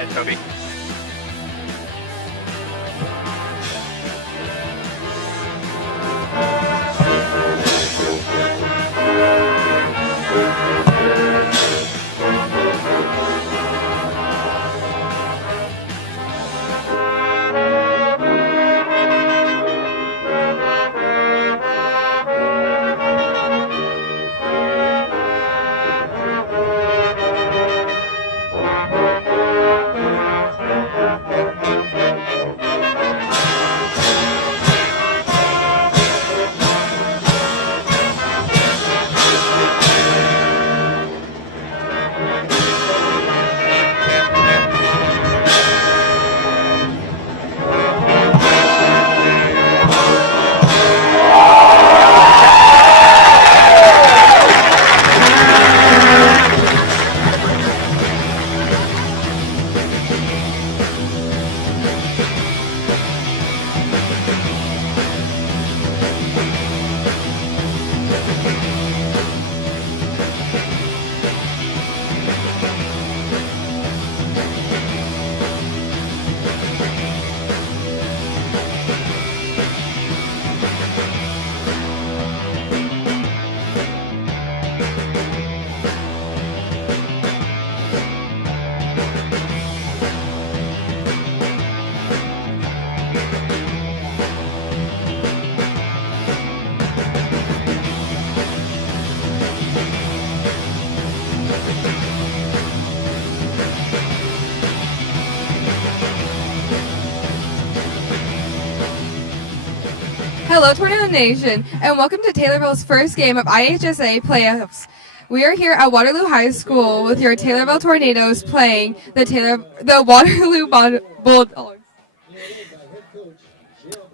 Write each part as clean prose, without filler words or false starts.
ahead, Toby. Hello, Tornado Nation, and welcome to Taylorville's first game of IHSA playoffs. We are here at Waterloo High School with your Taylorville Tornadoes playing the Waterloo Bulldogs.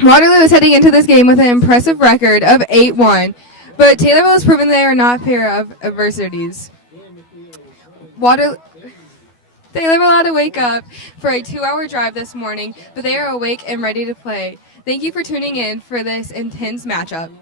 Waterloo is heading into this game with an impressive record of 8-1, but Taylorville has proven they are not fear of adversities. Taylorville had to wake up for a 2-hour drive this morning, but they are awake and ready to play. Thank you for tuning in for this intense matchup.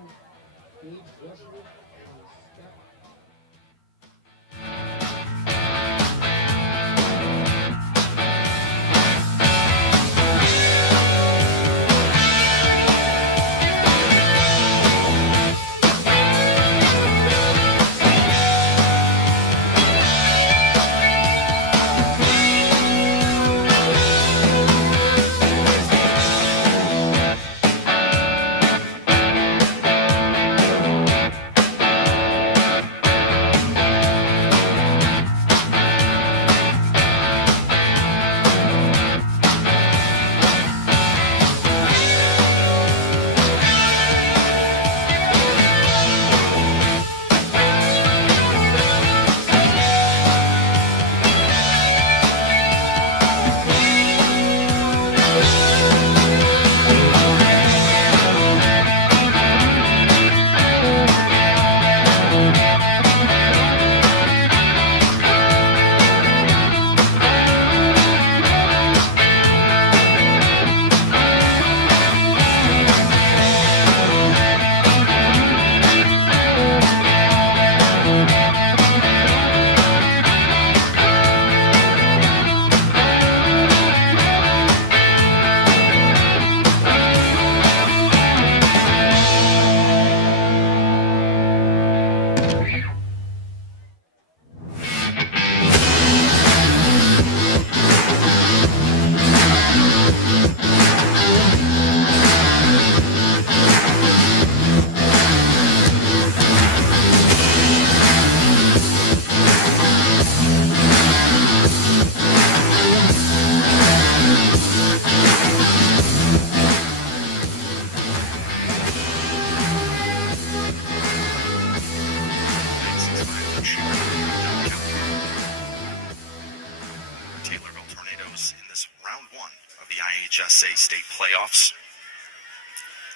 Taylorville Tornadoes in this round one of the IHSA state playoffs.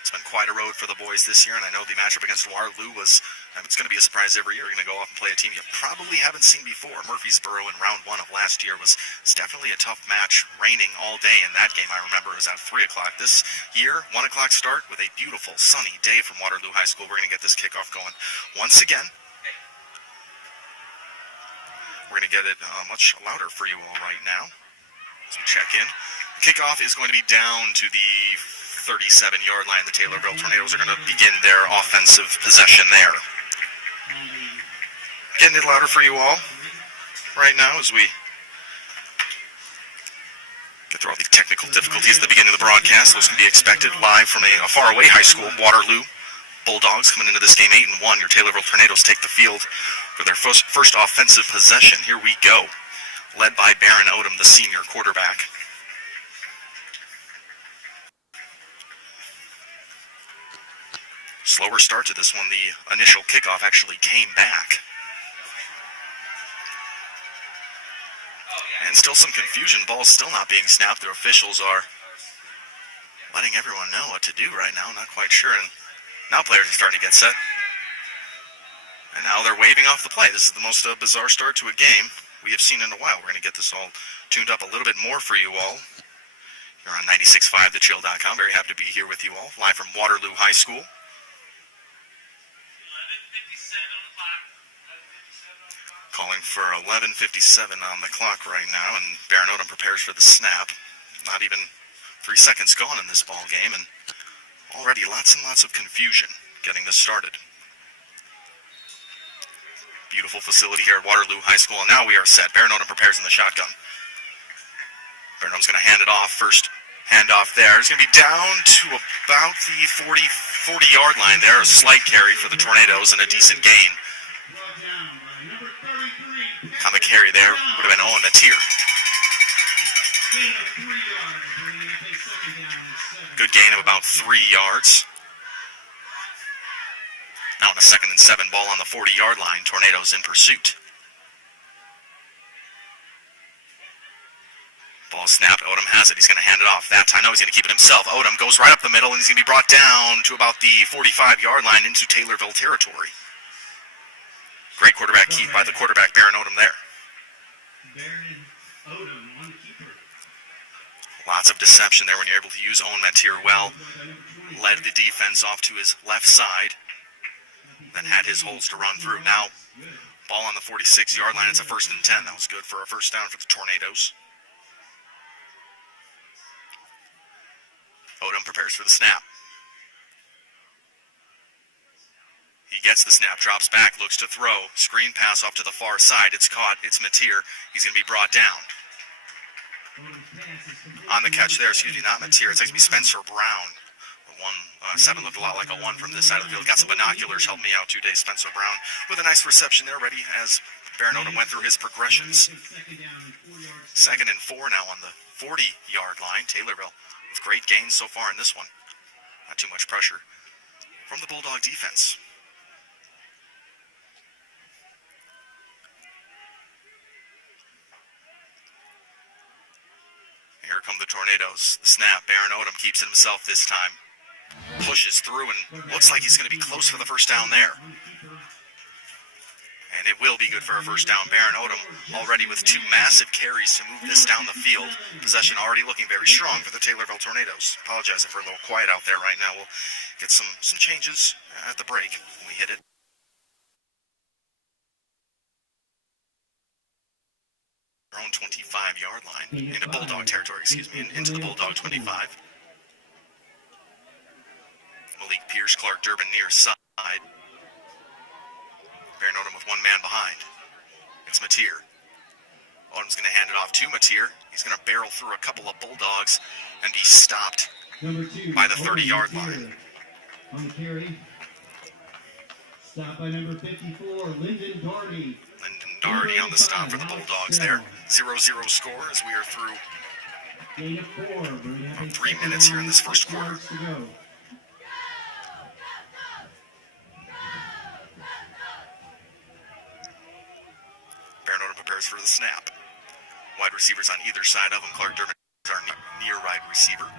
It's been quite a road for the boys this year, and I know the matchup against Waterloo was, it's going to be a surprise every year. You're going to go off and play a team you probably haven't seen before. Murfreesboro in round one of last year was definitely a tough match, raining all day in that game. I remember it was at 3 o'clock. This year, 1 o'clock start with a beautiful sunny day from Waterloo High School. We're going to get this kickoff going once again. We're going to get it much louder for you all right now. As we check in. Kickoff is going to be down to the 37-yard line. The Taylorville Tornadoes are going to begin their offensive possession there. Getting it louder for you all right now as we get through all the technical difficulties at the beginning of the broadcast. Those can be expected live from a faraway high school. Waterloo Bulldogs coming into this game 8-1. Your Taylorville Tornadoes take the field for their first offensive possession. Here we go. Led by Baron Odom, the senior quarterback. Slower start to this one. The initial kickoff actually came back. And still some confusion. Ball's still not being snapped. The officials are letting everyone know what to do right now. Not quite sure. And now players are starting to get set. And now they're waving off the play. This is the most bizarre start to a game we have seen in a while. We're going to get this all tuned up a little bit more for you all. You're on 96.5 thechill.com. Very happy to be here with you all. Live from Waterloo High School. 11:57 on the clock. Calling for 11:57 on the clock right now, and Baron Odom prepares for the snap. Not even 3 seconds gone in this ball game, and already lots and lots of confusion getting this started. Beautiful facility here at Waterloo High School, and now we are set. Baron Odom prepares in the shotgun. Baron Odom's going to hand it off. First handoff there. It's going to be down to about the 40-yard line there. A slight carry for the Tornadoes and a decent gain. On the carry there would have been Owen Matier. Good gain of about 3 yards. Now on a 2nd and 7, ball on the 40-yard line. Tornadoes in pursuit. Ball snapped. Odom has it. He's going to hand it off. That time, no, he's going to keep it himself. Odom goes right up the middle, and he's going to be brought down to about the 45-yard line into Taylorville territory. Great quarterback keep by the quarterback, Baron Odom there. Baron Odom on the keeper. Lots of deception there when you're able to use Owen Matier well. Led the defense off to his left side. Then had his holes to run through. Now, ball on the 46-yard line. It's a 1st and 10. That was good for a first down for the Tornadoes. Odom prepares for the snap. He gets the snap, drops back, looks to throw. Screen pass off to the far side. It's caught. It's Matier. He's going to be brought down. On the catch there, not Matier. It's going to be Spencer Brown. 7 looked a lot like a 1 from this side of the field. Got some binoculars. Helped me out 2 days. Spencer Brown with a nice reception there, ready as Baron Odom went through his progressions. 2nd and 4 now on the 40-yard line. Taylorville with great gains so far in this one. Not too much pressure from the Bulldog defense. Here come the Tornadoes. The snap. Baron Odom keeps it himself this time. Pushes through and looks like he's going to be close for the first down there. And it will be good for a first down. Baron Odom already with 2 massive carries to move this down the field. Possession already looking very strong for the Taylorville Tornadoes. Apologize if we're a little quiet out there right now. We'll get some changes at the break when we hit it. Their own 25-yard line into Bulldog territory, into the Bulldog 25. Malik Pierce, Clark Durbin near side. Baron Odom with 1 man behind. It's Matier. Odom's going to hand it off to Matier. He's going to barrel through a couple of Bulldogs and be stopped by the 30-yard line. On the carry. Stop by number 54, Lyndon Doherty. Lyndon Doherty on the stop for the Bulldogs there. 0-0 score as we are through about 3 minutes here in this first quarter. Baron Odom prepares for the snap. Wide receivers on either side of him. Clark Durbin is our near wide receiver.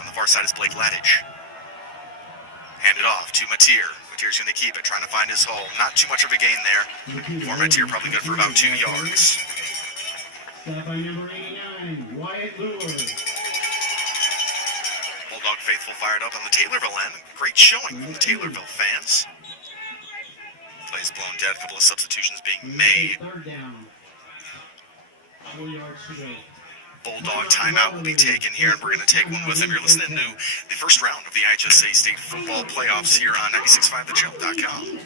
On the far side is Blake Ladage. Hand it off to Matier. Matier's going to keep it, trying to find his hole. Not too much of a gain there. For Matier, probably good for about 2 yards. Stop by number 89, Wyatt Lure. Bulldog faithful fired up on the Taylorville end. Great showing from the Taylorville fans. Plays blown dead. A couple of substitutions being made. Third down. 4 yards to go. Bulldog timeout will be taken here, and we're going to take one with them. You're listening to the first round of the IHSA State Football Playoffs here on 96.5thechill.com.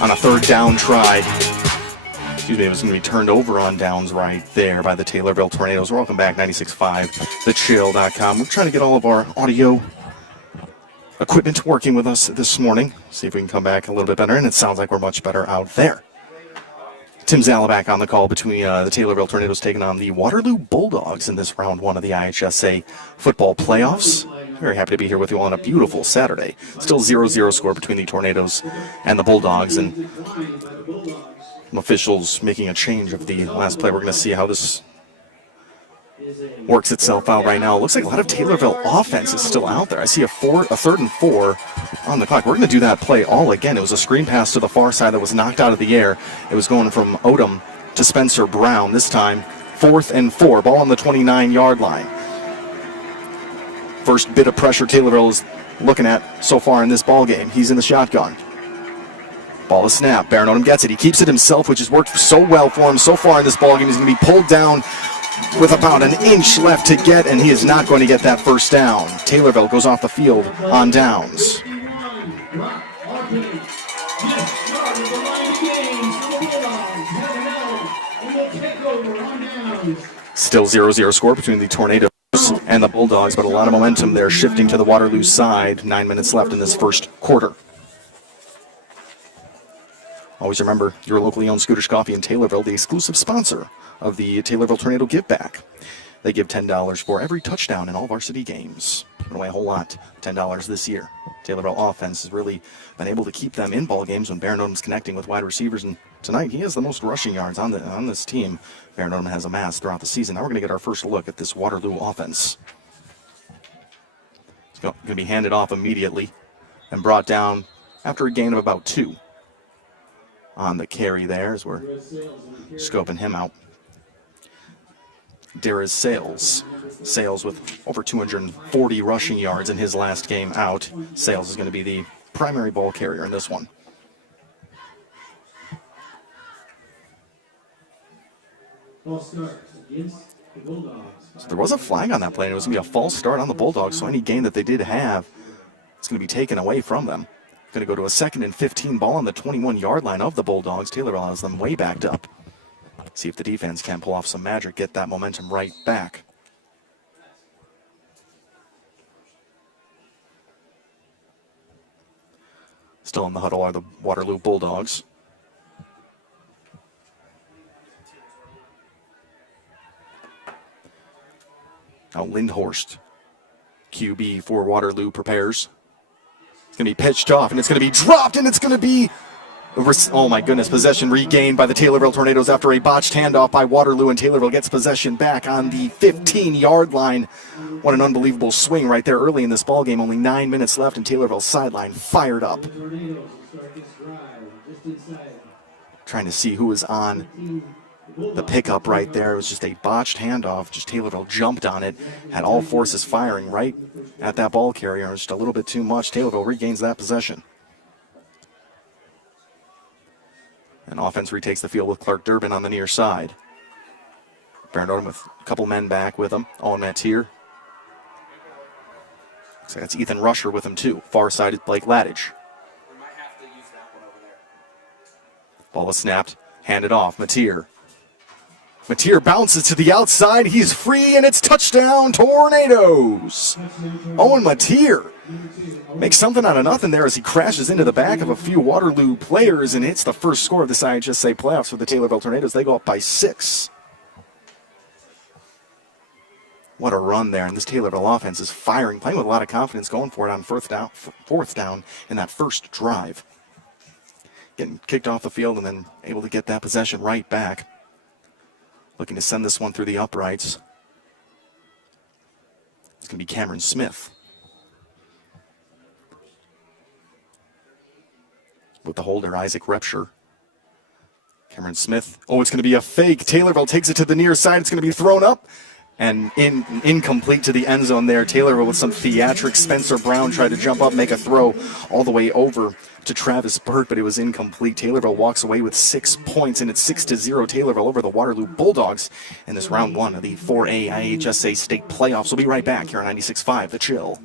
On a third down try. Excuse me, it was going to be turned over on downs right there by the Taylorville Tornadoes. Welcome back, 96.5thechill.com. We're trying to get all of our audio equipment working with us this morning. See if we can come back a little bit better, and it sounds like we're much better out there. Tim Zalabak on the call between the Taylorville Tornadoes taking on the Waterloo Bulldogs in this round one of the IHSA football playoffs. Very happy to be here with you all on a beautiful Saturday. Still 0-0 score between the Tornadoes and the Bulldogs, and officials making a change of the last play. We're going to see how this works itself out right now. It looks like a lot of Taylorville offense is still out there. I see a third and 4 on the clock. We're going to do that play all again. It was a screen pass to the far side that was knocked out of the air. It was going from Odom to Spencer Brown. This time, 4th and 4. Ball on the 29-yard line. First bit of pressure Taylorville is looking at so far in this ball game. He's in the shotgun. Ball is snapped. Baron Odom gets it. He keeps it himself, which has worked so well for him so far in this ball game. He's going to be pulled down with about an inch left to get, and he is not going to get that first down. Taylorville goes off the field on downs. Still 0-0 score between the Tornadoes and the Bulldogs, but a lot of momentum there shifting to the Waterloo side. 9 minutes left in this first quarter. Always remember your locally owned Scooters Coffee in Taylorville, the exclusive sponsor of the Taylorville Tornado Give Back. They give $10 for every touchdown in all varsity games. Giving away a whole lot, $10 this year. Taylorville offense has really been able to keep them in ball games when Baron Odom's connecting with wide receivers, and tonight he has the most rushing yards on this team Baron Odom has amassed throughout the season. Now we're going to get our first look at this Waterloo offense. It's going to be handed off immediately and brought down after a gain of about 2. On the carry there as we're scoping him out. Darius Sales with over 240 rushing yards in his last game out. Sales is going to be the primary ball carrier in this one. So there was a flag on that play, and it was going to be a false start on the Bulldogs, so any gain that they did have, it's going to be taken away from them. Going to go to a 2nd and 15 ball on the 21-yard line of the Bulldogs. Taylorville has them way backed up. See if the defense can pull off some magic, get that momentum right back. Still in the huddle are the Waterloo Bulldogs. Now Lindhorst, QB for Waterloo, prepares. It's going to be pitched off, and it's going to be dropped, and it's going to be Oh my goodness, possession regained by the Taylorville Tornadoes after a botched handoff by Waterloo, and Taylorville gets possession back on the 15-yard line. What an unbelievable swing right there early in this ball game. Only 9 minutes left, and Taylorville's sideline fired up. Trying to see who was on the pickup right there. It was just a botched handoff. Just Taylorville jumped on it, had all forces firing right at that ball carrier. It was just a little bit too much. Taylorville regains that possession. And offense retakes the field with Clark Durbin on the near side. Baron Odom with a couple men back with him. Owen Matier. So that's Ethan Rusher with him too. Far side is Blake Ladage. Ball is snapped, handed off. Matier. Matier bounces to the outside. He's free, and it's touchdown Tornadoes. Owen Matier makes something out of nothing there as he crashes into the back of a few Waterloo players and hits the first score of this IHSA playoffs for the Taylorville Tornadoes. They go up by 6. What a run there, and this Taylorville offense is firing, playing with a lot of confidence, going for it on fourth down in that first drive. Getting kicked off the field and then able to get that possession right back. Looking to send this one through the uprights. It's going to be Cameron Smith. With the holder, Isaac Repsher. Cameron Smith. Oh, it's going to be a fake. Taylorville takes it to the near side. It's going to be thrown up and incomplete to the end zone there. Taylorville with some theatrics. Spencer Brown tried to jump up, make a throw all the way over to Travis Burt, but it was incomplete. Taylorville walks away with 6 points, and it's 6-0 Taylorville over the Waterloo Bulldogs in this round 1 of the 4A IHSA state playoffs. We'll be right back here on 96.5 The Chill.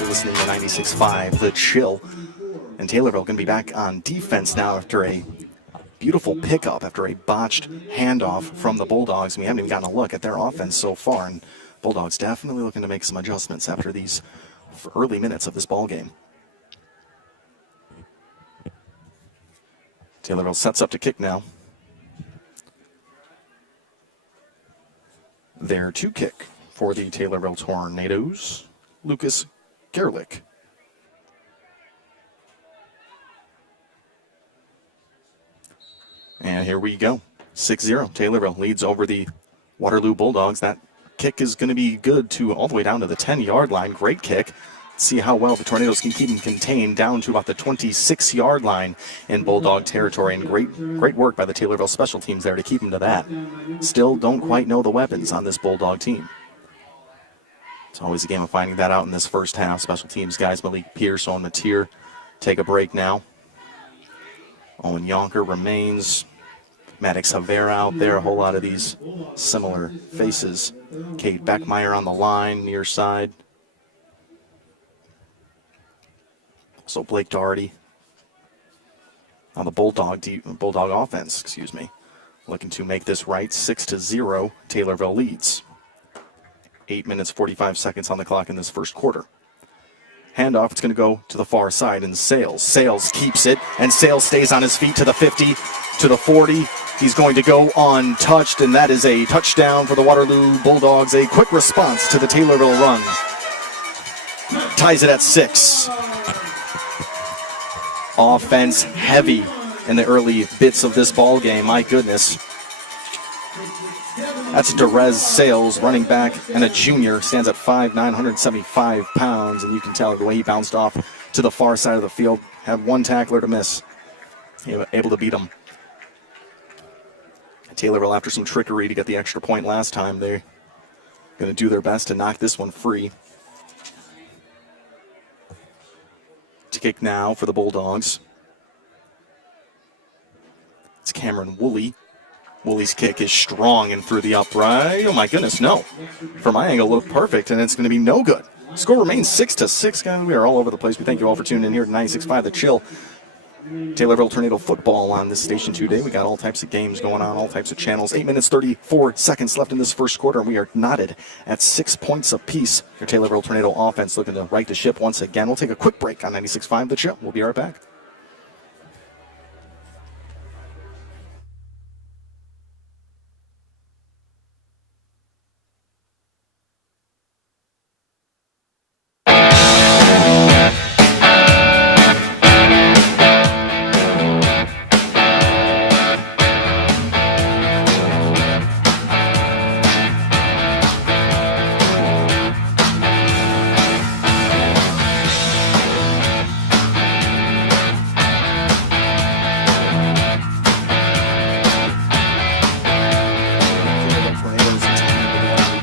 Listening to 96.5 The Chill. And Taylorville can be back on defense now after a beautiful pickup, after a botched handoff from the Bulldogs. We haven't even gotten a look at their offense so far, and Bulldogs definitely looking to make some adjustments after these early minutes of this ball game. Taylorville sets up to kick now. There to kick for the Taylorville Tornadoes, Lucas Gerlich. And here we go. 6-0. Taylorville leads over the Waterloo Bulldogs. That kick is going to be good to all the way down to the 10-yard line. Great kick. Let's see how well the Tornadoes can keep him contained down to about the 26-yard line in Bulldog territory. And great work by the Taylorville special teams there to keep him to that. Still don't quite know the weapons on this Bulldog team. It's always a game of finding that out in this first half. Special teams guys, Malik Pierce, Owen Matier, take a break now. Owen Yonker remains. Maddox Havera out there. A whole lot of these similar faces. Kate Beckmeyer on the line, near side. Also Blake Doherty on the Bulldog offense, looking to make this right. 6-0, Taylorville leads. 8 minutes, 45 seconds on the clock in this first quarter. Handoff, it's going to go to the far side, and Sales. Sales keeps it, and Sales stays on his feet to the 50, to the 40. He's going to go untouched, and that is a touchdown for the Waterloo Bulldogs. A quick response to the Taylorville run. Ties it at 6. Offense heavy in the early bits of this ball game. My goodness. That's Derez Sales, running back and a junior, stands at 5'9", 175 pounds, and you can tell the way he bounced off to the far side of the field. Had one tackler to miss. Able to beat him. Taylorville, after some trickery to get the extra point last time, they're going to do their best to knock this one free. To kick now for the Bulldogs. It's Cameron Woolley. Wooley's kick is strong and through the upright. Oh my goodness, no. From my angle, looked perfect, and it's going to be no good. Score remains 6-6, guys. We are all over the place. We thank you all for tuning in here to 96.5 The Chill. Taylorville Tornado football on this station today. We got all types of games going on, all types of channels. 8 minutes, 34 seconds left in this first quarter, and we are knotted at 6 points apiece. Your Taylorville Tornado offense looking to right the ship once again. We'll take a quick break on 96.5 The Chill. We'll be right back.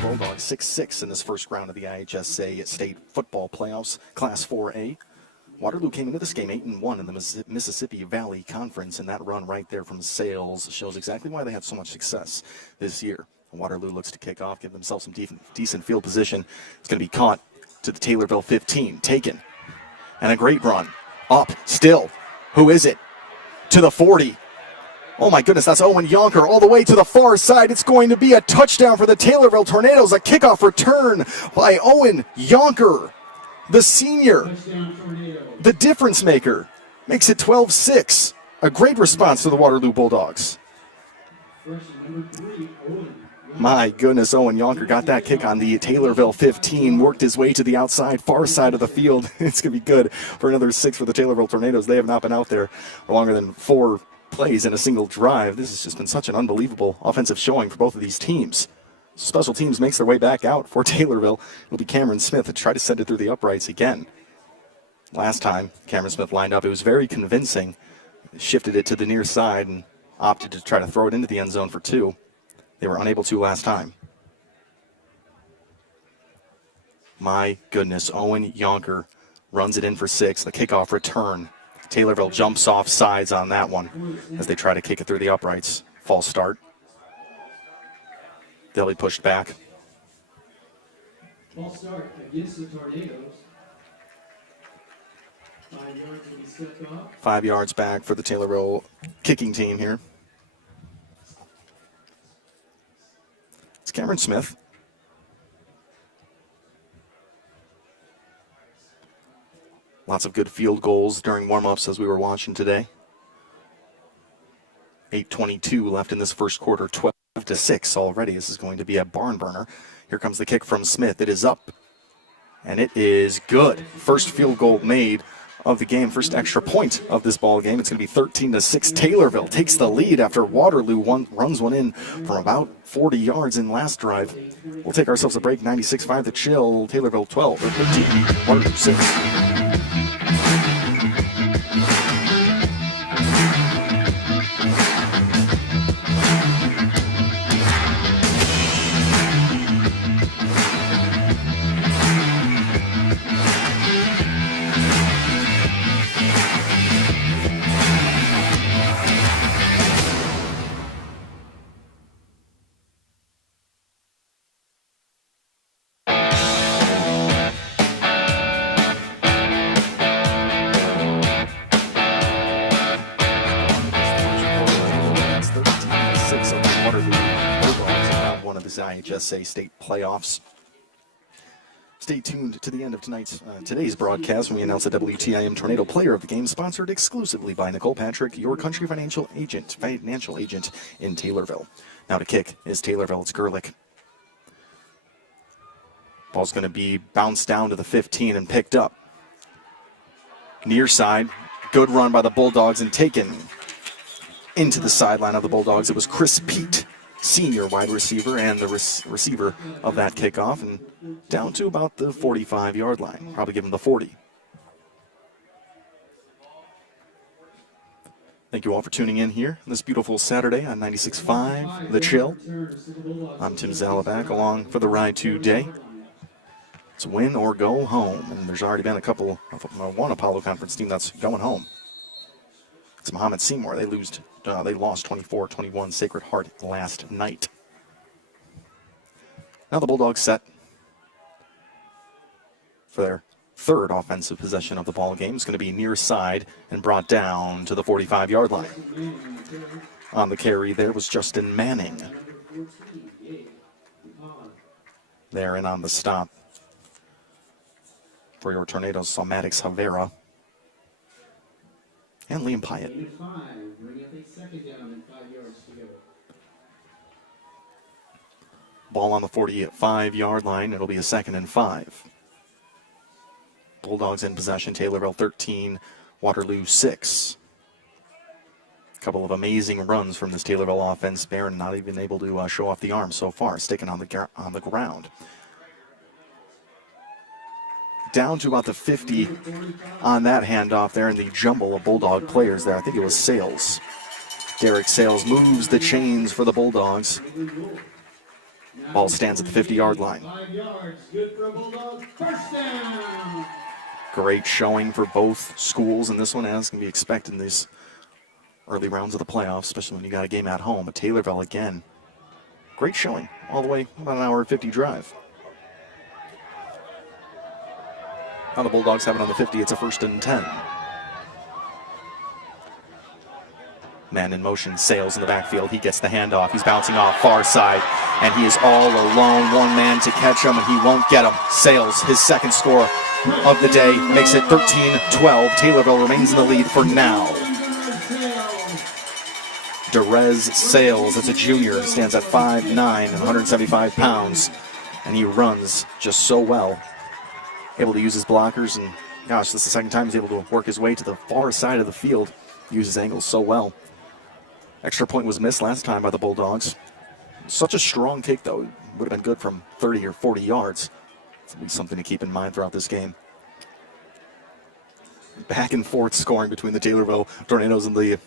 Bulldogs 6-6 in this first round of the IHSA State Football Playoffs, Class 4A. Waterloo came into this game 8-1 in the Mississippi Valley Conference, and that run right there from Sales shows exactly why they had so much success this year. Waterloo looks to kick off, give themselves some decent field position. It's going to be caught to the Taylorville 15, taken, and a great run. Up, still. Who is it? To the 40. Oh my goodness, that's Owen Yonker all the way to the far side. It's going to be a touchdown for the Taylorville Tornadoes. A kickoff return by Owen Yonker, the senior, the difference maker. Makes it 12-6. A great response to the Waterloo Bulldogs. My goodness, Owen Yonker got that kick on the Taylorville 15, worked his way to the outside, far side of the field. It's going to be good for another 6 for the Taylorville Tornadoes. They have not been out there for longer than 4 plays in a single drive. This has just been such an unbelievable offensive showing for both of these teams. Special teams makes their way back out for Taylorville. It'll be Cameron Smith to try to send it through the uprights again. Last time Cameron Smith lined up, it was very convincing. Shifted it to the near side and opted to try to throw it into the end zone for 2. They were unable to last time. My goodness, Owen Yonker runs it in for 6. The kickoff return. Taylorville jumps off sides on that one as they try to kick it through the uprights. False start. They'll be pushed back. False start against the Tornadoes. 5 yards will be stepped off. 5 yards back for the Taylorville kicking team here. It's Cameron Smith. Lots of good field goals during warm-ups as we were watching today. 8:22 left in this first quarter, 12-6 already. This is going to be a barn burner. Here comes the kick from Smith. It is up, and it is good. First field goal made of the game, first extra point of this ball game. It's going to be 13-6. Taylorville takes the lead after Waterloo runs one in from about 40 yards in last drive. We'll take ourselves a break. 96.5 The Chill. Taylorville 12, 15, Waterloo 6. IHSA State Playoffs. Stay tuned to the end of today's broadcast when we announce the WTIM Tornado Player of the Game, sponsored exclusively by Nicole Patrick, your country financial agent in Taylorville. Now to kick is Taylorville. It's Gerlich. Ball's going to be bounced down to the 15 and picked up. Near side, good run by the Bulldogs and taken into the sideline of the Bulldogs. It was Chris Pete, senior wide receiver and the receiver of that kickoff, and down to about the 45-yard line. Probably give him the 40. Thank you all for tuning in here on this beautiful Saturday on 96.5 The Chill. I'm Tim Zalabak, along for the ride today. It's win or go home, and there's already been one Apollo Conference team that's going home. It's Mohammed Seymour. They lose they lost 24-21 Sacred Heart last night. Now the Bulldogs set for their third offensive possession of the ball game. It's going to be near side and brought down to the 45-yard line. On the carry there was Justin Manning. There and on the stop for your Tornadoes, saw Maddox Havera and Liam Pyatt. Ball on the 45-yard line. It'll be a 2nd and 5. Bulldogs in possession. Taylorville 13, Waterloo 6. A couple of amazing runs from this Taylorville offense. Barron not even able to show off the arm so far, sticking on the ground. Down to about the 50 on that handoff there in the jumble of Bulldog players there. I think it was Sales. Derek Sales moves the chains for the Bulldogs. Ball stands at the 50-yard line. 5 yards, good for a Bulldog. First down. Great showing for both schools in this one, as can be expected in these early rounds of the playoffs, especially when you got a game at home. But Taylorville again, great showing all the way about an hour and 50 drive. Now the Bulldogs have it on the 50. It's a 1st and 10. Man in motion, Sales in the backfield. He gets the handoff. He's bouncing off far side, and he is all alone. One man to catch him, and he won't get him. Sales, his 2nd score of the day, makes it 13-12. Taylorville remains in the lead for now. Derez Sales, that's a junior, stands at 5'9" and 175 pounds, and he runs just so well. Able to use his blockers, and gosh, this is the 2nd time he's able to work his way to the far side of the field. Uses angles so well. Extra point was missed last time by the Bulldogs. Such a strong kick, though. It would have been good from 30 or 40 yards. It'll be something to keep in mind throughout this game. Back and forth scoring between the Taylorville Tornadoes and the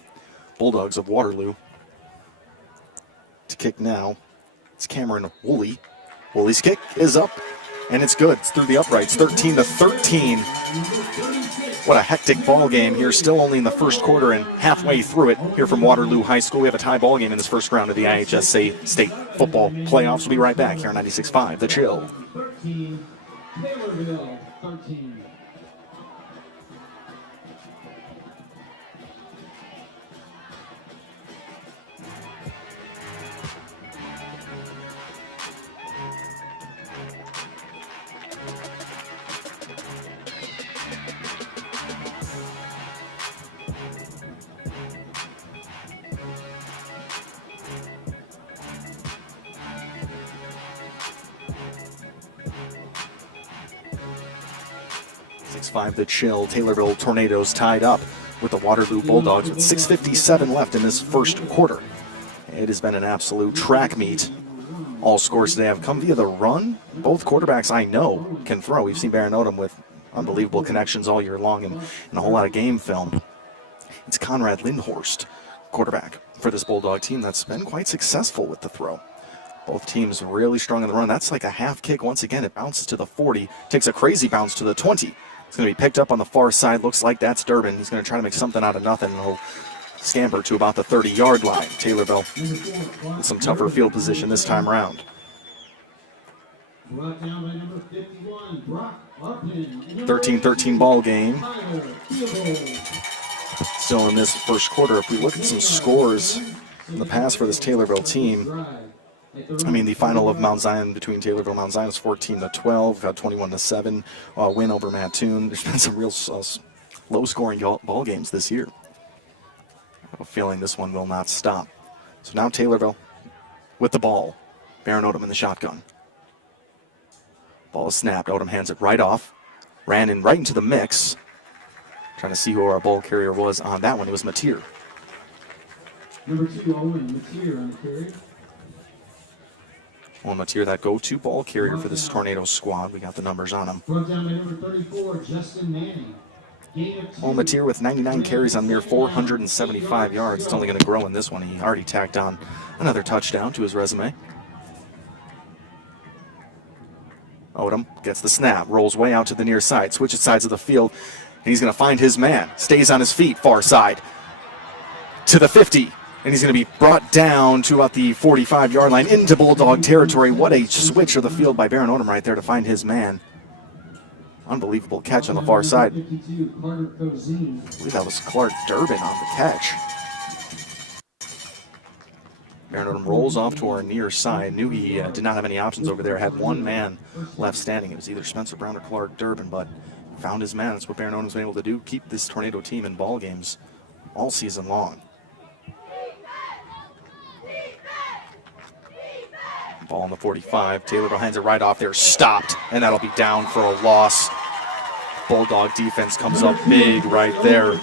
Bulldogs of Waterloo. To kick now, it's Cameron Woolley. Woolley's kick is up, and it's good. It's through the uprights, 13-13. What a hectic ball game here, still only in the 1st quarter and halfway through it here from Waterloo High School. We have a tie ball game in this 1st round of the IHSA State Football Playoffs. We'll be right back here on 96.5, The Chill. 13, Taylorville 13. The Chill. Taylorville Tornadoes tied up with the Waterloo Bulldogs with 6:57 left in this 1st quarter. It has been an absolute track meet. All scores today have come via the run. Both quarterbacks I know can throw. We've seen Barron Odom with unbelievable connections all year long and a whole lot of game film. It's Conrad Lindhorst, quarterback for this Bulldog team, that's been quite successful with the throw. Both teams really strong in the run. That's like a half kick. Once again, it bounces to the 40, takes a crazy bounce to the 20. It's going to be picked up on the far side. Looks like that's Durbin. He's going to try to make something out of nothing, and he'll scamper to about the 30-yard line. Taylorville with some tougher field position this time around. 13-13 ball game. Still in this 1st quarter. If we look at some scores in the past for this Taylorville team, I mean, the final of Mount Zion between Taylorville and Mount Zion is 14-12. Got 21-7 win over Mattoon. There's been some real low-scoring ball games this year. I have a feeling this one will not stop. So now Taylorville with the ball. Barron Odom in the shotgun. Ball is snapped. Odom hands it right off. Ran in right into the mix. Trying to see who our ball carrier was on that one. It was Mateer. Number 2, Owen Mateer on the carry. Owen Mateer, that go-to ball carrier for this Tornadoes squad. We got the numbers on him. Brought down by number 34, Justin Manning. Owen Mateer with 99 carries on mere 475 yards. It's only going to grow in this one. He already tacked on another touchdown to his resume. Odom gets the snap, rolls way out to the near side, switches sides of the field, and he's going to find his man. Stays on his feet, far side. To the 50. And he's going to be brought down to about the 45-yard line into Bulldog territory. What a switch of the field by Baron Odom right there to find his man. Unbelievable catch on the far side. I believe that was Clark Durbin on the catch. Baron Odom rolls off to our near side. Knew he did not have any options over there. Had one man left standing. It was either Spencer Brown or Clark Durbin, but found his man. That's what Baron Odom's been able to do. Keep this Tornado team in ball games all season long. Ball on the 45. Taylorville hands it right off there. Stopped. And that'll be down for a loss. Bulldog defense comes up big right there.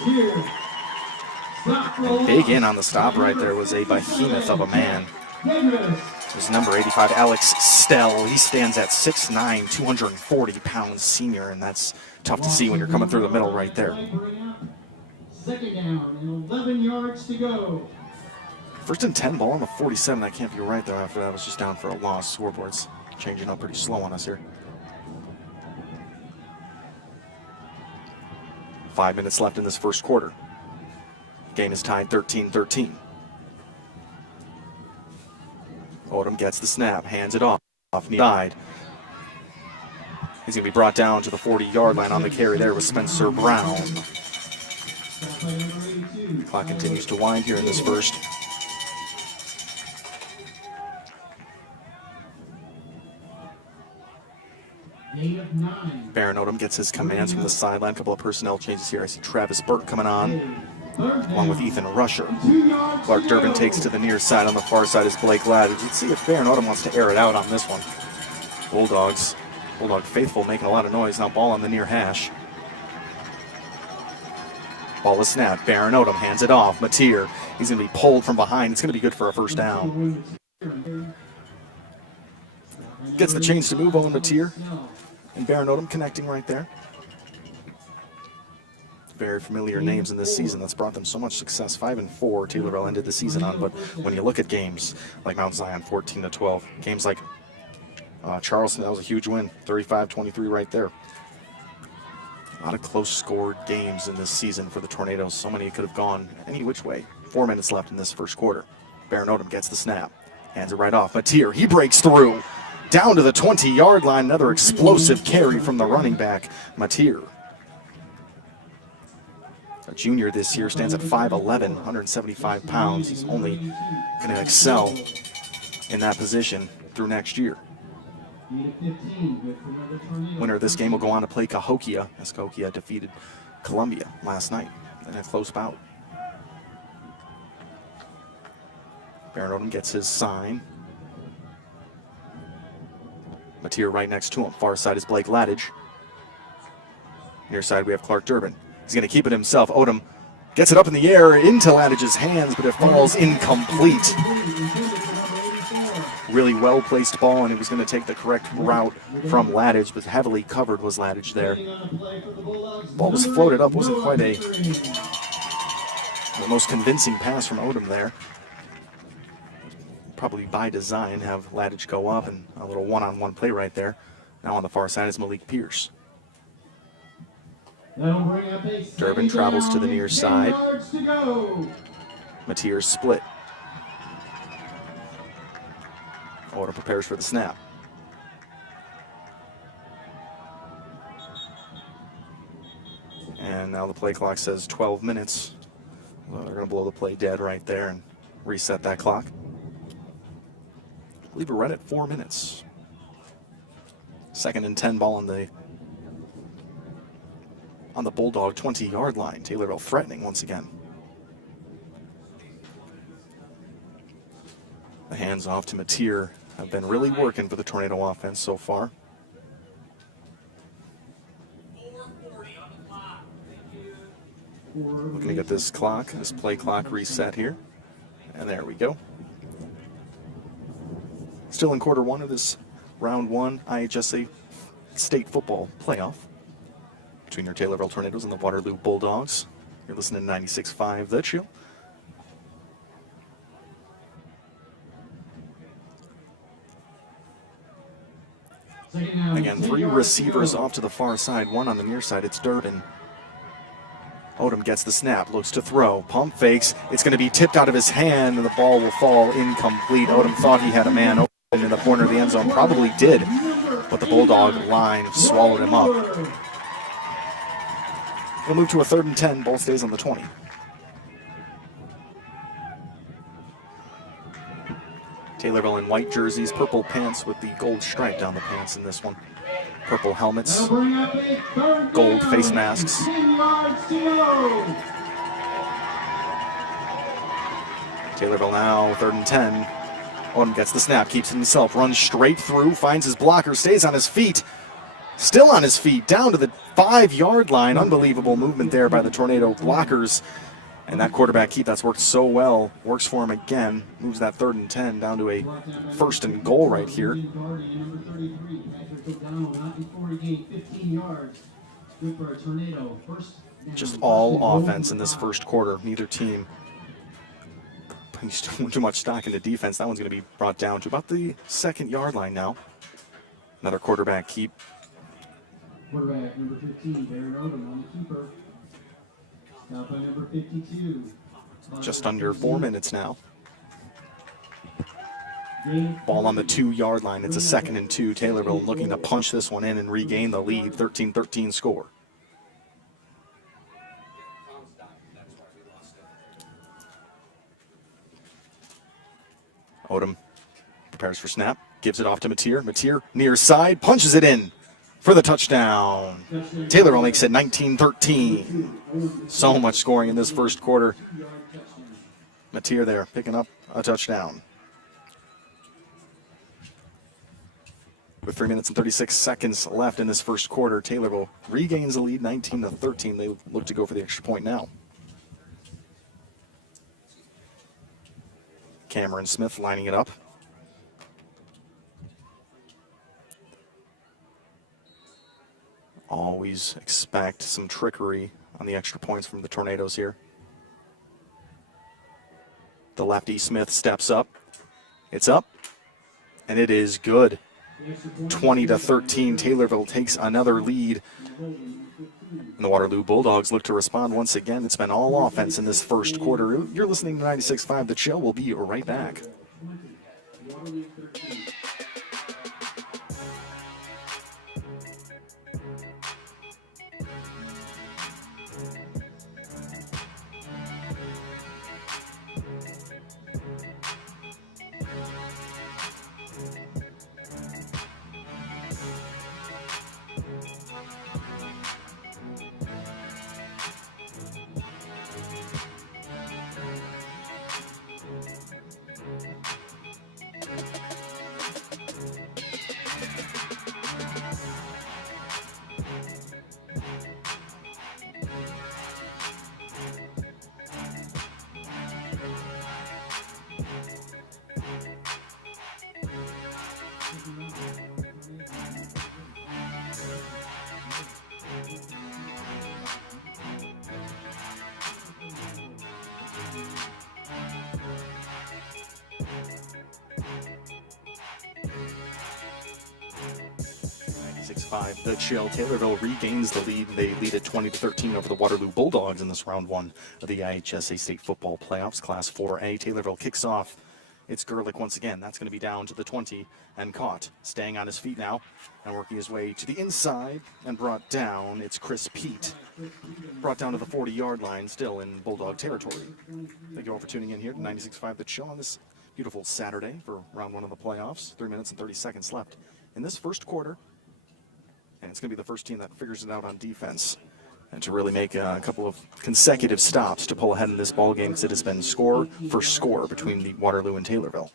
And big in on the stop right there was a behemoth of a man. It was number 85, Alex Stell. He stands at 6'9", 240-pound senior, and that's tough to see when you're coming through the middle right there. Second down and 11 yards to go. First and 10, ball on the 47. That can't be right, though. After that was just down for a loss. Scoreboard's changing up pretty slow on us here. 5 minutes left in this first quarter. Game is tied 13-13. Odom gets the snap, hands it off near side. He's going to be brought down to the 40-yard line. On the carry there was Spencer Brown. Clock continues to wind here in this first. Baron Odom gets his commands from the sideline. A couple of personnel changes here. I see Travis Burke coming on, along with Ethan Rusher. Clark Durbin takes to the near side. On the far side is Blake Ladd. Let's see if Baron Odom wants to air it out on this one. Bulldog faithful making a lot of noise. Now ball on the near hash. Ball is snapped. Baron Odom hands it off. Mateer. He's going to be pulled from behind. It's going to be good for a first down. Gets the change to move on Mateer. And Baron Odom connecting right there. Very familiar names in this season that's brought them so much success. 5-4 Taylorville ended the season on, but when you look at games like Mount Zion 14-12, games like Charleston, that was a huge win, 35-23 right there. A lot of close scored games in this season for the Tornadoes. So many could have gone any which way. 4 minutes left in this first quarter. Baron Odom gets the snap, hands it right off. Mateer, he breaks through. Down to the 20-yard line, another explosive carry from the running back, Mateer. A junior this year, stands at 5'11", 175 pounds. He's only going to excel in that position through next year. Winner of this game will go on to play Cahokia, as Cahokia defeated Columbia last night in a close bout. Baron Odom gets his sign. Mateer right next to him. Far side is Blake Laddage. Near side we have Clark Durbin. He's going to keep it himself. Odom gets it up in the air into Laddage's hands, but it falls incomplete. Really well-placed ball, and it was going to take the correct route from Laddage, but heavily covered was Laddage there. Ball was floated up. Wasn't quite the most convincing pass from Odom there. Probably by design, have Laddage go up, and a little one-on-one play right there. Now on the far side is Malik Pierce. Durbin travels to the near side. Mateer split. Odom prepares for the snap. And now the play clock says 12 minutes. Well, they're going to blow the play dead right there and reset that clock. I believe we're right at 4 minutes. 2nd and 10, ball on the Bulldog 20-yard line. Taylorville threatening once again. The hands off to Mateer have been really working for the Tornado offense so far. Looking to get this play clock reset here. And there we go. Still in quarter one of this round one IHSA state football playoff between your Taylorville Tornadoes and the Waterloo Bulldogs. You're listening to 96.5 The Chill. Again, 3 receivers off to the far side, 1 on the near side. It's Durbin. Odom gets the snap, looks to throw, pump fakes. It's going to be tipped out of his hand, and the ball will fall incomplete. Odom thought he had a man open in the corner of the end zone, probably did, but the Bulldog line swallowed him up. We'll move to a 3rd and 10. Ball stays on the 20. Taylorville in white jerseys, purple pants with the gold stripe down the pants in this one. Purple helmets, gold face masks. Taylorville now 3rd and 10. Odom gets the snap, keeps it himself, runs straight through, finds his blocker, stays on his feet. Still on his feet, down to the 5-yard line. Unbelievable movement there by the Tornado blockers. And that quarterback keep that's worked so well works for him again. Moves that 3rd and 10 down to a 1st and goal right here. Just all offense in this first quarter. Neither team putting too much stock into defense. That one's going to be brought down to about the 2nd-yard line now. Another quarterback keep. Quarterback number 15, Baron Odom on the keeper. Now by number 52. Just under 4 minutes now. Ball on the 2-yard line. It's a 2nd and 2. Taylorville looking to punch this one in and regain the lead. 13-13 score. Odom prepares for snap. Gives it off to Mateer. Mateer near side. Punches it in for the touchdown. Taylorville makes it 19-13. So much scoring in this first quarter. Mateer there picking up a touchdown. With 3 minutes and 36 seconds left in this first quarter, Taylorville regains the lead 19-13. They look to go for the extra point now. Cameron Smith lining it up. Always expect some trickery on the extra points from the Tornadoes here. The lefty Smith steps up. It's up, and it is good. 20-13, Taylorville takes another lead. And the Waterloo Bulldogs look to respond once again. It's been all offense in this first quarter. You're listening to 96.5 The Chill. We'll be right back. The Chill. Taylorville regains the lead. They lead at 20-13 over the Waterloo Bulldogs in this round 1 of the IHSA State Football Playoffs, Class 4A. Taylorville kicks off. It's Gerlich once again. That's going to be down to the 20 and caught. Staying on his feet now and working his way to the inside and brought down. It's Chris Pete. Brought down to the 40-yard line, still in Bulldog territory. Thank you all for tuning in here to 96.5 The Chill on this beautiful Saturday for round 1 of the playoffs. 3 minutes and 30 seconds left in this first quarter. And it's going to be the first team that figures it out on defense and to really make a couple of consecutive stops to pull ahead in this ball game, because it has been score for score between the Waterloo and Taylorville.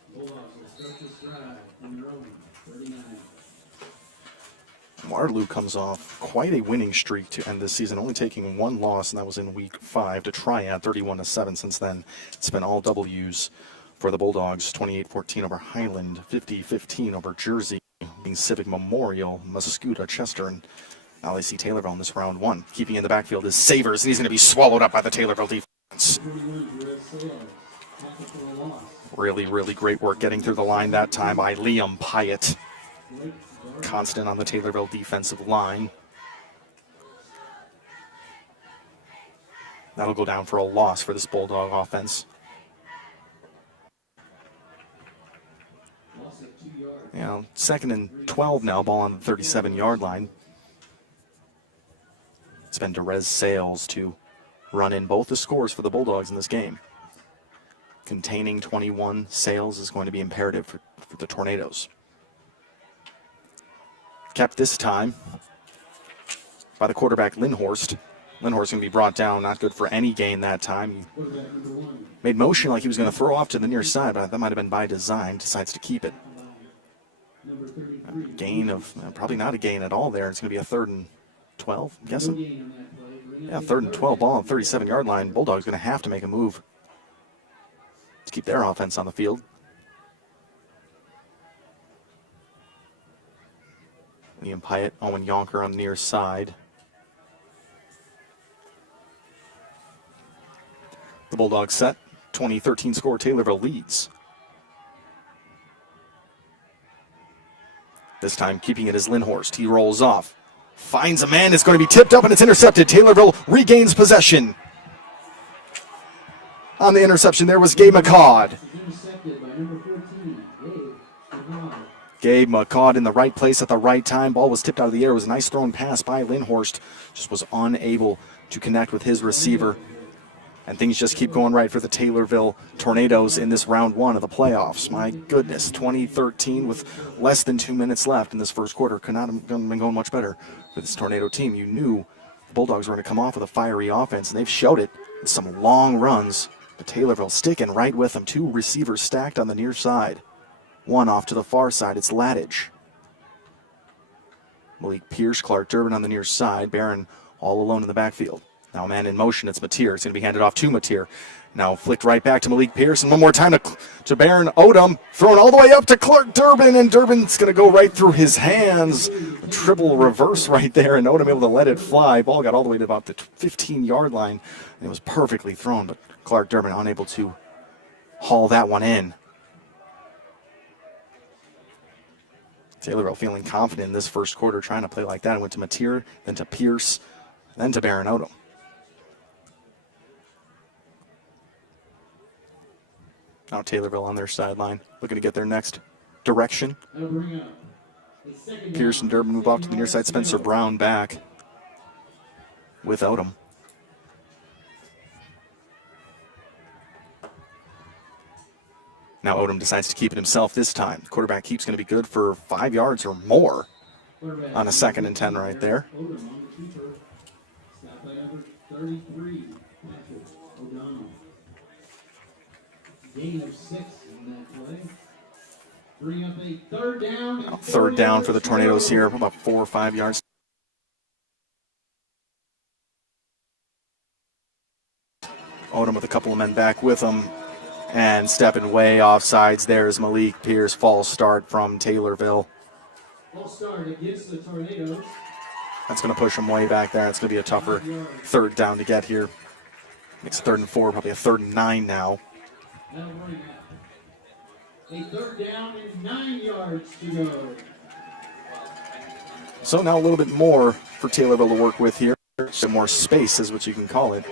Waterloo comes off quite a winning streak to end this season, only taking 1 loss, and that was in week 5 to Triad, 31-7. Since then, it's been all W's for the Bulldogs. 28-14 over Highland, 50-15 over Jersey, Civic Memorial, Muscuda, Chester, and now they see Taylorville in this round 1. Keeping in the backfield is Savers, and he's going to be swallowed up by the Taylorville defense. Really, really great work getting through the line that time by Liam Pyatt. Constant on the Taylorville defensive line. That'll go down for a loss for this Bulldog offense. Loss of 2 yards. You know, 2nd and 12 now, ball on the 37-yard line. It's been Derez Sales to run in both the scores for the Bulldogs in this game. Containing 21 Sales is going to be imperative for the Tornadoes. Kept this time by the quarterback, Lindhorst. Lindhorst going to be brought down, not good for any gain that time. He Quarterback number 1. made motion like he was going to throw off to the near side, but that might have been by design. Decides to keep it. Number 33. Gain of, probably not a gain at all there. It's going to be a 3rd and 12, I'm No guessing. gain on that play. Bring Yeah, up 3rd and 12, ball on the 37-yard line. Bulldogs going to have to make a move to keep their offense on the field. Liam Pyatt, Owen Yonker on the near side. The Bulldogs set. 2013 score, Taylorville leads. This time keeping it as Lindhorst. He rolls off. Finds a man. It's going to be tipped up and it's intercepted. Taylorville regains possession. On the interception there was Gabe McCaud. Intercepted by number 14. Gabe McCaud in the right place at the right time. Ball was tipped out of the air. It was a nice thrown pass by Lindhorst. Just was unable to connect with his receiver. And things just keep going right for the Taylorville Tornadoes in this round 1 of the playoffs. My goodness, 2013 with less than 2 minutes left in this first quarter. Could not have been going much better for this Tornado team. You knew the Bulldogs were going to come off with a fiery offense, and they've showed it with some long runs. But Taylorville sticking right with them. 2 receivers stacked on the near side. 1 off to the far side. It's Ladage. Malik Pierce, Clark Durbin on the near side. Barron all alone in the backfield. Now a man in motion, it's Mateer. It's going to be handed off to Mateer. Now flicked right back to Malik Pierce. And one more time to Barron Odom. Thrown all the way up to Clark Durbin. And Durbin's going to go right through his hands. A triple reverse right there. And Odom able to let it fly. Ball got all the way to about the 15-yard line. And it was perfectly thrown. But Clark Durbin unable to haul that one in. Taylorville feeling confident in this first quarter, trying to play like that. And went to Mateer, then to Pierce, then to Barron Odom. Now Taylorville on their sideline, looking to get their next direction. Pierce and Durbin move off to the near side. Spencer Brown back with Odom. Now Odom decides to keep it himself this time. The quarterback keep's going to be good for 5 yards or more on a 2nd and 10 right there. Odom on the keeper. Snapped by number 33, Patrick O'Donnell. Gain of 6 in that play. Bring up a 3rd down. Now 3rd down for the Tornadoes here, about 4 or 5 yards. Odom with a couple of men back with him. And stepping way off sides there is Malik Pierce. False start from Taylorville. False start against the Tornadoes. That's going to push him way back there. It's going to be a tougher 3rd down to get here. Makes 3rd and 4, probably a 3rd and 9 now. That'll bring up a 3rd down and 9 yards to go. So now a little bit more for Taylorville to work with here. Some more space is what you can call it.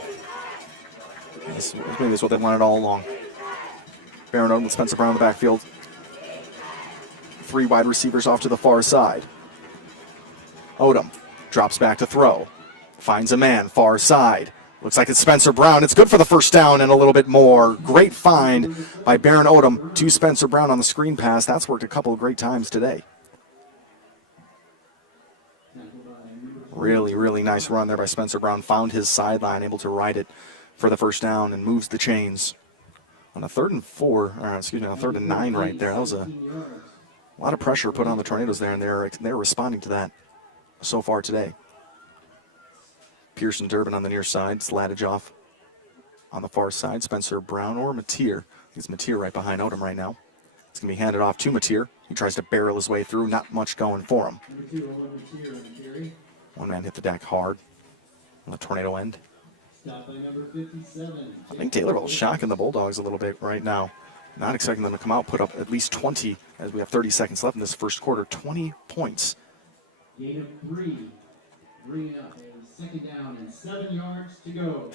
Maybe that's what they wanted all along. Barron Odom with Spencer Brown in the backfield. 3 wide receivers off to the far side. Odom drops back to throw. Finds a man, far side. Looks like it's Spencer Brown. It's good for the 1st down and a little bit more. Great find by Barron Odom to Spencer Brown on the screen pass. That's worked a couple of great times today. Really, really nice run there by Spencer Brown. Found his sideline, able to ride it for the 1st down and moves the chains. On a 3rd and 4, or excuse me, on a 3rd and 9 right there. That was a lot of pressure put on the Tornadoes there, and they're responding to that so far today. Pearson Durbin on the near side. Ladage off on the far side. Spencer Brown or Mateer. It's Mateer right behind Odom right now. It's going to be handed off to Mateer. He tries to barrel his way through. Not much going for him. One man hit the deck hard on the Tornado end. Stop by number 57. I think Taylorville is shocking the Bulldogs a little bit right now. Not expecting them to come out, put up at least 20 as we have 30 seconds left in this first quarter. 20 points. Gain of 3. Bring up a 2nd down and 7 yards to go.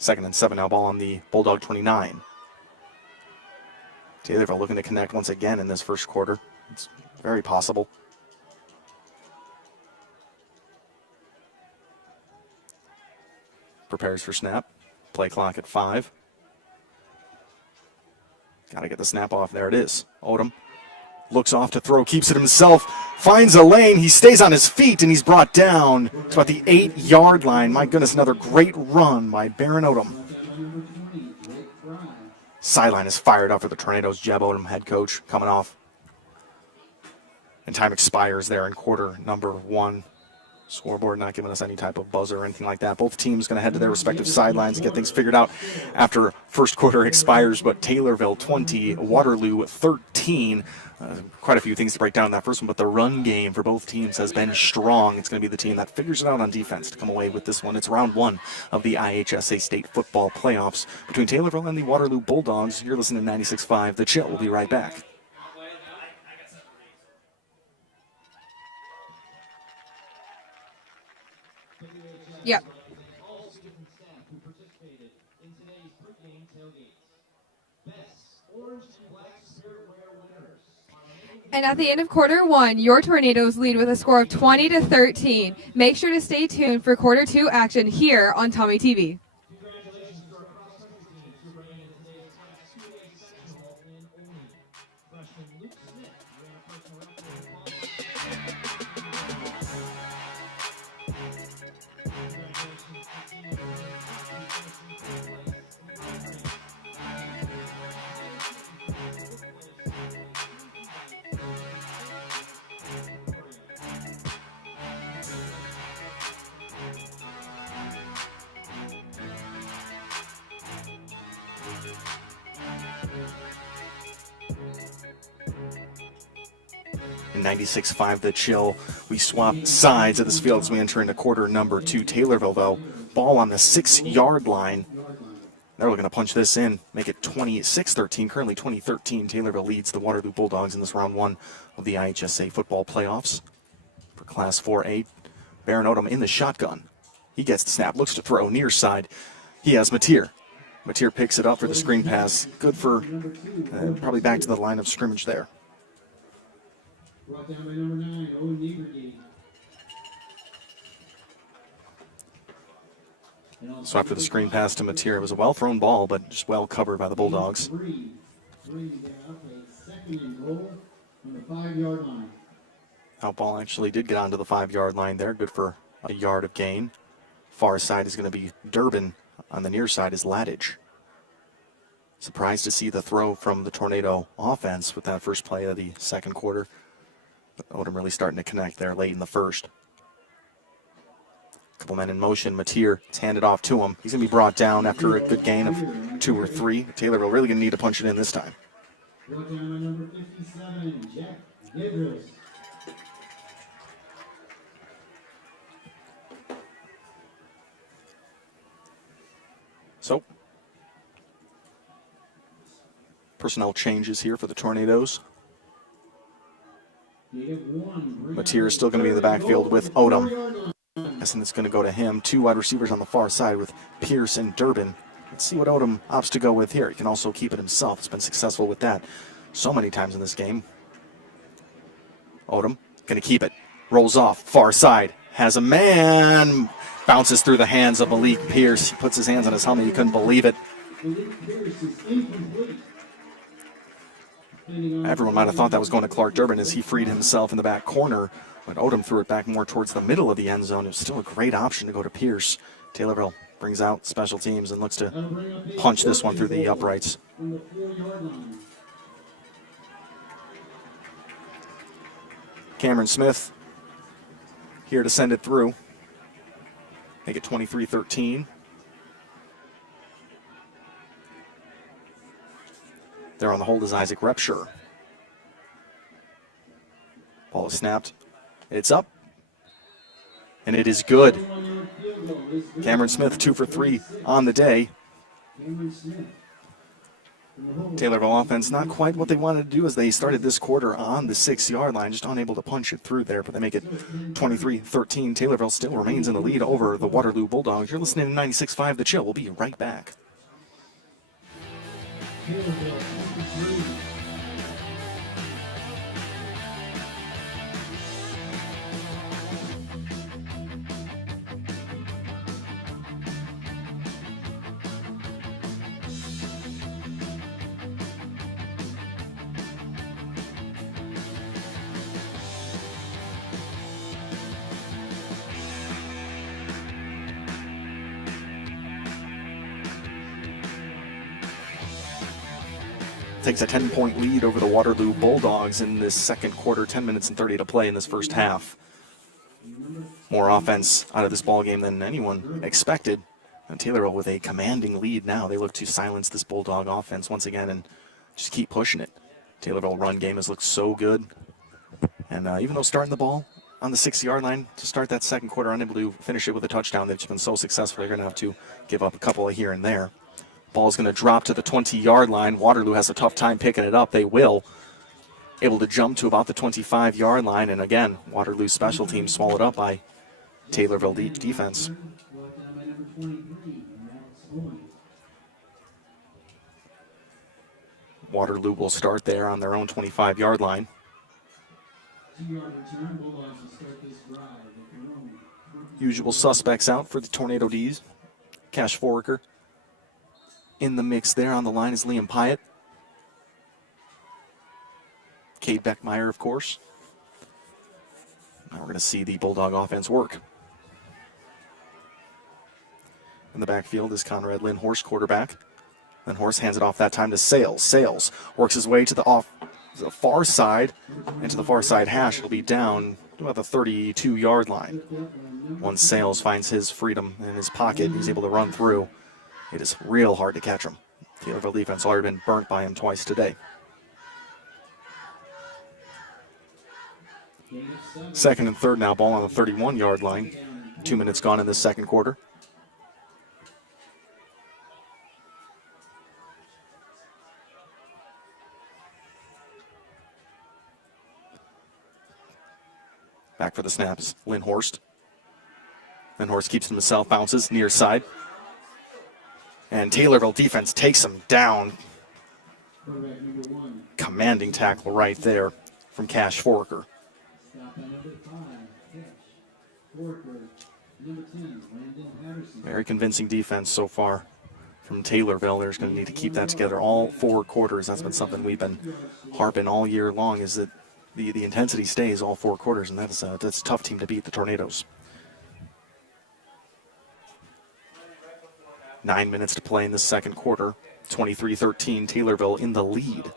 2nd and 7 now, ball on the Bulldog 29. Taylorville looking to connect once again in this first quarter. It's very possible. Prepares for snap. Play clock at 5. Got to get the snap off. There it is. Odom looks off to throw, keeps it himself, finds a lane. He stays on his feet, and he's brought down to about the 8-yard line. My goodness, another great run by Baron Odom. Sideline is fired up for the Tornadoes. Jeb Odom, head coach, coming off. And time expires there in quarter number 1. Scoreboard not giving us any type of buzzer or anything like that. Both teams going to head to their respective sidelines and get things figured out after first quarter expires. But Taylorville 20, Waterloo 13. Quite a few things to break down in that first one, but the run game for both teams has been strong. It's going to be the team that figures it out on defense to come away with this one. It's round 1 of the IHSA State Football Playoffs between Taylorville and the Waterloo Bulldogs. You're listening to 96.5 The Chill. We'll be right back. Yep. And at the end of quarter 1, your Tornadoes lead with a score of 20-13. Make sure to stay tuned for quarter 2 action here on TommyTV. In 96.5 The Chill, we swap sides of this field as we enter into quarter number 2. Taylorville, though, ball on the 6-yard line. They're looking to punch this in, make it 26-13. Currently 20-13. Taylorville leads the Waterloo Bulldogs in this round 1 of the IHSA football playoffs. For Class 4A, Baron Odom in the shotgun. He gets the snap, looks to throw, near side. He has Mateer. Mateer picks it up for the screen pass. Good for probably back to the line of scrimmage there. Brought down by number 9, Owen Niebergate. So after the screen pass to Mateer, it was a well-thrown ball, but just well covered by the Bulldogs. Three down, second and goal on the 5-yard line. Out ball actually did get onto the 5-yard line there. Good for a yard of gain. Far side is going to be Durbin. On the near side is Ladage. Surprised to see the throw from the Tornado offense with that first play of the second quarter. But Odom really starting to connect there late in the first. Couple men in motion. Mateer, it's handed off to him. He's going to be brought down after a good gain of 2 or 3. Taylorville really going to need to punch it in this time. Brought down by number 57, Jack Gabriels. So, personnel changes here for the Tornadoes. Mateer is still going to be in the backfield with Odom. Guessing it's going to go to him. 2 wide receivers on the far side with Pierce and Durbin. Let's see what Odom opts to go with here. He can also keep it himself. He's been successful with that so many times in this game. Odom going to keep it. Rolls off. Far side. Has a man. Bounces through the hands of Malik Pierce. He puts his hands on his helmet. He couldn't believe it. Everyone might have thought that was going to Clark Durbin as he freed himself in the back corner. But Odom threw it back more towards the middle of the end zone. It was still a great option to go to Pierce. Taylorville brings out special teams and looks to punch this one through the uprights. Cameron Smith here to send it through. Make it 23-13. There on the hold is Isaac Repsher. Ball is snapped. It's up. And it is good. Cameron Smith 2 for 3 on the day. Taylorville offense not quite what they wanted to do as they started this quarter on the 6-yard line, just unable to punch it through there, but they make it 23-13. Taylorville still remains in the lead over the Waterloo Bulldogs. You're listening to 96.5 The Chill. We'll be right back. Taylorville 23. Takes a 10-point lead over the Waterloo Bulldogs in this second quarter, 10 minutes and 30 to play in this first half. More offense out of this ball game than anyone expected. And Taylorville with a commanding lead now. They look to silence this Bulldog offense once again and just keep pushing it. Taylorville run game has looked so good. And even though starting the ball on the 6-yard line to start that second quarter, unable to finish it with a touchdown, they've just been so successful, they're going to have to give up a couple of here and there. Ball's going to drop to the 20-yard line. Waterloo has a tough time picking it up. They will. Able to jump to about the 25-yard line. And again, Waterloo special teams swallowed up by Taylorville defense. Waterloo will start there on their own 25-yard line. Usual suspects out for the Tornado D's. Cash Foraker. In the mix there on the line is Liam Pyatt. Cade Beckmeyer, of course. Now we're going to see the Bulldog offense work. In the backfield is Conrad Lindhorst, quarterback. Lindhorst hands it off that time to Sales. Sales works his way to the far side, and to the far side hash. It'll be down to about the 32-yard line. Once Sales finds his freedom in his pocket, he's able to run through. It is real hard to catch him. Taylorville defense already been burnt by him twice today. Second and third now, ball on the 31-yard line. 2 minutes gone in this second quarter. Back for the snaps, Lindhorst. Lindhorst keeps it himself, bounces near side. And Taylorville defense takes him down. Commanding tackle right there from Cash Foraker. Very convincing defense so far from Taylorville. They're going to need to keep that together all 4 quarters. That's been something we've been harping all year long, is that the intensity stays all 4 quarters, and that's a tough team to beat, the Tornadoes. 9 minutes to play in the second quarter. 23-13, Taylorville in the lead.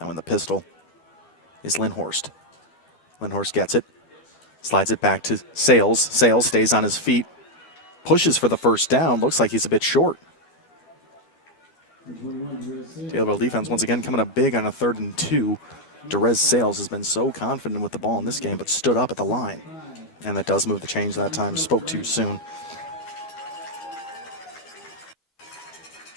Now in the pistol is Lindhorst. Lindhorst gets it, slides it back to Sales. Sales stays on his feet, pushes for the first down. Looks like he's a bit short. Taylorville defense once again coming up big on a 3rd and 2. Derez Sales has been so confident with the ball in this game, but stood up at the line. And that does move the change that time. Spoke too soon.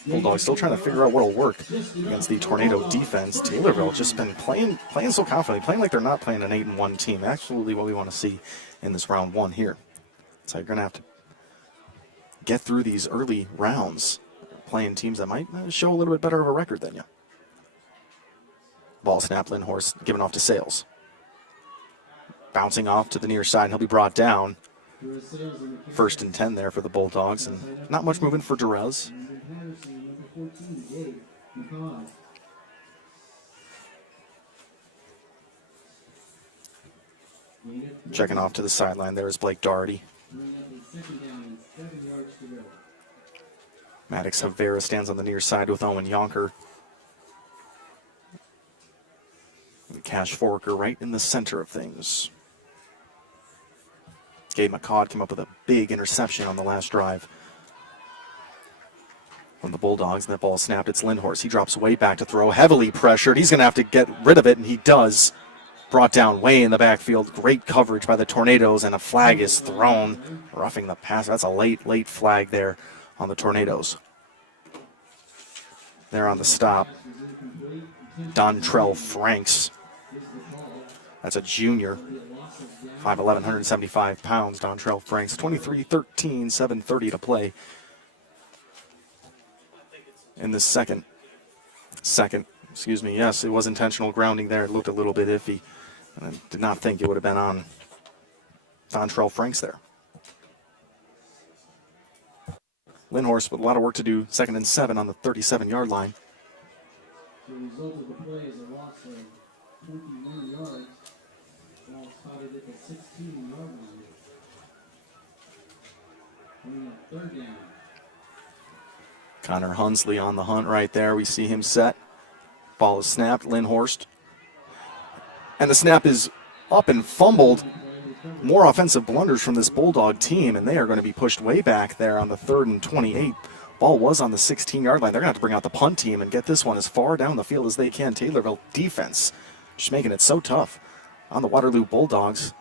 Bulldogs still trying to figure out what will work against the Tornado defense. Taylorville just been playing so confidently, playing like they're not playing an 8-1 team. Absolutely what we want to see in this round 1 here. So you're going to have to get through these early rounds, playing teams that might show a little bit better of a record than you. Ball snap, Lindhorst given off to Sales. Bouncing off to the near side, and he'll be brought down. 1st and 10 there for the Bulldogs, and not much movement for Derez. Checking off to the sideline there is Blake Doherty. Maddox Havera stands on the near side with Owen Yonker. And Cash Foraker right in the center of things. Gabe McCaud came up with a big interception on the last drive from the Bulldogs. And that ball snapped. It's Lindhorst. He drops way back to throw. Heavily pressured. He's going to have to get rid of it, and he does. Brought down way in the backfield. Great coverage by the Tornadoes, and a flag is thrown. Roughing the pass. That's a late flag there on the Tornadoes. There on the stop, Dontrell Franks. That's a junior, 5'11", 175 pounds. Dontrell Franks, 23-13, 7:30 to play in the second. Yes, it was intentional grounding there. It looked a little bit iffy. And I did not think it would have been on Dontrell Franks there. Lindhorst with a lot of work to do, 2nd and 7 on the 37-yard line. The result of the play is a loss of 21 yards. Ball spotted at the 16-yard line. Coming up 3rd down. Connor Hunsley on the hunt right there. We see him set. Ball is snapped. Lindhorst. And the snap is up and fumbled. More offensive blunders from this Bulldog team, and they are going to be pushed way back there on the 3rd and 28. Ball was on the 16-yard line. They're going to have to bring out the punt team and get this one as far down the field as they can. Taylorville defense just making it so tough on the Waterloo Bulldogs.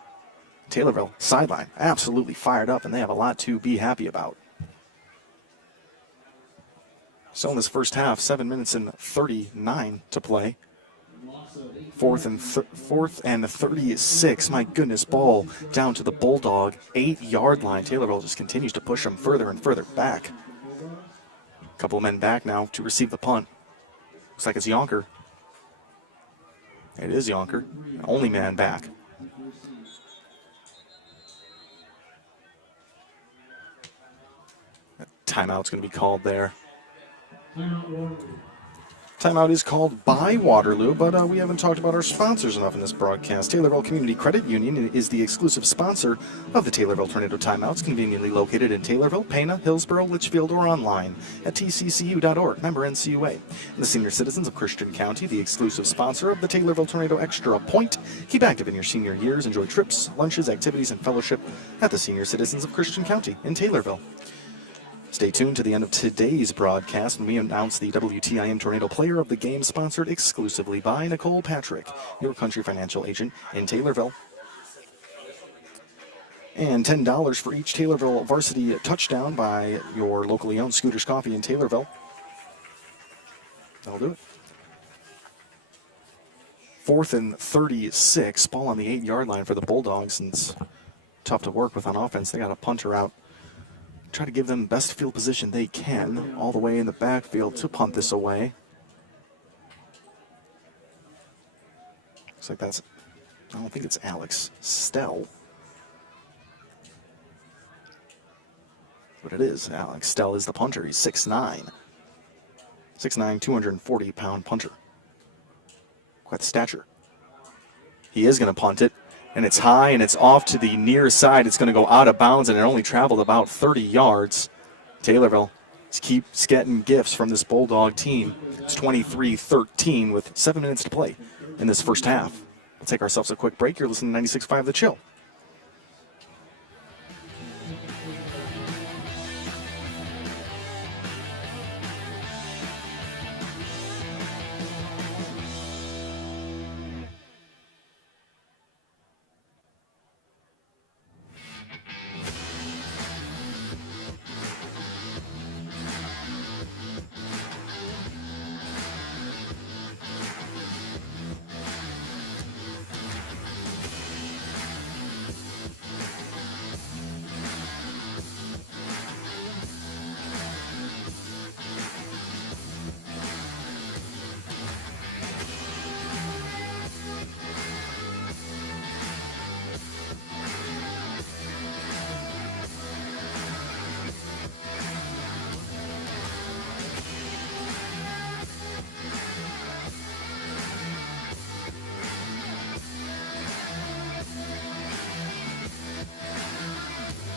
Taylorville sideline absolutely fired up, and they have a lot to be happy about. So in this first half, 7 minutes and 39 to play. 4th and 36. My goodness, ball down to the Bulldog 8-yard line. Taylorville just continues to push them further and further back. A couple of men back now to receive the punt. Looks like it's Yonker. It is Yonker. Only man back. A timeout's going to be called there. Timeout is called by Waterloo, but we haven't talked about our sponsors enough in this broadcast. Taylorville Community Credit Union is the exclusive sponsor of the Taylorville Tornado Timeouts, conveniently located in Taylorville, Pana, Hillsborough, Litchfield, or online at tccu.org. Member NCUA. And the Senior Citizens of Christian County, the exclusive sponsor of the Taylorville Tornado Extra Point. Keep active in your senior years. Enjoy trips, lunches, activities, and fellowship at the Senior Citizens of Christian County in Taylorville. Stay tuned to the end of today's broadcast when we announce the WTIM Tornado Player of the Game, sponsored exclusively by Nicole Patrick, your country financial agent in Taylorville. And $10 for each Taylorville varsity touchdown by your locally owned Scooters Coffee in Taylorville. That'll do it. 4th and 36, ball on the 8-yard line for the Bulldogs, and it's tough to work with on offense. They got a punter out. Try to give them best field position they can, all the way in the backfield to punt this away. Looks like that's, I don't think it's Alex Stell. But it is. Alex Stell is the punter. He's 6'9". 6'9", 240-pound punter. Quite the stature. He is going to punt it. And it's high, and it's off to the near side. It's going to go out of bounds, and it only traveled about 30 yards. Taylorville keeps getting gifts from this Bulldog team. It's 23-13 with 7 minutes to play in this first half. We'll take ourselves a quick break. You're listening to 96.5 The Chill.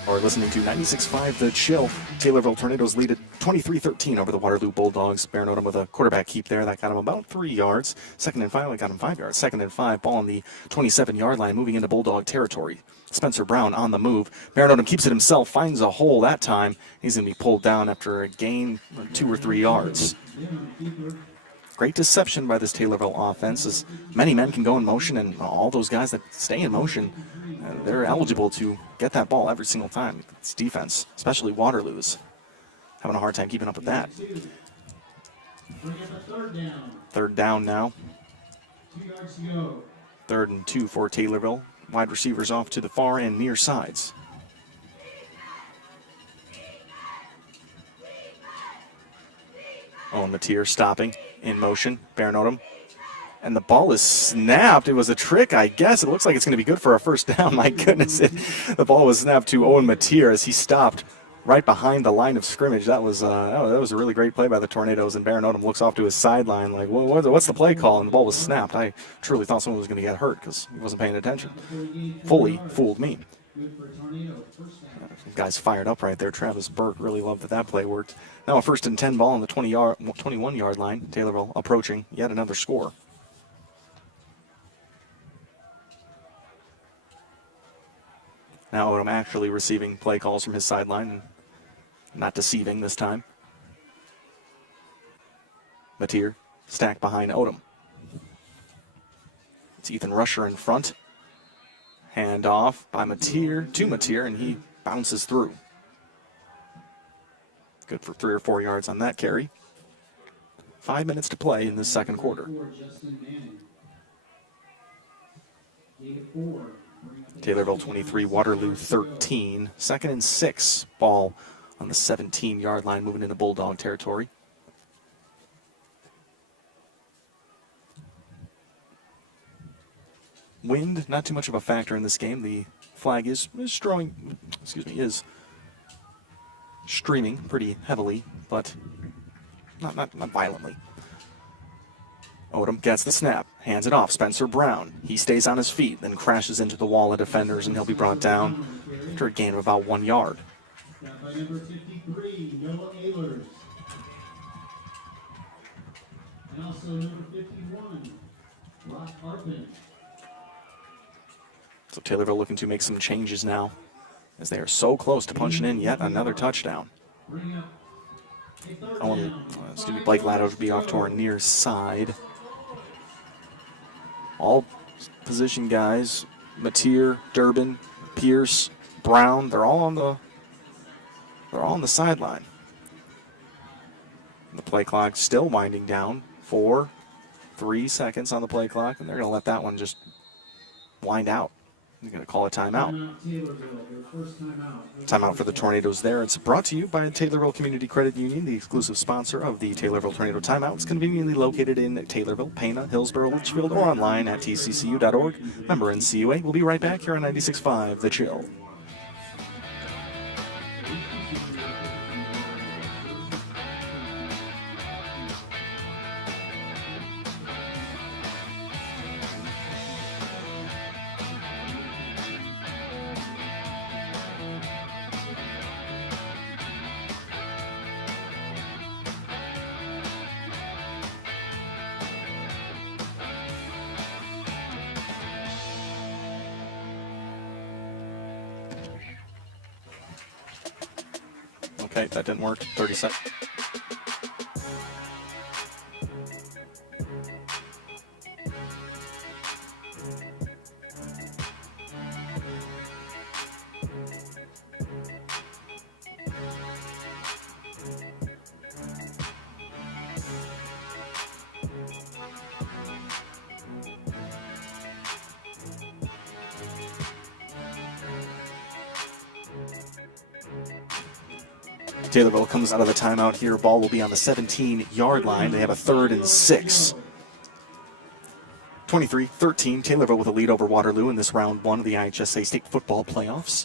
Or listening to 96.5 The Chill. Taylorville Tornadoes lead at 23-13 over the Waterloo Bulldogs. Baron Odom with a quarterback keep there. That got him about 3 yards. 2nd and 5, we got him 5 yards. 2nd and 5, ball on the 27-yard line, moving into Bulldog territory. Spencer Brown on the move. Baron Odom keeps it himself, finds a hole that time. He's going to be pulled down after a gain of 2 or 3 yards. Great deception by this Taylorville offense, as many men can go in motion, and all those guys that stay in motion, they're eligible to get that ball every single time. It's defense, especially Waterloo's. having a hard time keeping up with that. Bring up a third down. Third down now. 2 yards to go. 3rd and 2 for Taylorville. Wide receivers off to the far and near sides. Owen Mateer stopping in motion. Baron Odom. And the ball is snapped. It was a trick, I guess. It looks like it's going to be good for a first down. My goodness. The ball was snapped to Owen Mateer as he stopped right behind the line of scrimmage. That was a really great play by the Tornadoes. And Baron Odom looks off to his sideline like, well, what's the play call? And the ball was snapped. I truly thought someone was going to get hurt because he wasn't paying attention. Fully fooled me. Guys fired up right there. Travis Burke really loved that play worked. Now a 1st and 10 ball on the 21-yard line. Taylorville approaching yet another score. Now Odom actually receiving play calls from his sideline and not deceiving this time. Mateer stacked behind Odom. It's Ethan Rusher in front. Hand off by Mateer to Mateer, and he bounces through. Good for 3 or 4 yards on that carry. 5 minutes to play in this second quarter. Taylorville 23, Waterloo 13. 2nd and 6. Ball on the 17-yard line, moving into Bulldog territory. Wind, not too much of a factor in this game. The flag is streaming pretty heavily, but not violently. Odom gets the snap, hands it off. Spencer Brown. He stays on his feet, then crashes into the wall of defenders, and he'll be brought down after a gain of about 1 yard. Snap by number 53, Noah Ehlers. And also number 51, Rock Arpin. So Taylorville looking to make some changes now, as they are so close to punching in yet another touchdown. Blake Ladd will be off to our near side. All position guys, Mateer, Durbin, Pierce, Brown, they're all on the sideline. The play clock still winding down. 3 seconds on the play clock, and they're going to let that one just wind out. They're going to call a timeout. Timeout for the Tornadoes there. It's brought to you by Taylorville Community Credit Union, the exclusive sponsor of the Taylorville Tornado Timeout. It's conveniently located in Taylorville, Pana, Hillsborough, Litchfield, or online at tccu.org. Member NCUA. We'll be right back here on 96.5 The Chill. Okay, that didn't work. 30 seconds. Taylorville comes out of the timeout here. Ball will be on the 17-yard line. They have a 3rd and 6. 23-13, Taylorville with a lead over Waterloo in this round 1 of the IHSA State Football Playoffs.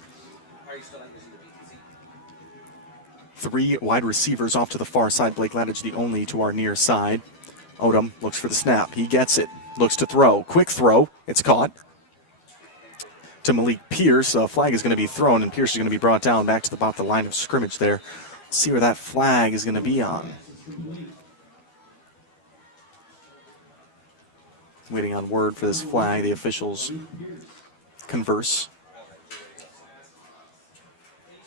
3 wide receivers off to the far side. Blake Laddage the only to our near side. Odom looks for the snap. He gets it. Looks to throw. Quick throw. It's caught. To Malik Pierce. A flag is going to be thrown, and Pierce is going to be brought down back to about the line of scrimmage there. See where that flag is going to be on. Waiting on word for this flag. The officials converse.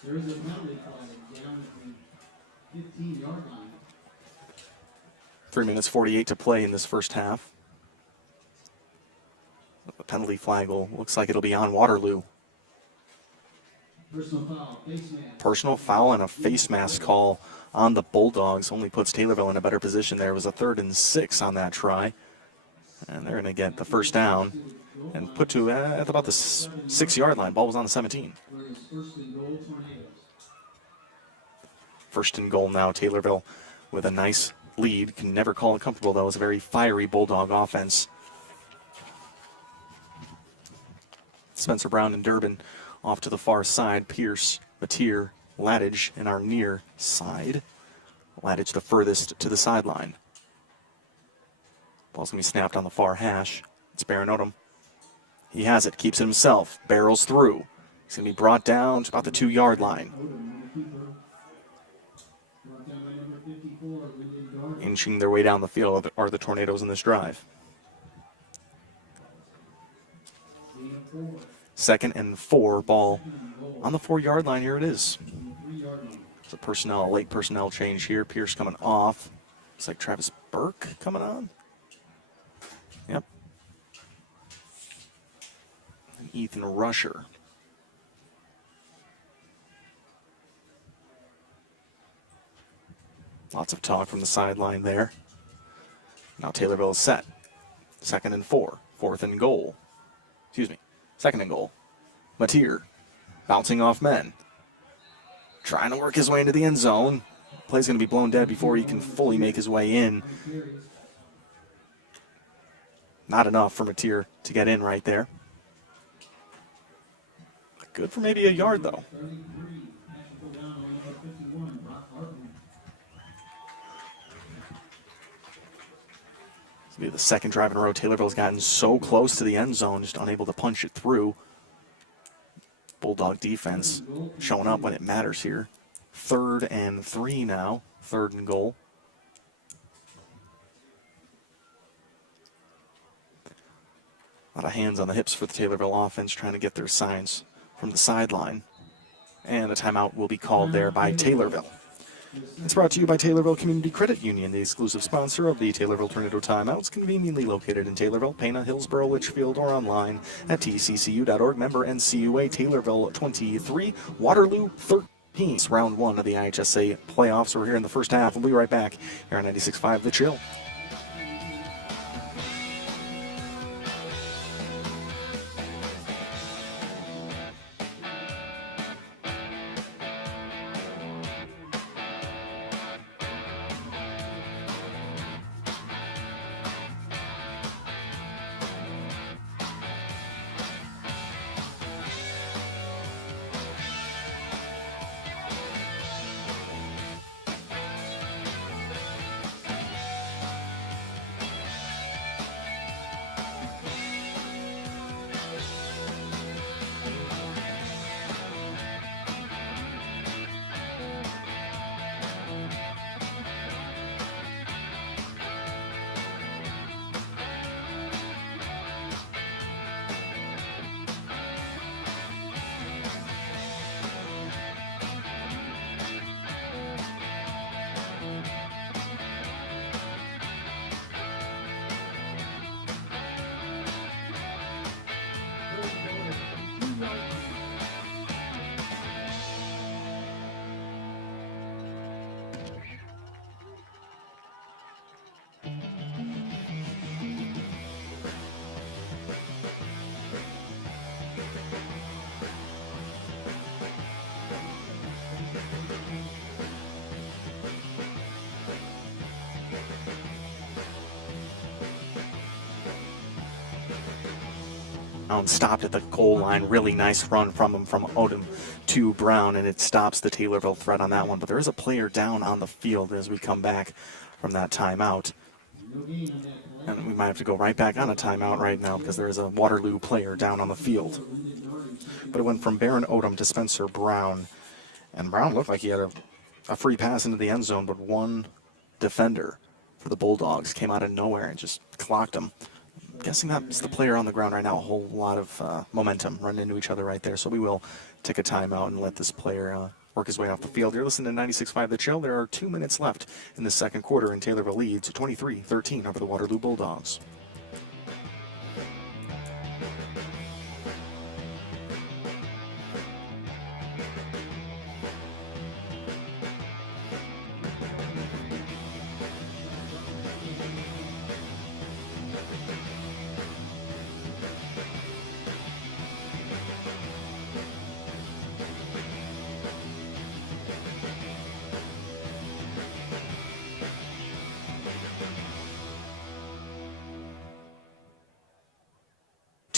There is a penalty flag down at the 15-yard line. 3 minutes 48 to play in this first half. The penalty flag looks like it'll be on Waterloo. Personal foul, face mask. Personal foul and a face mask call on the Bulldogs only puts Taylorville in a better position there. It was a 3rd and 6 on that try. And they're going to get the first down and put to at about the 6-yard line. Ball was on the 17. First and goal, Tornadoes. First and goal now, Taylorville with a nice lead. Can never call it comfortable, though. It's a very fiery Bulldog offense. Spencer Brown and Durbin off to the far side. Pierce, Mateer, Ladage in our near side. Ladage the furthest to the sideline. Ball's going to be snapped on the far hash. It's Baron Odom. He has it, keeps it himself, barrels through. He's going to be brought down to about the 2-yard line. Inching their way down the field are the Tornadoes in this drive. 2nd and 4, ball on the 4-yard line. Here it is. It's a late personnel change here. Pierce coming off. Looks like Travis Burke coming on. Yep. And Ethan Rusher. Lots of talk from the sideline there. Now Taylorville is set. 2nd and 4. 4th and goal. 2nd and goal. Mateer bouncing off men. Trying to work his way into the end zone. Play's going to be blown dead before he can fully make his way in. Not enough for Mateer to get in right there. Good for maybe a yard, though. This will be the 2nd drive in a row. Taylorville's gotten so close to the end zone, just unable to punch it through. Bulldog defense showing up when it matters here. 3rd and 3 now. 3rd and goal. A lot of hands on the hips for the Taylorville offense trying to get their signs from the sideline. And a timeout will be called there by Taylorville. It's brought to you by Taylorville Community Credit Union, the exclusive sponsor of the Taylorville Tornado Timeouts, conveniently located in Taylorville, Pana, Hillsborough, Litchfield, or online at tccu.org. Member NCUA. Taylorville 23, Waterloo 13. It's round 1 of the IHSA playoffs. We're here in the first half. We'll be right back here on 96.5 The Chill. Stopped at the goal line. Really nice run from him, from Odom to Brown, and it stops the Taylorville threat on that one. But there is a player down on the field as we come back from that timeout. And we might have to go right back on a timeout right now because there is a Waterloo player down on the field. But it went from Baron Odom to Spencer Brown. And Brown looked like he had a free pass into the end zone, but one defender for the Bulldogs came out of nowhere and just clocked him. Guessing that's the player on the ground right now. A whole lot of momentum running into each other right there. So we will take a timeout and let this player work his way off the field. You're listening to 96.5 The Chill. There are 2 minutes left in the second quarter, and Taylorville leads 23-13 over the Waterloo Bulldogs.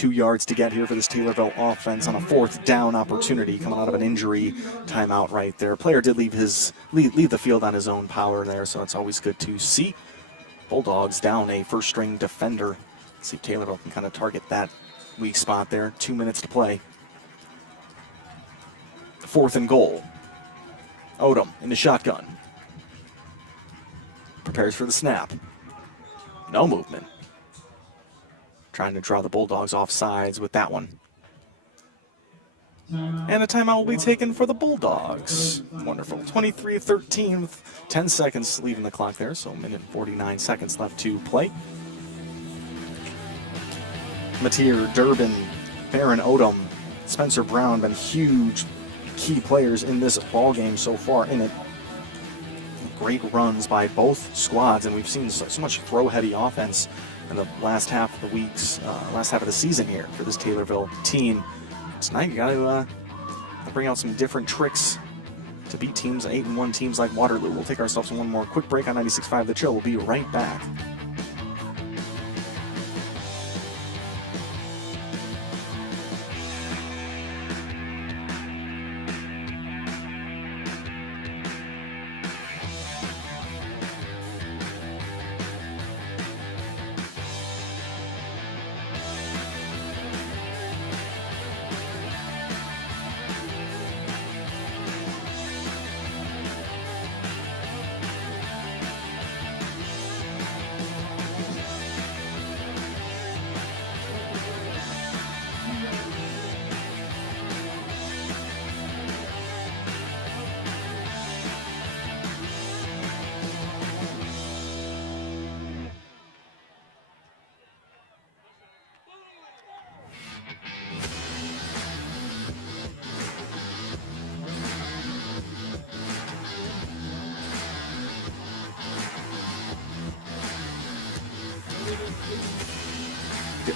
2 yards to get here for this Taylorville offense on a 4th down opportunity coming out of an injury timeout right there. Player did leave the field on his own power there, so it's always good to see. Bulldogs down a first-string defender. Let's see if Taylorville can kind of target that weak spot there. 2 minutes to play. 4th and goal. Odom in the shotgun. Prepares for the snap. No movement. Trying to draw the Bulldogs off sides with that one. And a timeout will be taken for the Bulldogs. Wonderful. 23-13 with 10 seconds leaving the clock there, so a minute and 49 seconds left to play. Mateer, Durbin, Barron Odom, Spencer Brown been huge key players in this ball game so far in it. Great runs by both squads, and we've seen so much throw-heavy offense in the last half of the season here for this Taylorville team. Tonight you got to bring out some different tricks to beat teams, 8-1 teams like Waterloo. We'll take ourselves one more quick break on 96.5 The Chill. We'll be right back.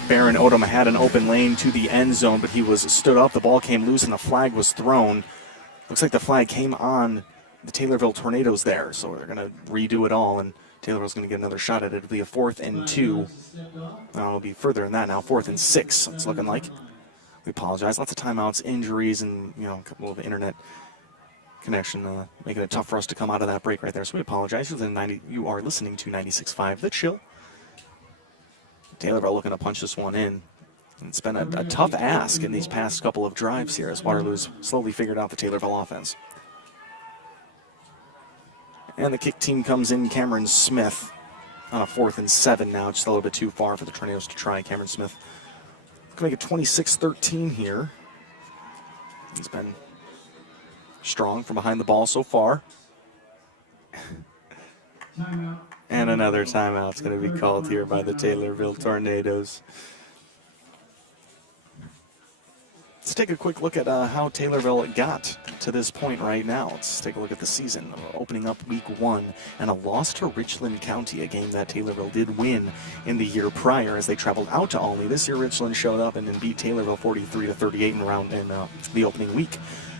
Barron Odom had an open lane to the end zone, but he was stood up. The ball came loose and a flag was thrown. Looks like the flag came on the Taylorville Tornadoes there, so we're going to redo it all, and Taylorville's going to get another shot at it. It'll be a 4th and 2. It'll be further than that now, 4th and 6, it's looking like. We apologize. Lots of timeouts, injuries, and a couple of internet connection making it tough for us to come out of that break right there, so we apologize. You are listening to 96.5 The Chill. Taylorville looking to punch this one in. It's been a tough ask in these past couple of drives here as Waterloo's slowly figured out the Taylorville offense. And the kick team comes in, Cameron Smith on a 4th and 7 now, just a little bit too far for the Tornadoes to try. Cameron Smith can make it 26-13 here. He's been strong from behind the ball so far. And another timeout's going to be called here by the Taylorville Tornadoes. Let's take a quick look at how Taylorville got to this point right now. Let's take a look at the season. Opening up week 1 and a loss to Richland County, a game that Taylorville did win in the year prior as they traveled out to Olney. This year Richland showed up and beat Taylorville 43-38 in the opening week.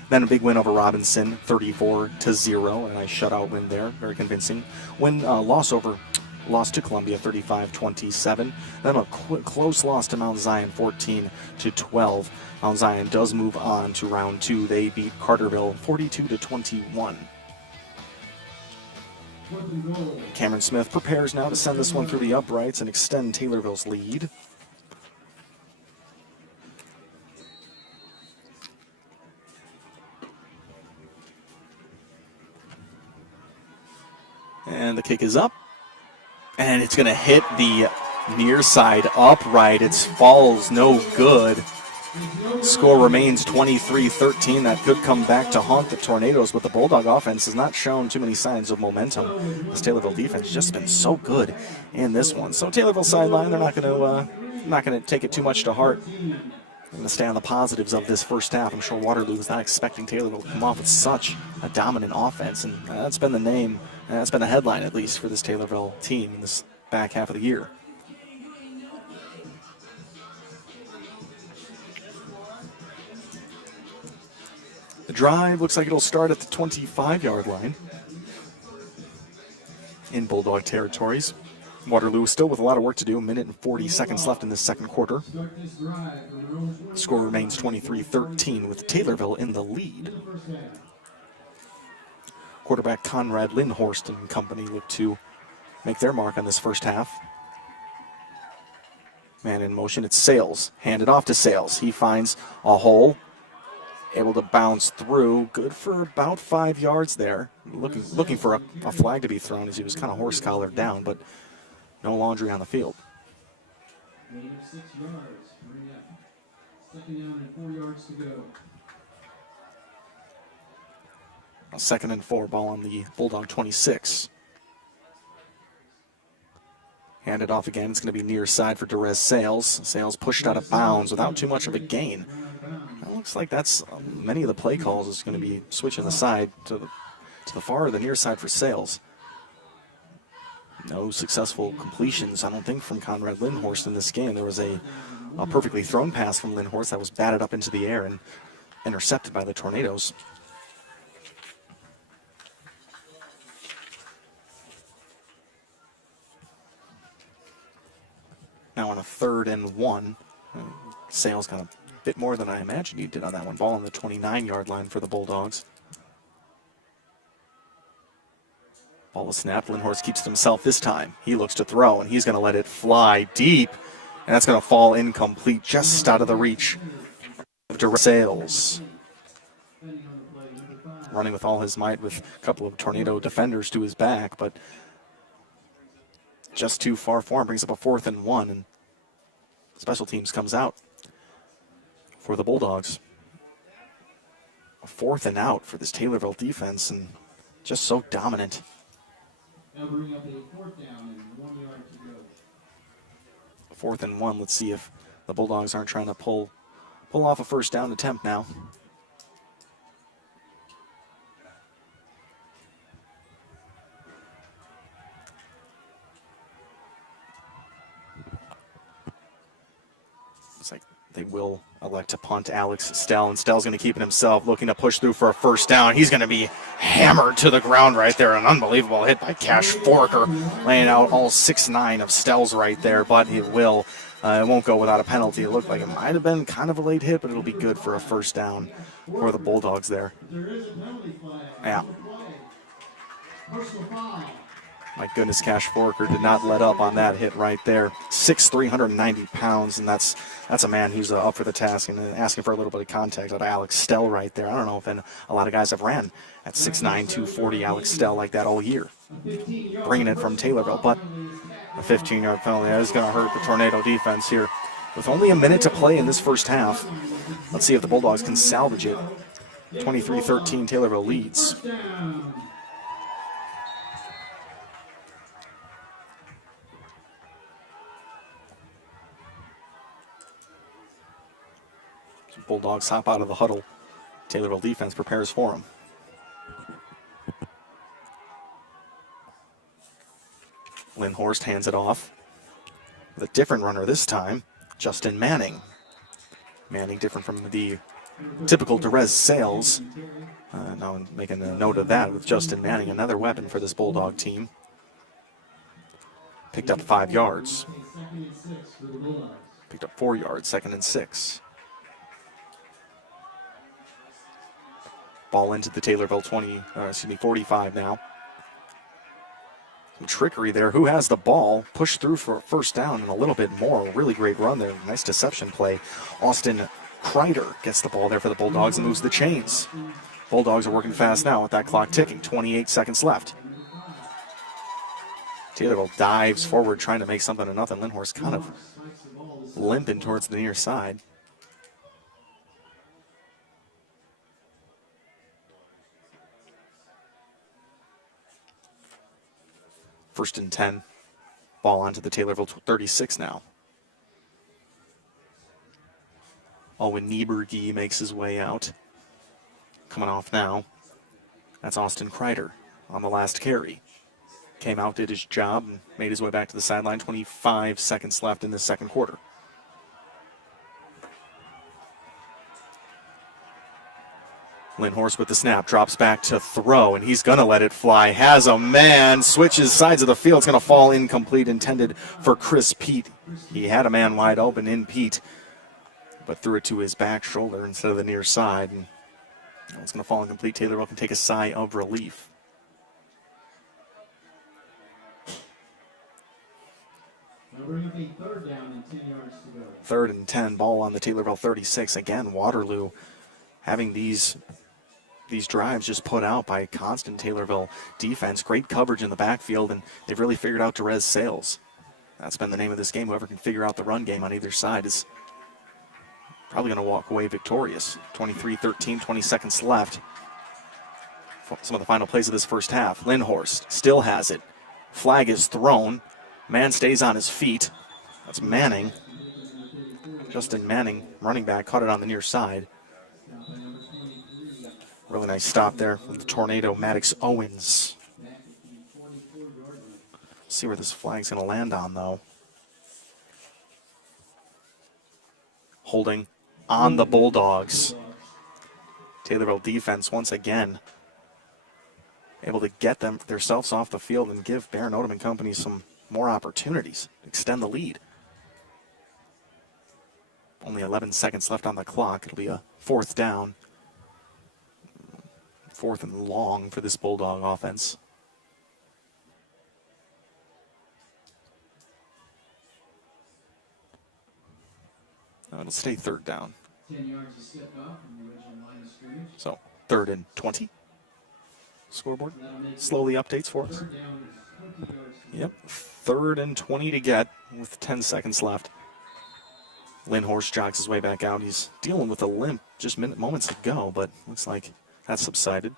Then a big win over Robinson, 34-0, and a shutout win there, very convincing. Loss to Columbia, 35-27. Then a close loss to Mount Zion, 14-12. Mount Zion does move on to round 2. They beat Carterville, 42-21. Cameron Smith prepares now to send this one through the uprights and extend Taylorville's lead. And the kick is up. And it's going to hit the near side upright. It falls no good. Score remains 23-13. That could come back to haunt the Tornadoes, but the Bulldog offense has not shown too many signs of momentum. This Taylorville defense has just been so good in this one. So Taylorville sideline, they're not going to take it too much to heart. They're going to stay on the positives of this first half. I'm sure Waterloo was not expecting Taylorville to come off with such a dominant offense, and that's been the name. That's been the headline, at least, for this Taylorville team in this back half of the year. The drive looks like it'll start at the 25-yard line in Bulldog territories. Waterloo still with a lot of work to do. A minute and 40 seconds left in this second quarter. Score remains 23-13 with Taylorville in the lead. Quarterback Conrad Lindhorst and company look to make their mark on this first half. Man in motion, it's Sales. Handed off to Sales. He finds a hole. Able to bounce through. Good for about 5 yards there. Looking for a flag to be thrown as he was kind of horse-collared down, but no laundry on the field. Gain of 6 yards. Bring up. Second down and 4 yards to go. A 2nd and 4, ball on the Bulldog 26. Handed off again. It's going to be near side for Derez Sales. Sales pushed out of bounds without too much of a gain. It looks like that's many of the play calls is going to be switching the side to the far or the near side for Sales. No successful completions, I don't think, from Conrad Lindhorst in this game. There was a perfectly thrown pass from Lindhorst that was batted up into the air and intercepted by the Tornadoes. Now on a 3rd and 1, Sales got a bit more than I imagined he did on that one. Ball on the 29-yard line for the Bulldogs. Ball is snapped. Lindhorst keeps it himself this time. He looks to throw, and he's going to let it fly deep, and that's going to fall incomplete, just out of the reach of Sales. Running with all his might with a couple of Tornado defenders to his back, but just too far for him. Brings up a 4th and 1, and special teams comes out for the Bulldogs. A 4th and out for this Taylorville defense, and just so dominant. Now bring up a 4th down and 1 yard to go. 4th and 1. Let's see if the Bulldogs aren't trying to pull off a first down attempt now. Looks like they will elect to punt Alex Stell, and Stell's going to keep it himself, looking to push through for a first down. He's going to be hammered to the ground right there. An unbelievable hit by Cash Forker, laying out all 6'9" of Stell's right there, but it will. It won't go without a penalty. It looked like it might have been kind of a late hit, but it'll be good for a first down for the Bulldogs there. There is a penalty flag. Yeah. Personal foul. My goodness, Cash Forker did not let up on that hit right there. 6'3", 190 pounds, and that's a man who's up for the task and asking for a little bit of contact out of Alex Stell right there. I don't know if a lot of guys have ran at 6'9", 240 Alex Stell like that all year. Bringing it from Taylorville, but a 15-yard penalty. That is going to hurt the Tornado defense here. With only a minute to play in this first half, let's see if the Bulldogs can salvage it. 23-13, Taylorville leads. Bulldogs hop out of the huddle. Taylorville defense prepares for them. Lindhorst hands it off. With a different runner this time, Justin Manning. Manning different from the typical Derez Sales. Now I'm making a note of that with Justin Manning, another weapon for this Bulldog team. Picked up 5 yards. Picked up 4 yards, 2nd and 6. Ball into the Taylorville 45 now. Some trickery there. Who has the ball? Pushed through for a first down and a little bit more. Really great run there. Nice deception play. Austin Kreider gets the ball there for the Bulldogs and moves the chains. Bulldogs are working fast now with that clock ticking. 28 seconds left. Taylorville dives forward trying to make something of nothing. Lindhorst kind of limping towards the near side. First and 10. Ball onto the Taylorville 36 now. Owen Nieberge makes his way out. Coming off now. That's Austin Kreider on the last carry. Came out, did his job, and made his way back to the sideline. 25 seconds left in the second quarter. Lindhorst with the snap, drops back to throw, and he's going to let it fly. Has a man, switches sides of the field. It's going to fall incomplete, intended for Chris Pete. He had a man wide open in Pete, but threw it to his back shoulder instead of the near side. And it's going to fall incomplete. Taylorville can take a sigh of relief. Now we're going to be third down and 10 yards to go. 3rd and 10, ball on the Taylorville 36. Again, Waterloo having these drives just put out by constant Taylorville defense. Great coverage in the backfield, and they've really figured out Therese Sales. That's been the name of this game. Whoever can figure out the run game on either side is probably going to walk away victorious. 23-13, 20 seconds left. Some of the final plays of this first half. Lindhorst still has it. Flag is thrown. Man stays on his feet. That's Manning. Justin Manning, running back, caught it on the near side. Really nice stop there from the Tornado, Maddox Owens. See where this flag's going to land on, though. Holding on the Bulldogs. Taylorville defense once again able to get themselves off the field and give Baron Odom and company some more opportunities, extend the lead. Only 11 seconds left on the clock. It'll be a 4th down. 4th and long for this Bulldog offense. It'll stay 3rd down. 10 yards to step off from the original line of scrimmage. So 3rd and 20. Scoreboard slowly updates for us. Third down is 20 yards to Yep, 3rd and 20 to get with 10 seconds left. Lindhorst jogs his way back out. He's dealing with a limp just moments ago, but looks like that's subsided.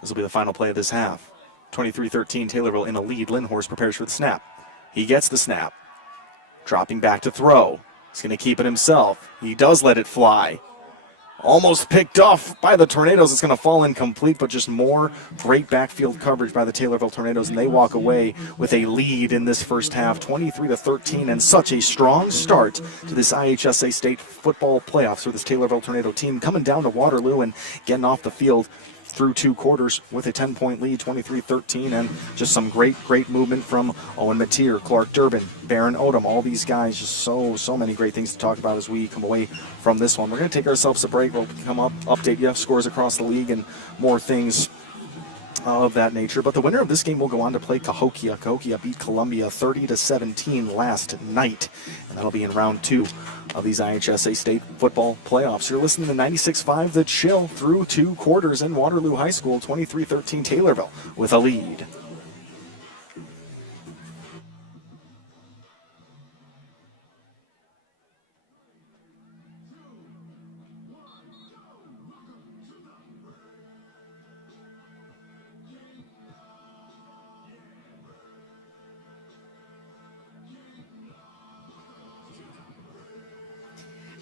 This will be the final play of this half. 23-13, Taylorville in a lead. Lindhorst prepares for the snap. He gets the snap. Dropping back to throw. He's going to keep it himself. He does let it fly. Almost picked off by the Tornadoes. It's going to fall incomplete, but just more great backfield coverage by the Taylorville Tornadoes, and they walk away with a lead in this first half, 23-13, and such a strong start to this IHSA State football playoffs for this Taylorville Tornado team, coming down to Waterloo and getting off the field through 2 quarters with a 10-point lead, 23-13, and just some great movement from Owen Mateer, Clark Durbin, Baron Odom, all these guys. Just so many great things to talk about as we come away from this one. We're going to take ourselves a break. We'll come up, update you, scores across the league, and more things of that nature. But the winner of this game will go on to play Cahokia. Cahokia beat Columbia 30-17 last night, and that'll be in round 2 of these IHSA State football playoffs. You're listening to 96.5 The Chill through 2 quarters in Waterloo High School, 23-13 Taylorville with a lead.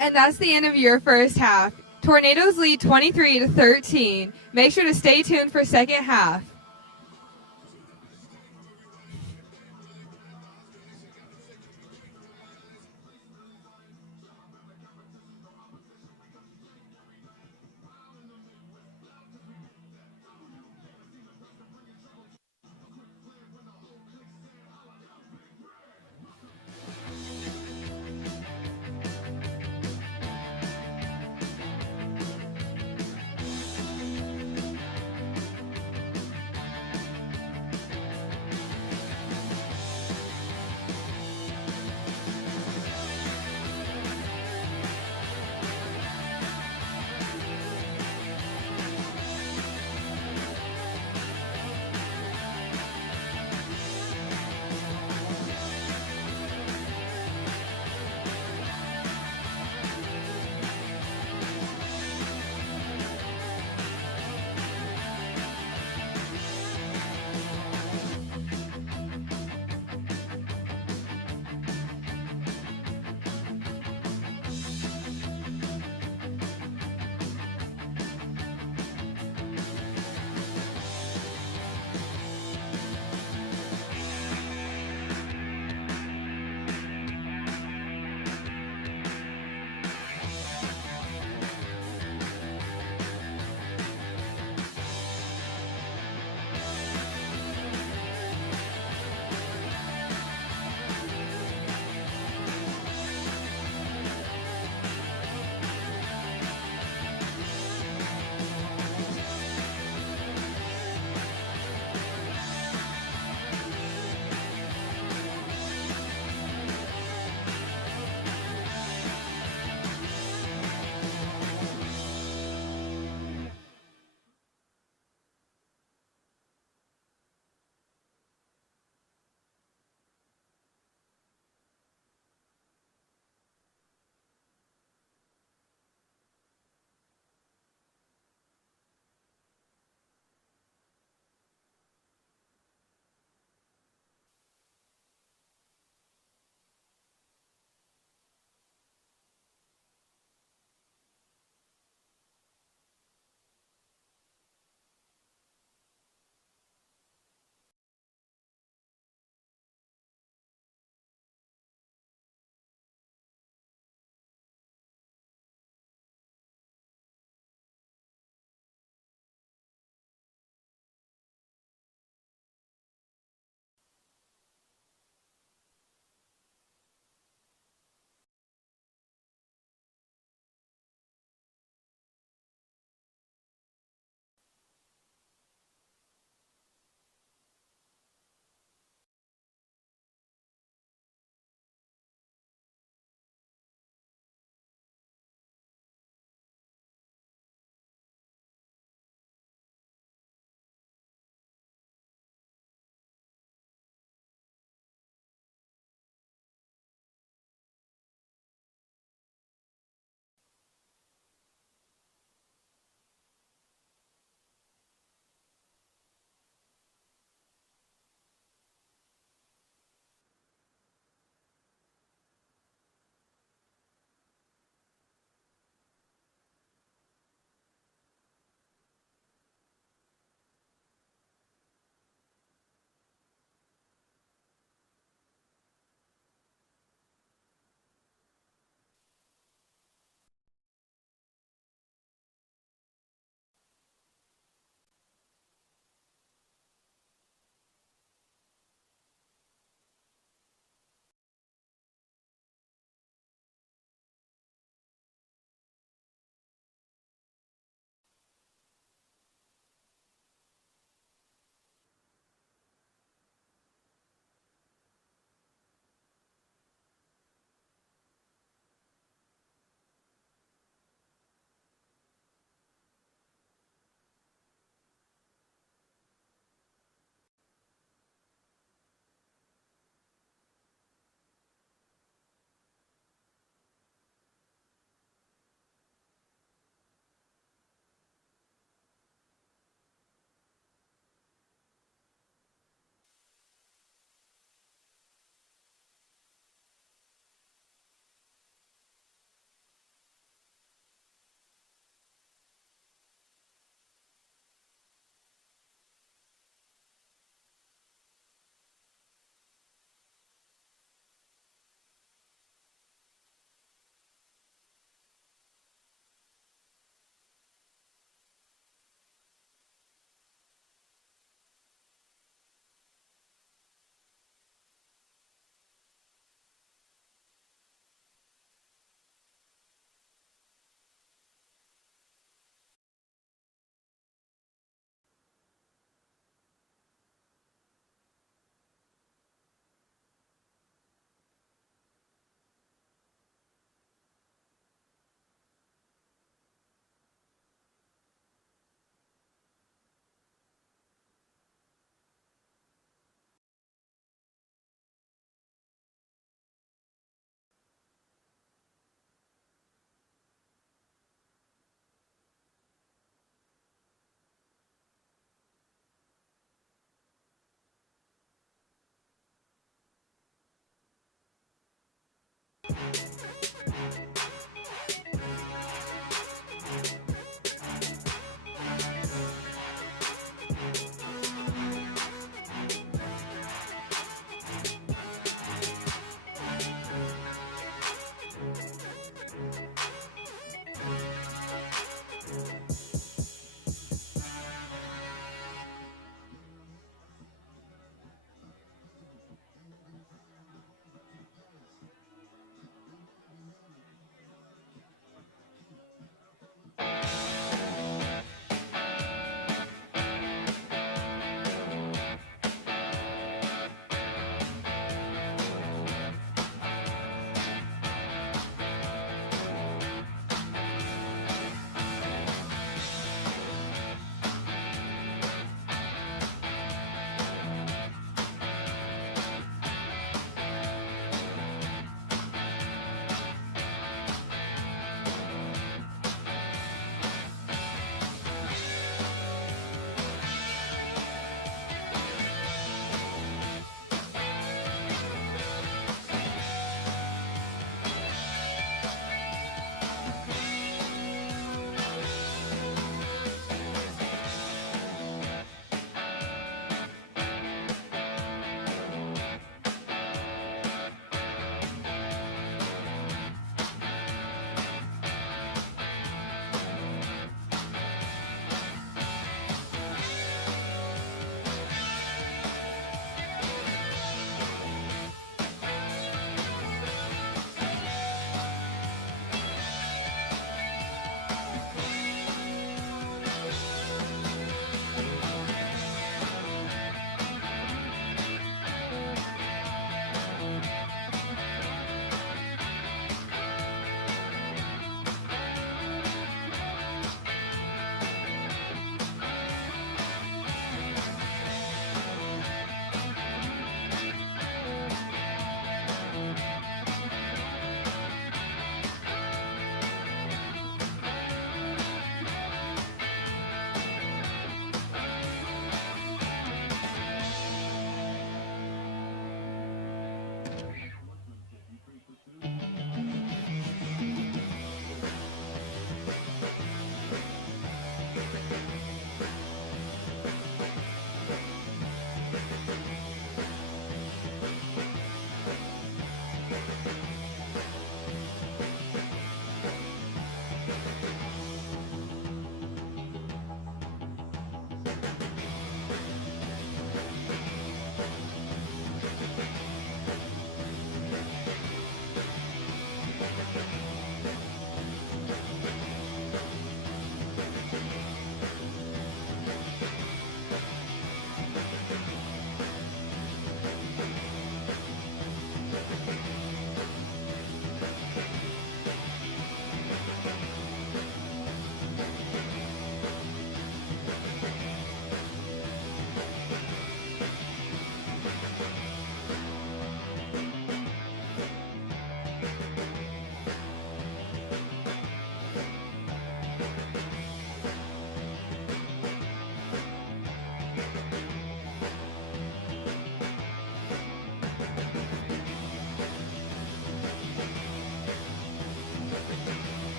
And that's the end of your first half. Tornadoes lead 23-13. Make sure to stay tuned for second half.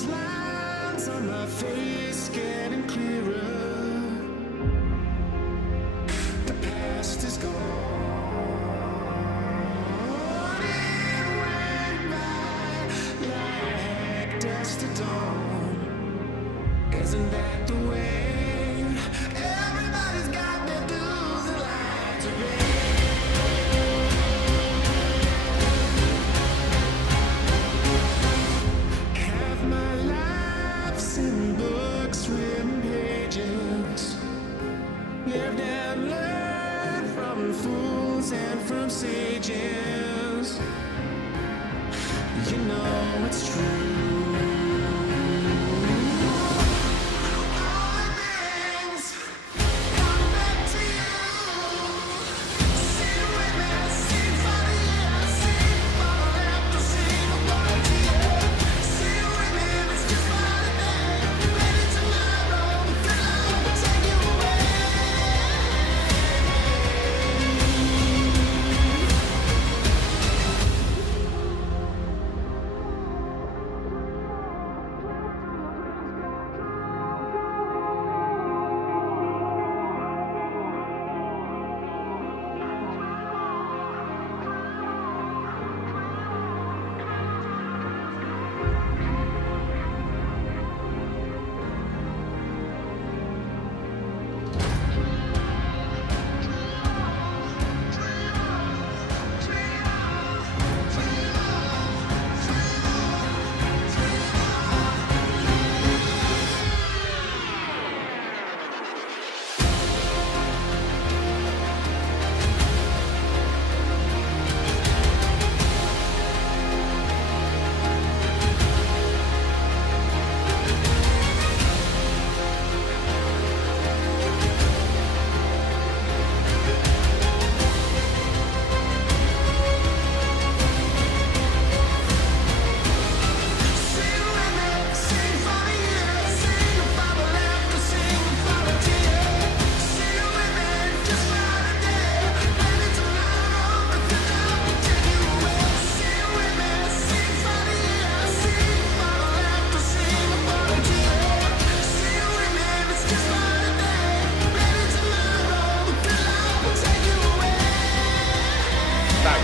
these lines on my face getting clearer. The past is gone. It went by like dust at dawn. Isn't that the way? Everybody's got their dues in life to pay. Have my lives in books, written pages. Lived and learned from fools and from sages. You know it's true. All things come back to you. Sing with me, sing for the year, sing for the laughter, sing for the tears. Sing with me, it's just for the day. Maybe tomorrow, the love will take you away.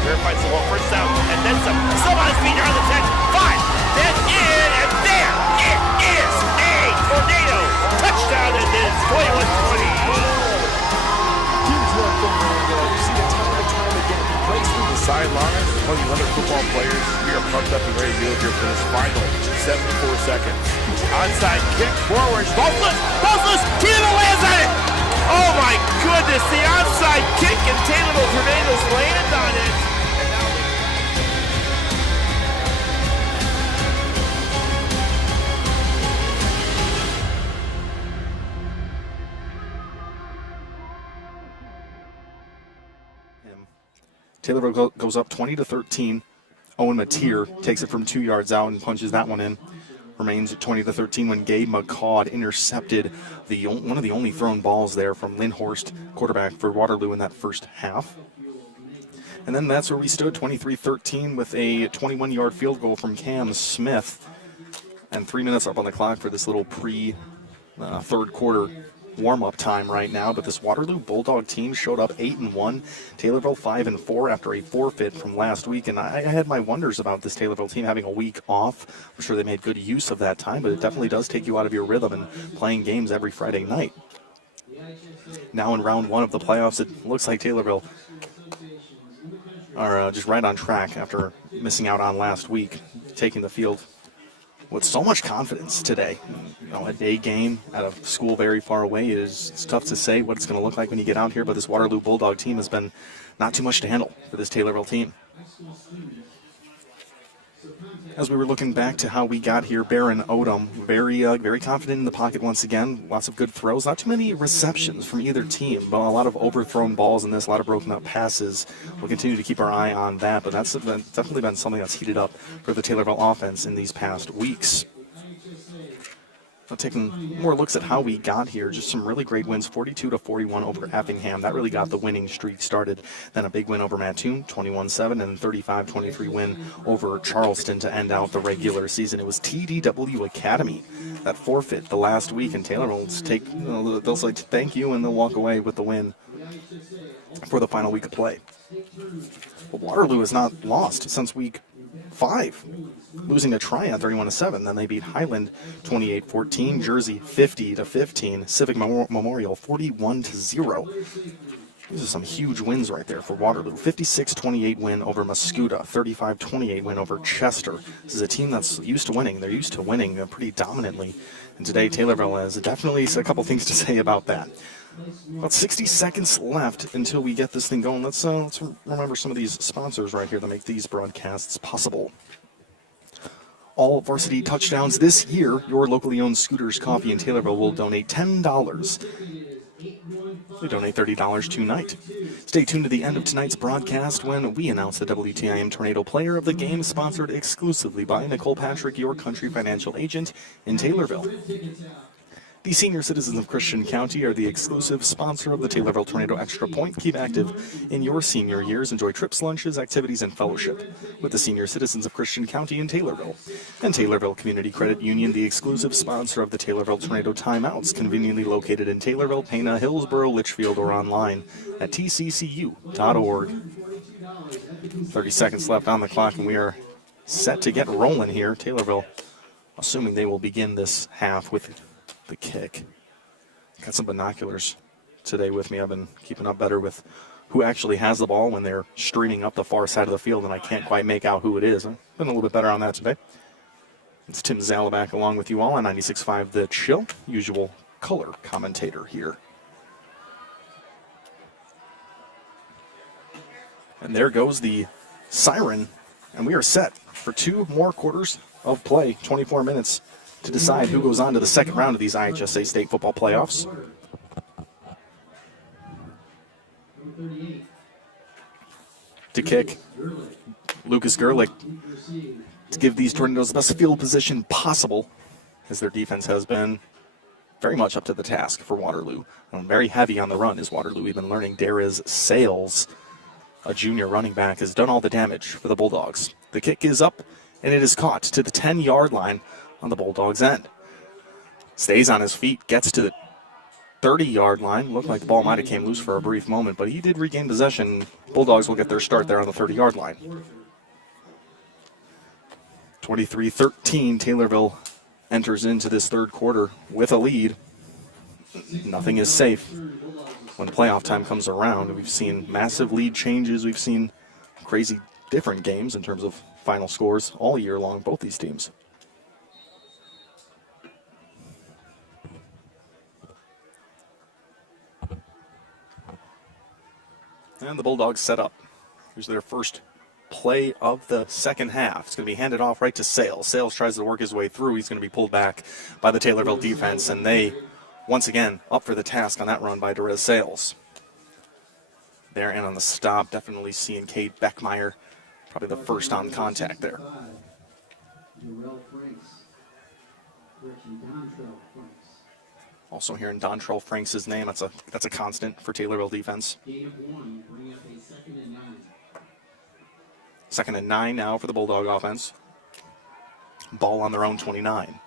Fights the wall, first down, and then some. Still on his feet, on the 10, 5, 10, in, and there it is a tornado touchdown, and it's 21-20. Huge run from Miranda. You see it time and time again. He breaks through the sideline. One of the other football players, we are pumped up and ready to go here for this final 74 seconds. Onside kick, forward, ball's loose, Taylorville lands on it! Oh my goodness, the onside kick, and Taylorville Tornadoes landed on it. Taylorville goes up 20-13. Owen Mateer takes it from 2 yards out and punches that one in. Remains at 20-13 when Gabe McCaud intercepted one of the only thrown balls there from Lindhorst, quarterback for Waterloo in that first half. And then that's where we stood, 23-13 with a 21-yard field goal from Cam Smith. And 3 minutes up on the clock for this little third quarter warm-up time right now, but this Waterloo Bulldog team showed up 8-1, Taylorville 5-4 after a forfeit from last week, and I had my wonders about this Taylorville team having a week off. I'm sure they made good use of that time, but it definitely does take you out of your rhythm and playing games every Friday night. Now in round one of the playoffs, it looks like Taylorville are just right on track after missing out on last week, taking the field with so much confidence today. You know, a day game at a school very far away it's tough to say what it's going to look like when you get out here, but this Waterloo Bulldog team has been not too much to handle for this Taylorville team. As we were looking back to how we got here, Baron Odom, very confident in the pocket once again. Lots of good throws. Not too many receptions from either team, but a lot of overthrown balls in this, a lot of broken up passes. We'll continue to keep our eye on that, but that's definitely been something that's heated up for the Taylorville offense in these past weeks. Now taking more looks at how we got here, just some really great wins, 42-41 over Effingham. That really got the winning streak started. Then a big win over Mattoon, 21-7, and 35-23 win over Charleston to end out the regular season. It was TDW Academy that forfeit the last week, and Taylorville will they'll say thank you, and they'll walk away with the win for the final week of play. But Waterloo has not lost since week 5, losing to Tryon 31-7. Then they beat Highland 28-14, Jersey 50-15, Civic Memorial 41-0. These are some huge wins right there for Waterloo. 56-28 win over Mascoutah, 35-28 win over Chester. This is a team that's used to winning. They're used to winning pretty dominantly. And today Taylorville has definitely a couple things to say about that. About 60 seconds left until we get this thing going. Let's remember some of these sponsors right here that make these broadcasts possible. All varsity touchdowns this year, your locally owned Scooters Coffee in Taylorville will donate $10. We donate $30 tonight. Stay tuned to the end of tonight's broadcast when we announce the WTIM Tornado Player of the Game, sponsored exclusively by Nicole Patrick, your country financial agent in Taylorville. The senior citizens of Christian County are the exclusive sponsor of the Taylorville Tornado Extra Point. Keep active in your senior years. Enjoy trips, lunches, activities, and fellowship with the senior citizens of Christian County in Taylorville. And Taylorville Community Credit Union, the exclusive sponsor of the Taylorville Tornado Timeouts, conveniently located in Taylorville, Pana, Hillsborough, Litchfield, or online at tccu.org. 30 seconds left on the clock, and we are set to get rolling here. Taylorville, assuming they will begin this half with the kick. Got some binoculars today with me. I've been keeping up better with who actually has the ball when they're streaming up the far side of the field, and I can't quite make out who it is. I've been a little bit better on that today. It's Tim Zalabak along with you all on 96.5 The Chill, usual color commentator here. And there goes the siren, and we are set for 2 more quarters of play, 24 minutes. To decide who goes on to the second round of these IHSA state football playoffs. To kick, Lucas Gerlich, to give these Tornadoes the best field position possible, as their defense has been very much up to the task for Waterloo. And very heavy on the run is Waterloo. We've been learning Dariz Sales, a junior running back, has done all the damage for the Bulldogs. The kick is up, and it is caught to the 10-yard line on the Bulldogs' end. Stays on his feet, gets to the 30-yard line. Looked like the ball might have came loose for a brief moment, but he did regain possession. Bulldogs will get their start there on the 30-yard line. 23-13, Taylorville enters into this third quarter with a lead. Nothing is safe when playoff time comes around. We've seen massive lead changes. We've seen crazy different games in terms of final scores all year long, both these teams. And the Bulldogs set up. Here's their first play of the second half. It's going to be handed off right to Sales. Sales tries to work his way through. He's going to be pulled back by the Taylorville defense, and they, once again, up for the task on that run by Dariz Sales. There and on the stop, definitely seeing Cade Beckmeyer, probably the first on contact there. Also hearing Dontrell Franks' name. That's a constant for Taylorville defense. Second and 9 now for the Bulldog offense. Ball on their own 29.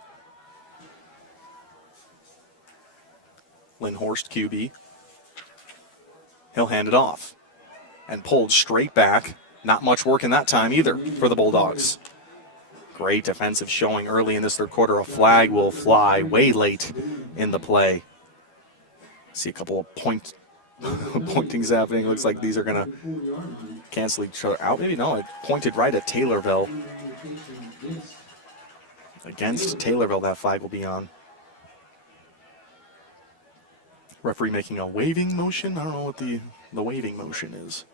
Lindhorst, QB. He'll hand it off. And pulled straight back. Not much work in that time either for the Bulldogs. Great defensive showing early in this third quarter. A flag will fly way late in the play. See a couple of pointings happening. Looks like these are going to cancel each other out. Maybe no, it pointed right at Taylorville. Against Taylorville, that flag will be on. Referee making a waving motion. I don't know what the waving motion is.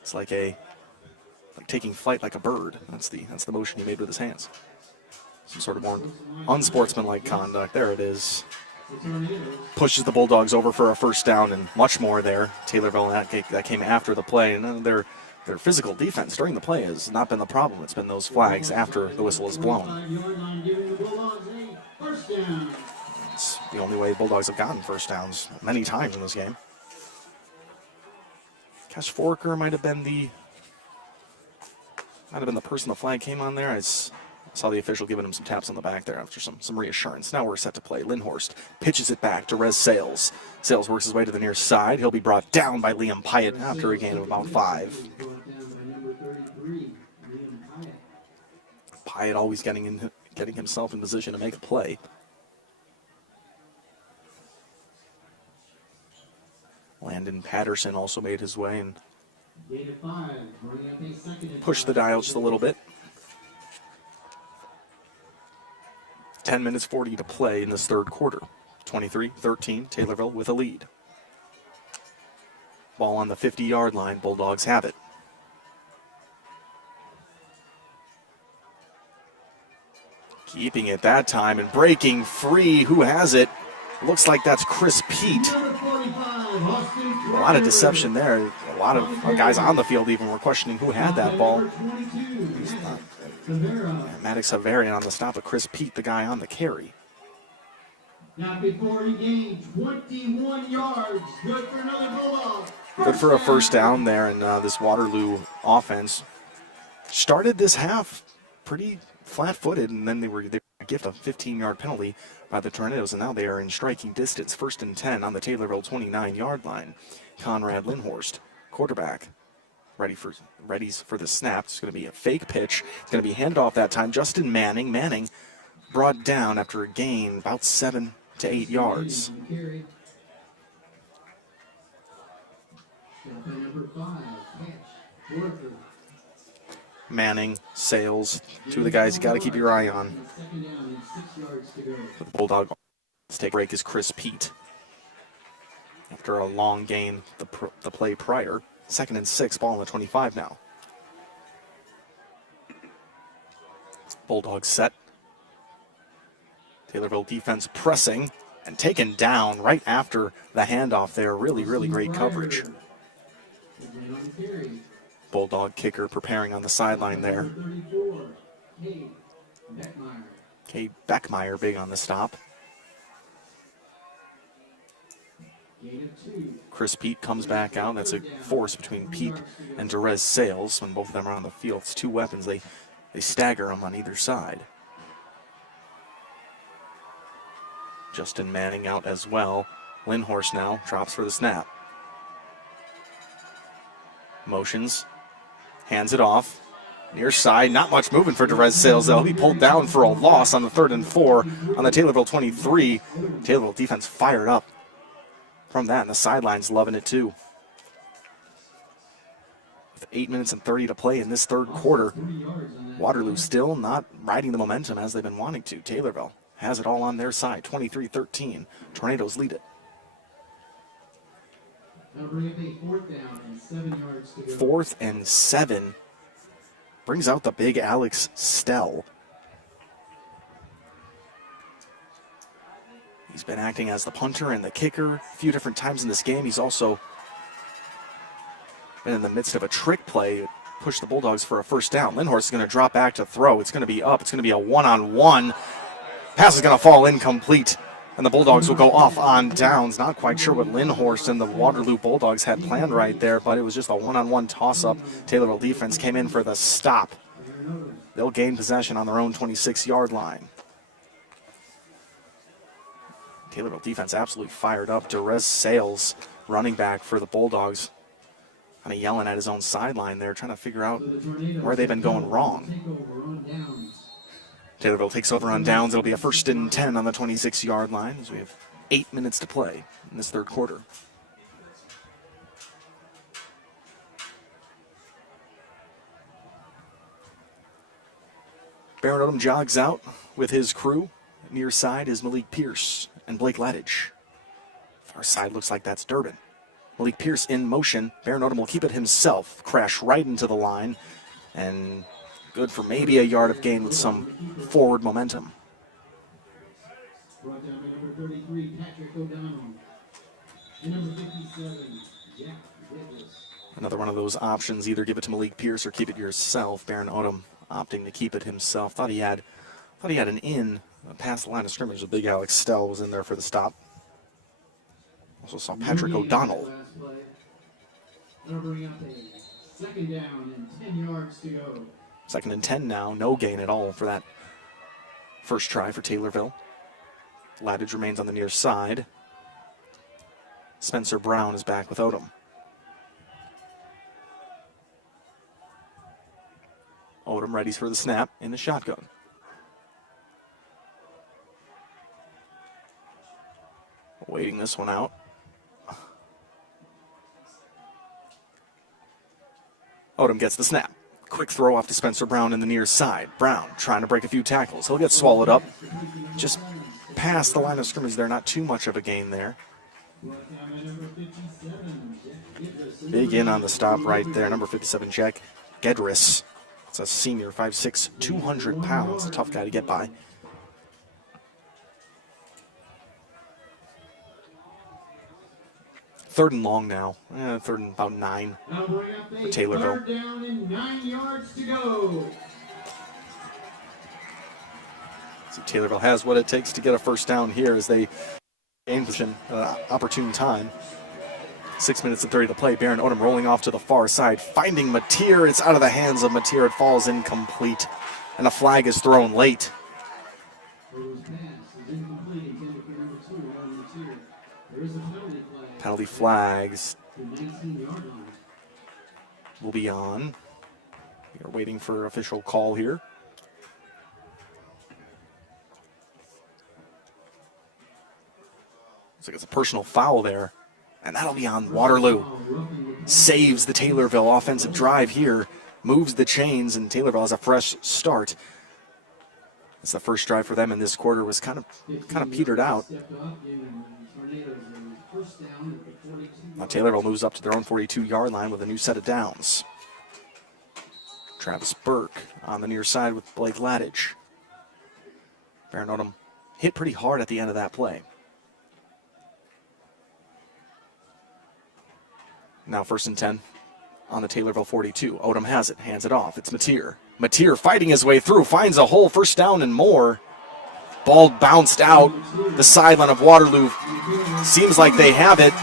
It's like taking flight like a bird. That's the motion he made with his hands. Some sort of more unsportsmanlike conduct. There it is. Pushes the Bulldogs over for a first down and much more there. Taylorville, that came after the play, and their physical defense during the play has not been the problem. It's been those flags after the whistle is blown. First down. It's the only way Bulldogs have gotten first downs many times in this game. Cash Forker might have been the person the flag came on there. I saw the official giving him some taps on the back there after some reassurance. Now we're set to play. Lindhorst pitches it back to Rez Sales. Sales works his way to the near side. He'll be brought down by Liam Pyatt after a gain of about 5. Pyatt always getting himself in position to make a play. Landon Patterson also made his way and pushed the dial just a little bit. 10 minutes 40 to play in this third quarter. 23-13, Taylorville with a lead. Ball on the 50-yard line, Bulldogs have it. Keeping it that time and breaking free. Who has it? Looks like that's Chris Pete. A lot of deception there. A lot of guys on the field even were questioning who had that ball. Maddox Havarian on the stop of Chris Pete, the guy on the carry. Not before he gained 21 yards. Good for another Bulldog. Good for a first down there, and this Waterloo offense started this half pretty flat-footed, and then they were given a 15-yard penalty by the Tornadoes, and now they are in striking distance. 1st and 10 on the Taylorville 29-yard line. Conrad Lindhorst, quarterback, ready for the snap. It's going to be a fake pitch. It's going to be handed off that time. Justin Manning. Manning brought down after a gain about 7 to 8 yards. Manning, Sales, two of the guys you got to keep your eye on. The Bulldog take break is Chris Pete. After a long gain the play prior. 2nd and 6, ball on the 25 now. Bulldogs set. Taylorville defense pressing and taken down right after the handoff there. Really, really great coverage. Bulldog kicker preparing on the sideline there. Cade Beckmeyer big on the stop. Chris Pete comes back out. That's a force between Pete and Derez Sales. When both of them are on the field, it's two weapons. They stagger them on either side. Justin Manning out as well. Lindhorst now drops for the snap. Motions. Hands it off. Near side, not much moving for Derez Sales. He'll be pulled down for a loss on the 3rd and 4 on the Taylorville 23. Taylorville defense fired up from that, and the sidelines loving it too. With 8 minutes and 30 to play in this third quarter, Waterloo still not riding the momentum as they've been wanting to. Taylorville has it all on their side, 23-13. Tornadoes lead it. 4th and 7. Brings out the big Alex Stell. He's been acting as the punter and the kicker a few different times in this game. He's also been in the midst of a trick play, push the Bulldogs for a first down. Lindhorst is going to drop back to throw. It's going to be up. It's going to be a one-on-one. Pass is going to fall incomplete, and the Bulldogs will go off on downs. Not quite sure what Lindhorst and the Waterloo Bulldogs had planned right there, but it was just a one-on-one toss-up. Taylorville defense came in for the stop. They'll gain possession on their own 26-yard line. Taylorville defense absolutely fired up. Derez Sales, running back for the Bulldogs, kind of yelling at his own sideline there, trying to figure out where they've been going wrong. Taylorville takes over on downs. It'll be a 1st and 10 on the 26-yard line as we have 8 minutes to play in this third quarter. Baron Odom jogs out with his crew. Near side is Malik Pierce and Blake Ladage. Far side looks like that's Durbin. Malik Pierce in motion. Baron Odom will keep it himself. Crash right into the line. And good for maybe a yard of gain with some forward momentum. Brought down by number 33, Patrick O'Donnell. And number 57, Jack Davis. Another one of those options, either give it to Malik Pierce or keep it yourself. Baron Odom opting to keep it himself. Thought he had an in past the line of scrimmage. The big Alex Stell was in there for the stop. Also saw Patrick O'Donnell. Last play. That'll bring up a 2nd down and 10 yards to go. 2nd and 10 now. No gain at all for that first try for Taylorville. Lattage remains on the near side. Spencer Brown is back with Odom. Odom ready for the snap in the shotgun. Waiting this one out. Odom gets the snap. Quick throw off to Spencer Brown in the near side. Brown trying to break a few tackles. He'll get swallowed up. Just past the line of scrimmage there. Not too much of a gain there. Big in on the stop right there. Number 57, Jack Gedris. It's a senior, 5'6", 200 pounds. A tough guy to get by. Third and long now. 3rd and about 9 for Taylorville. 3rd down and 9 yards to go. So Taylorville has what it takes to get a first down here as they gain position at an opportune time. 6 minutes and 30 to play. Baron Odom rolling off to the far side, finding Mateer. It's out of the hands of Mateer. It falls incomplete, and a flag is thrown late. Penalty flags will be on. We are waiting for official call here. Looks like it's a personal foul there, and that'll be on Waterloo. Saves the Taylorville offensive drive here, moves the chains, and Taylorville has a fresh start. It's the first drive for them in this quarter was kind of petered out. Now Taylorville moves up to their own 42-yard line with a new set of downs. Travis Burke on the near side with Blake Lattage. Baron Odom hit pretty hard at the end of that play. Now 1st and 10 on the Taylorville 42. Odom has it, hands it off. It's Mateer. Mateer fighting his way through, finds a hole, 1st down and more. Ball bounced out the sideline of Waterloo. Seems like they have it.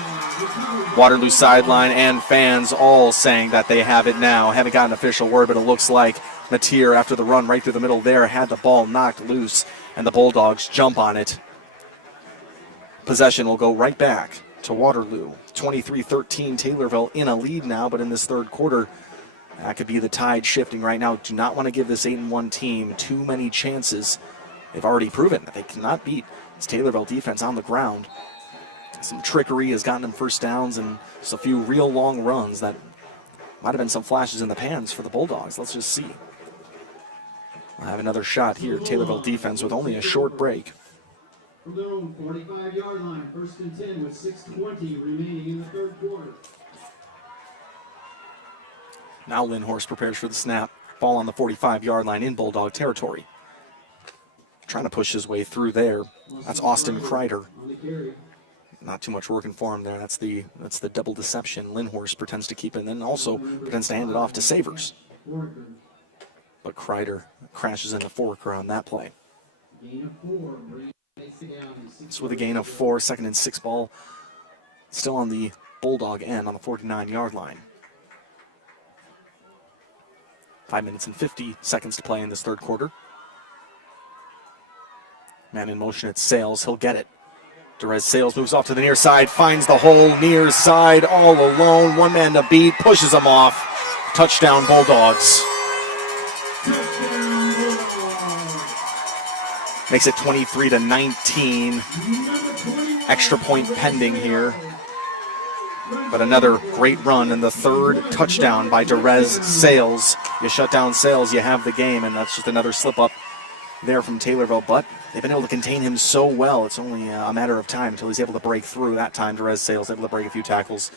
Waterloo sideline and fans all saying that they have it now. Haven't gotten official word, but it looks like Mateer, after the run right through the middle there, had the ball knocked loose, and the Bulldogs jump on it. Possession will go right back to Waterloo. 23-13, Taylorville in a lead now, but in this 3rd quarter, that could be the tide shifting right now. Do not want to give this 8-1 team too many chances. They've already proven that they cannot beat this Taylorville defense on the ground. Some trickery has gotten them first downs and just a few real long runs that might have been some flashes in the pans for the Bulldogs. Let's just see. We'll have another shot here. Taylorville defense with only a short break. From their own 45-yard line, 1st and 10 with 6:20 remaining in the 3rd quarter. Now Lindhorst prepares for the snap. Ball on the 45-yard line in Bulldog territory. Trying to push his way through there. That's Austin Kreider. Not too much working for him there. That's the double deception. Lindhorst pretends to keep it and then also pretends to hand it off to Savers. But Kreider crashes into Forker on that play. So with a gain of 4, 2nd and 6 ball still on the Bulldog end on the 49-yard line. 5 minutes and 50 seconds to play in this 3rd quarter. Man in motion at Sales. He'll get it. Derez Sales moves off to the near side, finds the hole near side all alone. One man to beat, pushes him off. Touchdown Bulldogs. Makes it 23-19. Extra point pending here. But another great run and the 3rd touchdown by Derez Sales. You shut down Sales, you have the game, and that's just another slip up there from Taylorville. But they've been able to contain him so well. It's only a matter of time until he's able to break through. That time, Derez Sales able to break a few tackles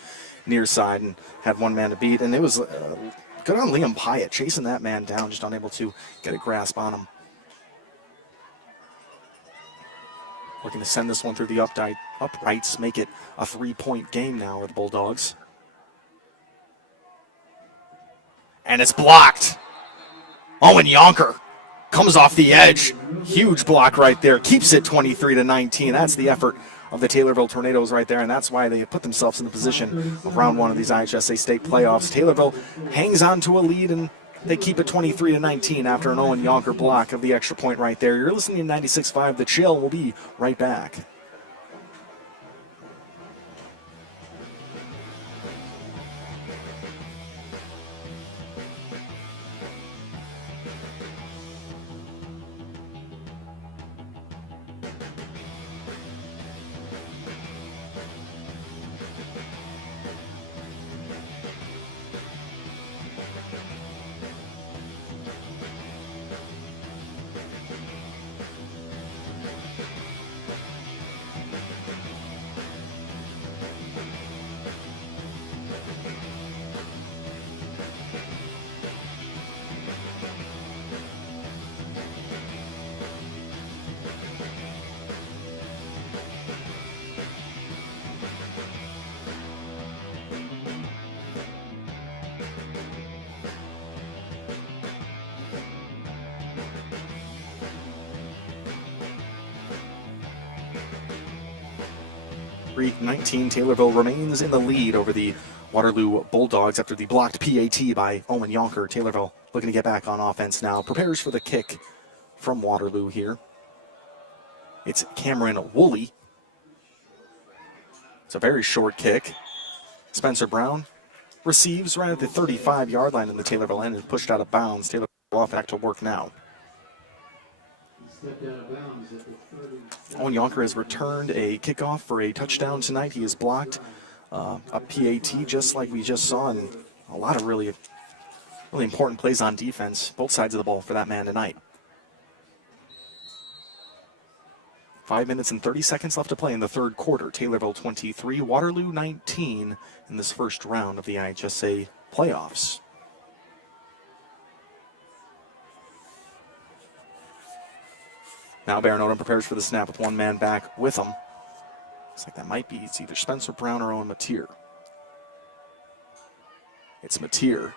near side and had one man to beat. And it was good on Liam Pyatt, chasing that man down, just unable to get a grasp on him. Looking to send this one through the uprights, make it a 3-point game now with the Bulldogs. And it's blocked. Owen Yonker comes off the edge. Huge block right there. Keeps it 23-19. That's the effort of the Taylorville Tornadoes right there, and that's why they put themselves in the position of round one of these IHSA state playoffs. Taylorville hangs on to a lead, and they keep it 23-19 after an Owen Yonker block of the extra point right there. You're listening to 96.5 The Chill. We'll be right back. Taylorville remains in the lead over the Waterloo Bulldogs after the blocked PAT by Owen Yonker. Taylorville looking to get back on offense now. Prepares for the kick from Waterloo here. It's Cameron Woolley. It's a very short kick. Spencer Brown receives right at the 35-yard line in the Taylorville end and pushed out of bounds. Taylorville off back to work now. Owen Yonker has returned a kickoff for a touchdown tonight. He has blocked a PAT just like we just saw, and a lot of really important plays on defense, both sides of the ball for that man tonight. 5 minutes and 30 seconds left to play in the third quarter. Taylorville 23, Waterloo 19 in this first round of the IHSA playoffs. Now Baron Odom prepares for the snap with one man back with him. Looks like that might be, it's either Spencer Brown or Owen Mateer. It's Mateer.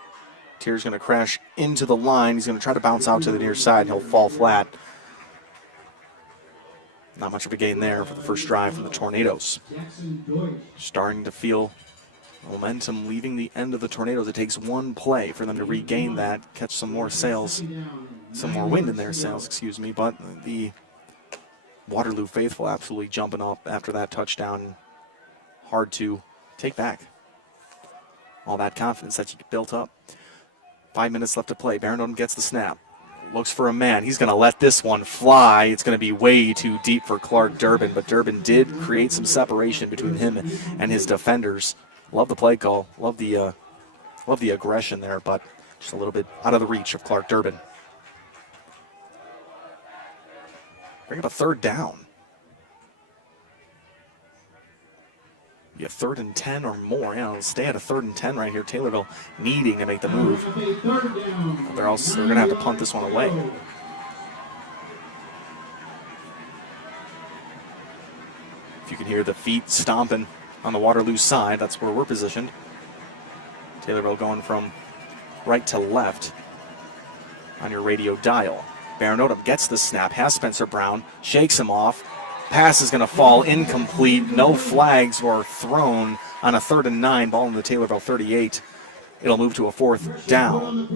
Mateer's going to crash into the line. He's going to try to bounce out to the near side. He'll fall flat. Not much of a gain there for the first drive from the Tornadoes. Starting to feel momentum leaving the end of the Tornadoes. It takes one play for them to regain that, catch some more sails, some more wind in their sails, excuse me, but the Waterloo faithful absolutely jumping up after that touchdown. Hard to take back all that confidence that you built up. 5 minutes left to play. Baron Odom gets the snap. Looks for a man. He's going to let this one fly. It's going to be way too deep for Clark Durbin, but Durbin did create some separation between him and his defenders. Love the play call. Love the aggression there, but just a little bit out of the reach of Clark Durbin. Bring up a third down. Be a 3rd and 10 or more. Yeah, stay at a 3rd and 10 right here. Taylorville needing to make the move. They're going to have to punt this one away. If you can hear the feet stomping on the Waterloo side, that's where we're positioned. Taylorville going from right to left on your radio dial. Baron Odom gets the snap, has Spencer Brown, shakes him off. Pass is going to fall incomplete. No flags were thrown on a 3rd and 9. Ball in the Taylorville 38. It'll move to a 4th down.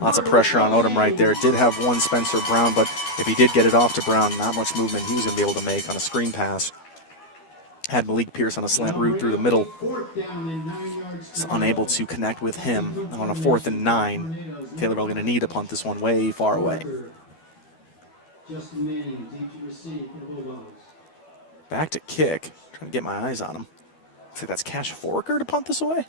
Lots of pressure on Odom right there. Did have one Spencer Brown, but if he did get it off to Brown, not much movement he was going to be able to make on a screen pass. Had Malik Pierce on a slant route through the middle. Was unable to connect with him on a 4th and 9. Taylorville going to need to punt this one way far away. Back to kick. Trying to get my eyes on him. Looks like that's Cash Foraker to punt this away.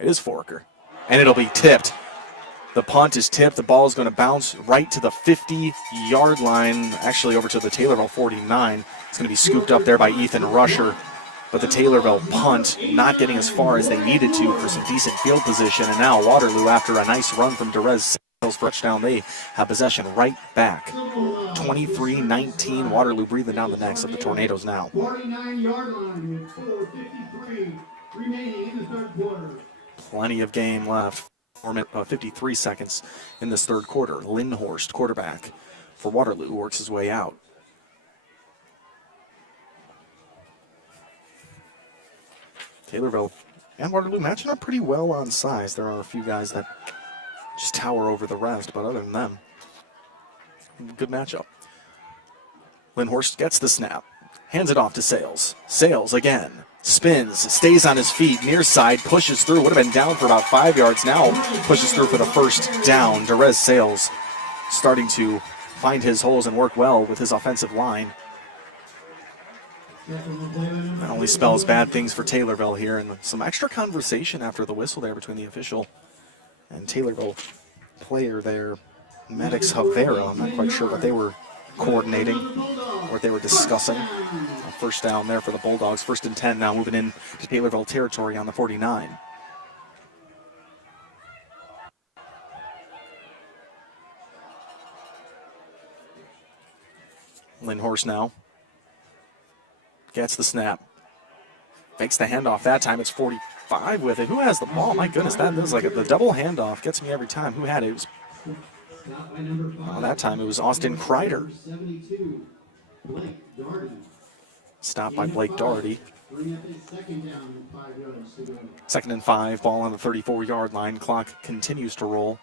It is Foraker. And it'll be tipped. The punt is tipped. The ball is going to bounce right to the 50-yard line, actually over to the Taylorville 49. It's going to be scooped up there by Ethan Rusher. But the Taylorville punt not getting as far as they needed to for some decent field position. And now Waterloo, after a nice run from Derez Sales for touchdown, they have possession right back. 23-19, Waterloo breathing down the necks of the Tornadoes now. 49-yard line with 4:53 remaining in the third quarter. Plenty of game left 53 seconds in this third quarter. Lindhorst, quarterback for Waterloo, works his way out. Taylorville and Waterloo matching up pretty well on size. There are a few guys that just tower over the rest, but other than them, good matchup. Lindhorst gets the snap, hands it off to Sales. Sales again, spins, stays on his feet, near side, pushes through, would have been down for about 5 yards, now pushes through for the first down. Derez Sales starting to find his holes and work well with his offensive line. That only spells bad things for Taylorville here, and some extra conversation after the whistle there between the official and Taylorville player there, Maddox Havera. I'm not quite sure what they were coordinating, what they were discussing. A first down there for the Bulldogs. 1st and 10 now, moving in to Taylorville territory on the 49. Lindhorst now gets the snap, fakes the handoff. That time it's 45 with it. Who has the ball? My goodness, that is like the double handoff. Gets me every time. Who had it? It was, that time it was Austin Kreider. Stopped by Blake Doherty. 2nd and 5, ball on the 34-yard line. Clock continues to roll.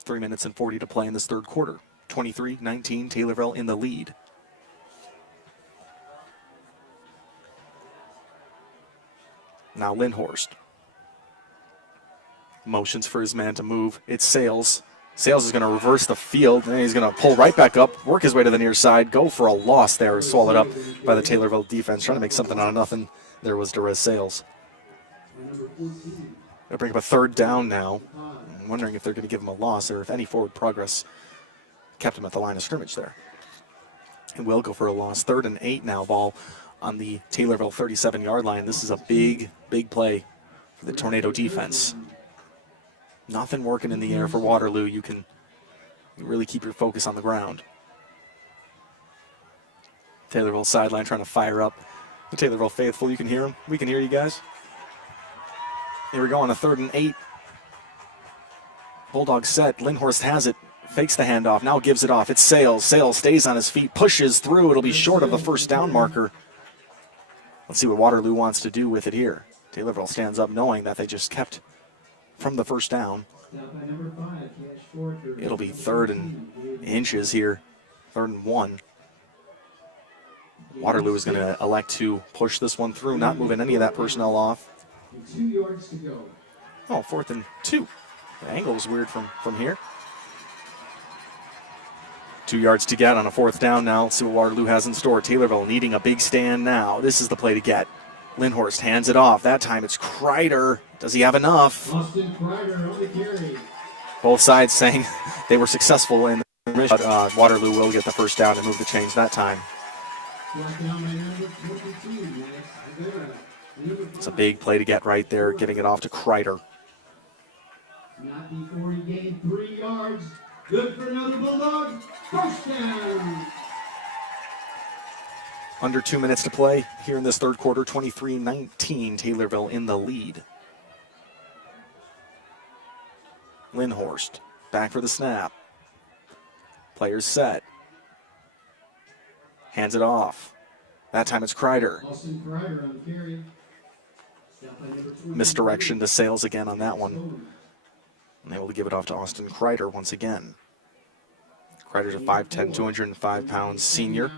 3 minutes and 40 to play in this third quarter. 23-19, Taylorville in the lead. Now Lindhorst motions for his man to move. It's Sales. Sales is going to reverse the field, and he's going to pull right back up, work his way to the near side, go for a loss there, swallowed up by the Taylorville defense, trying to make something out of nothing. There was Derez Sales. They'll bring up a 3rd down now. I'm wondering if they're going to give him a loss or if any forward progress kept him at the line of scrimmage there. And will go for a loss. 3rd and 8 now, ball on the Taylorville 37-yard line. This is a big, big play for the Tornado defense. Nothing working in the air for Waterloo. You can really keep your focus on the ground. Taylorville sideline trying to fire up the Taylorville faithful. You can hear them. We can hear you guys. Here we go on a 3rd and 8. Bulldogs set. Lindhorst has it. Fakes the handoff. Now gives it off. It's Sales. Sales stays on his feet. Pushes through. It'll be short of the first down marker. Let's see what Waterloo wants to do with it here. Taylorville stands up knowing that they just kept from the first down. It'll be 3rd and inches here. 3rd and 1. Waterloo is going to elect to push this one through, not moving any of that personnel off. 2 yards to go. Oh, 4th and 2. The angle is weird from here. 2 yards to get on a 4th down now. Let's see what Waterloo has in store. Taylorville needing a big stand now. This is the play to get. Lindhorst hands it off. That time it's Kreider. Does he have enough? Austin Kreider on the carry. Both sides saying they were successful in the mission, but Waterloo will get the first down and move the chains that time. It's a big play to get right there, getting it off to Kreider. Not before he gained 3 yards. Good for another Bulldog. First down. Under 2 minutes to play here in this third quarter. 23-19, Taylorville in the lead. Lindhorst back for the snap. Players set. Hands it off. That time it's Kreider. Austin Kreider on the carry. Misdirection to Sales again on that one. And able to give it off to Austin Kreider once again. Kreider's a 5'10", 205-pound senior.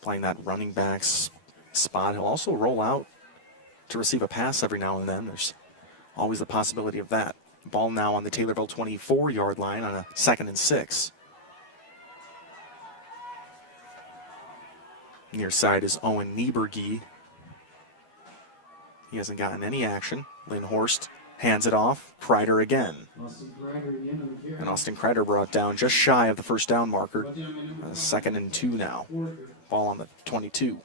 Playing that running back's spot. He'll also roll out to receive a pass every now and then. There's always the possibility of that. Ball now on the Taylorville 24-yard line on a 2nd and 6. Near side is Owen Nieberge. He hasn't gotten any action. Lindhorst hands it off. Kreider again. And Austin Kreider brought down just shy of the first down marker. 2nd and 2 now. Ball on the 22.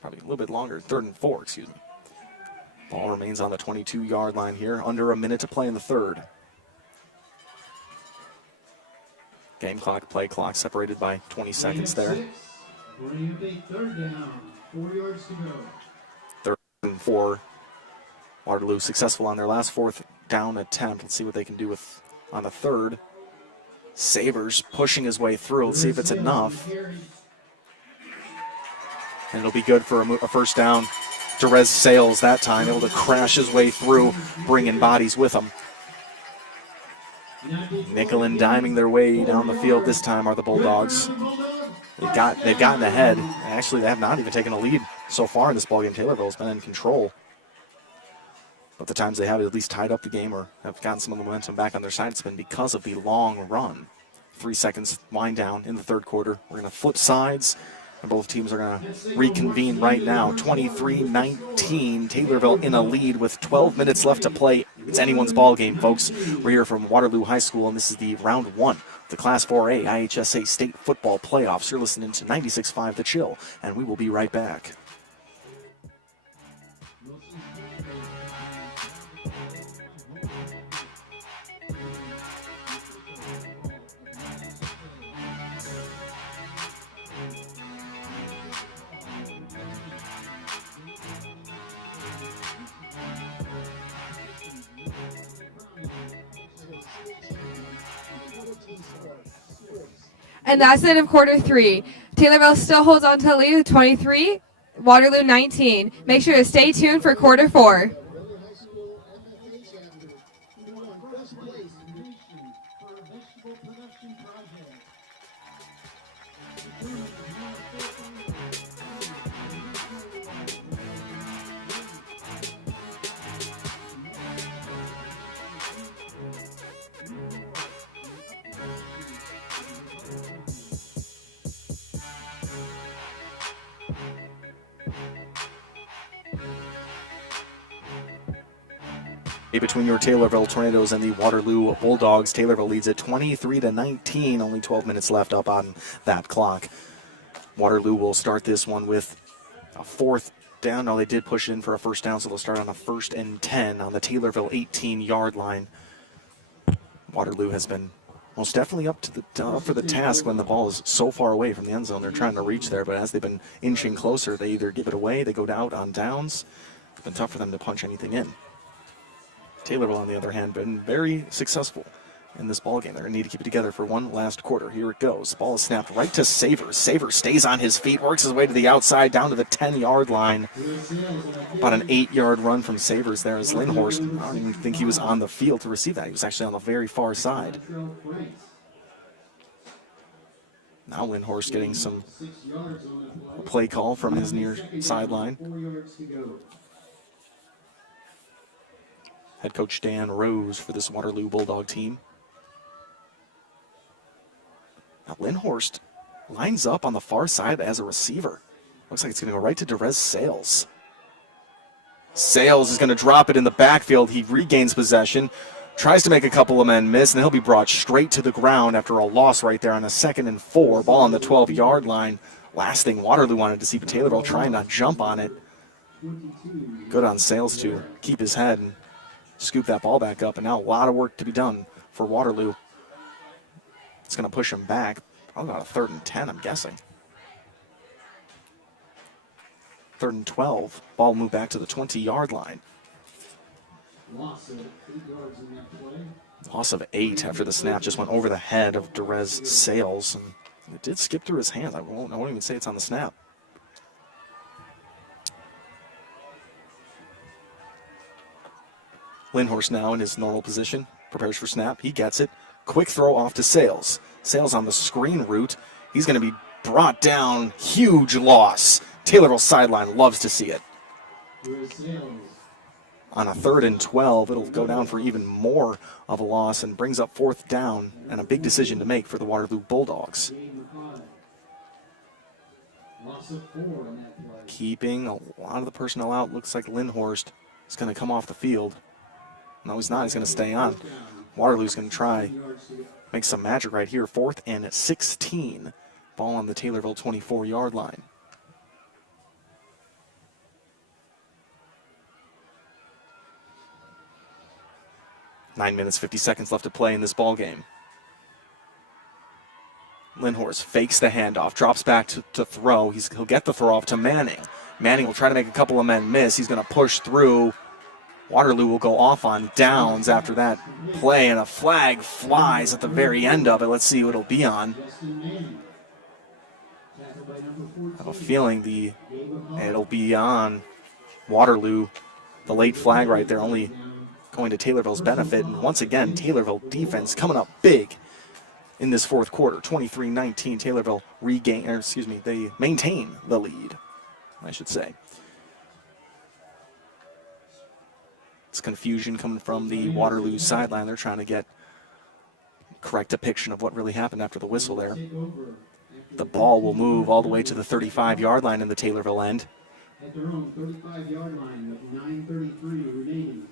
Probably a little bit longer. 3rd and 4, excuse me. Ball remains on the 22-yard line here. Under a minute to play in the third. Game clock, play clock separated by 20 seconds there. Bring up a third down. 4 yards to go. Third and 4. Waterloo successful on their last fourth down attempt. Let's see what they can do with on the third. Savers pushing his way through. Let's see if it's enough. And it'll be good for a first down. Derez Sales that time, able to crash his way through, bringing bodies with him. Nickel and diming their way down the field this time are the Bulldogs. They've gotten ahead. Actually, they have not even taken a lead so far in this ballgame. Taylorville's been in control. But the times they have at least tied up the game or have gotten some of the momentum back on their side, it's been because of the long run. 3 seconds wind down in the third quarter. We're going to flip sides, and both teams are going to reconvene right now. 23-19, Taylorville in a lead with 12 minutes left to play. It's anyone's ball game, folks. We're here from Waterloo High School, and this is the round 1 of the Class 4A IHSA State Football Playoffs. You're listening to 96.5 The Chill, and we will be right back. And that's the end of quarter 3. Taylorville still holds on to the lead with 23, Waterloo 19. Make sure to stay tuned for quarter 4. Between your Taylorville Tornadoes and the Waterloo Bulldogs, Taylorville leads at 23-19, only 12 minutes left up on that clock. Waterloo will start this one with a fourth down. No, they did push it in for a first down, so they'll start on a 1st and 10 on the Taylorville 18-yard line. Waterloo has been most definitely up for the task when the ball is so far away from the end zone. They're trying to reach there, but as they've been inching closer, they either give it away, they go out on downs. It's been tough for them to punch anything in. Taylorville, on the other hand, been very successful in this ball game. They're going to need to keep it together for one last quarter. Here it goes. Ball is snapped right to Savers. Savers stays on his feet, works his way to the outside, down to the 10-yard line. About an 8-yard run from Savers there as Lindhorst. I don't even think he was on the field to receive that. He was actually on the very far side. Now Lindhorst getting some play call from his near sideline. Head coach Dan Rose for this Waterloo Bulldog team. Now Lindhorst lines up on the far side as a receiver. Looks like it's going to go right to Derez Sales. Sales is going to drop it in the backfield. He regains possession, tries to make a couple of men miss, and he'll be brought straight to the ground after a loss right there on a 2nd and 4. Ball on the 12-yard line. Last thing Waterloo wanted to see, but Taylorville trying not jump on it. Good on Sales to keep his head and scoop that ball back up, and now a lot of work to be done for Waterloo. It's going to push him back. Probably about a 3rd and 10, I'm guessing. 3rd and 12. Ball moved back to the 20-yard line. Loss of 8 yards in that play. Loss of 8 after the snap just went over the head of Derez Sales, and it did skip through his hands. I won't even say it's on the snap. Lindhorst now in his normal position, prepares for snap. He gets it. Quick throw off to Sales. Sales on the screen route. He's going to be brought down. Huge loss. Taylorville sideline loves to see it. On a 3rd and 12, it'll go down for even more of a loss and brings up 4th down and a big decision to make for the Waterloo Bulldogs. Keeping a lot of the personnel out. Looks like Lindhorst is going to come off the field. No, he's not. He's going to stay on. Waterloo's going to try make some magic right here. 4th and 16. Ball on the Taylorville 24-yard line. (9 minutes, 50 seconds left to play in this ball game. Lindhorst fakes the handoff, drops back to throw. He'll get the throw off to Manning. Manning will try to make a couple of men miss. He's going to push through. Waterloo will go off on downs after that play, and a flag flies at the very end of it. Let's see what it'll be on. I have a feeling it'll be on Waterloo. The late flag right there only going to Taylorville's benefit. And once again, Taylorville defense coming up big in this fourth quarter. 23-19, Taylorville they maintain the lead, I should say. It's confusion coming from the Waterloo sideline. They're trying to get correct depiction of what really happened after the whistle there. The ball will move all the way to the 35-yard line in the Taylorville end. At their own 35-yard line with 9:33 remaining.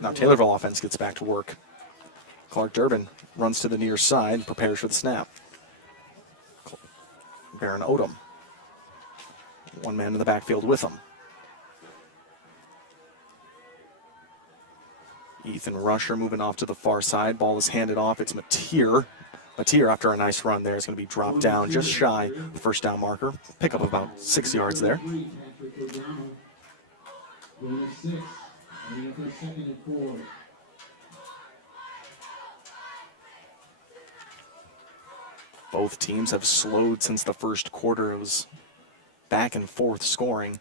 Now Taylorville offense gets back to work. Clark Durbin runs to the near side, prepares for the snap. Baron Odom. One man in the backfield with him. Ethan Rusher moving off to the far side. Ball is handed off. It's Mateer. Mateer, after a nice run there, is going to be dropped down just shy of the first down marker. Pick up about 6 yards there. Both teams have slowed since the first quarter. It was back and forth scoring.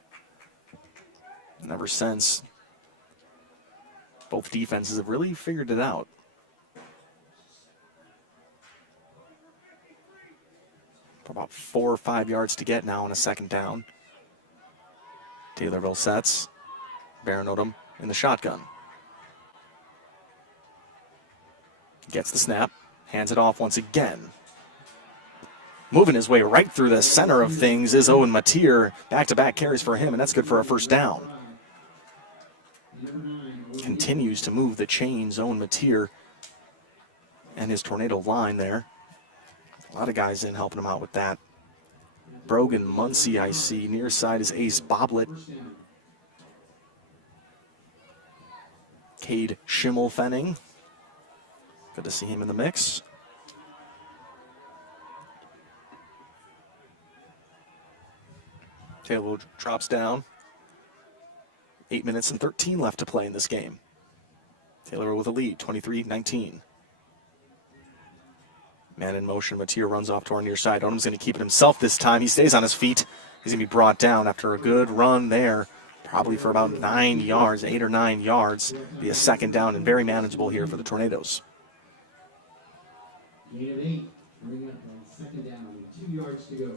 And ever since, both defenses have really figured it out. About 4 or 5 yards to get now on a second down. Taylorville sets. Baron Odom in the shotgun. Gets the snap. Hands it off once again. Moving his way right through the center of things is Owen Mateer. Back-to-back carries for him, and that's good for a first down. Continues to move the chains, Owen Mateer and his Tornado line there. A lot of guys in helping him out with that. Brogan Muncie, I see. Near side is Ace Boblet. Cade Schimmelfenning. Good to see him in the mix. Taylor drops down. 8 minutes and 13 left to play in this game. Taylor with a lead, 23-19. Man in motion, Mateer runs off to our near side. Odom's going to keep it himself this time. He stays on his feet. He's going to be brought down after a good run there, probably for about 9 yards, 8 or 9 yards. Be a second down and very manageable here for the Tornadoes. Gain of 8, bringing up on second down, 2 yards to go.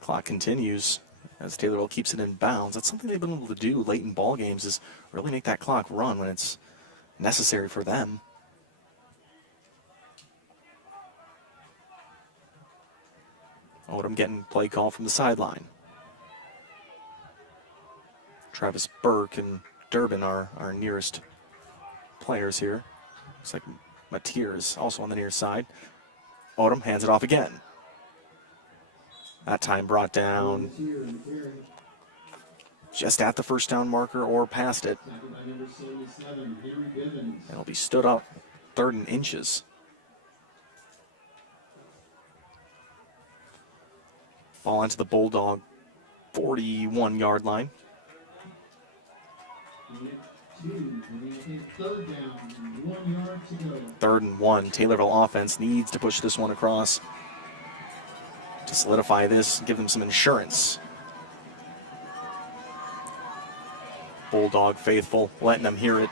Clock continues as Taylorville keeps it in bounds. That's something they've been able to do late in ball games, is really make that clock run when it's necessary for them. Odom getting play call from the sideline. Travis Burke and Durbin are our nearest players here. Looks like Mateer is also on the near side. Odom hands it off again. That time brought down just at the first down marker or past it. It'll be stood up 3rd and inches. Ball into the Bulldog 41-yard line. 3rd and 1. Taylorville offense needs to push this one across to solidify this, give them some insurance. Bulldog faithful, letting them hear it.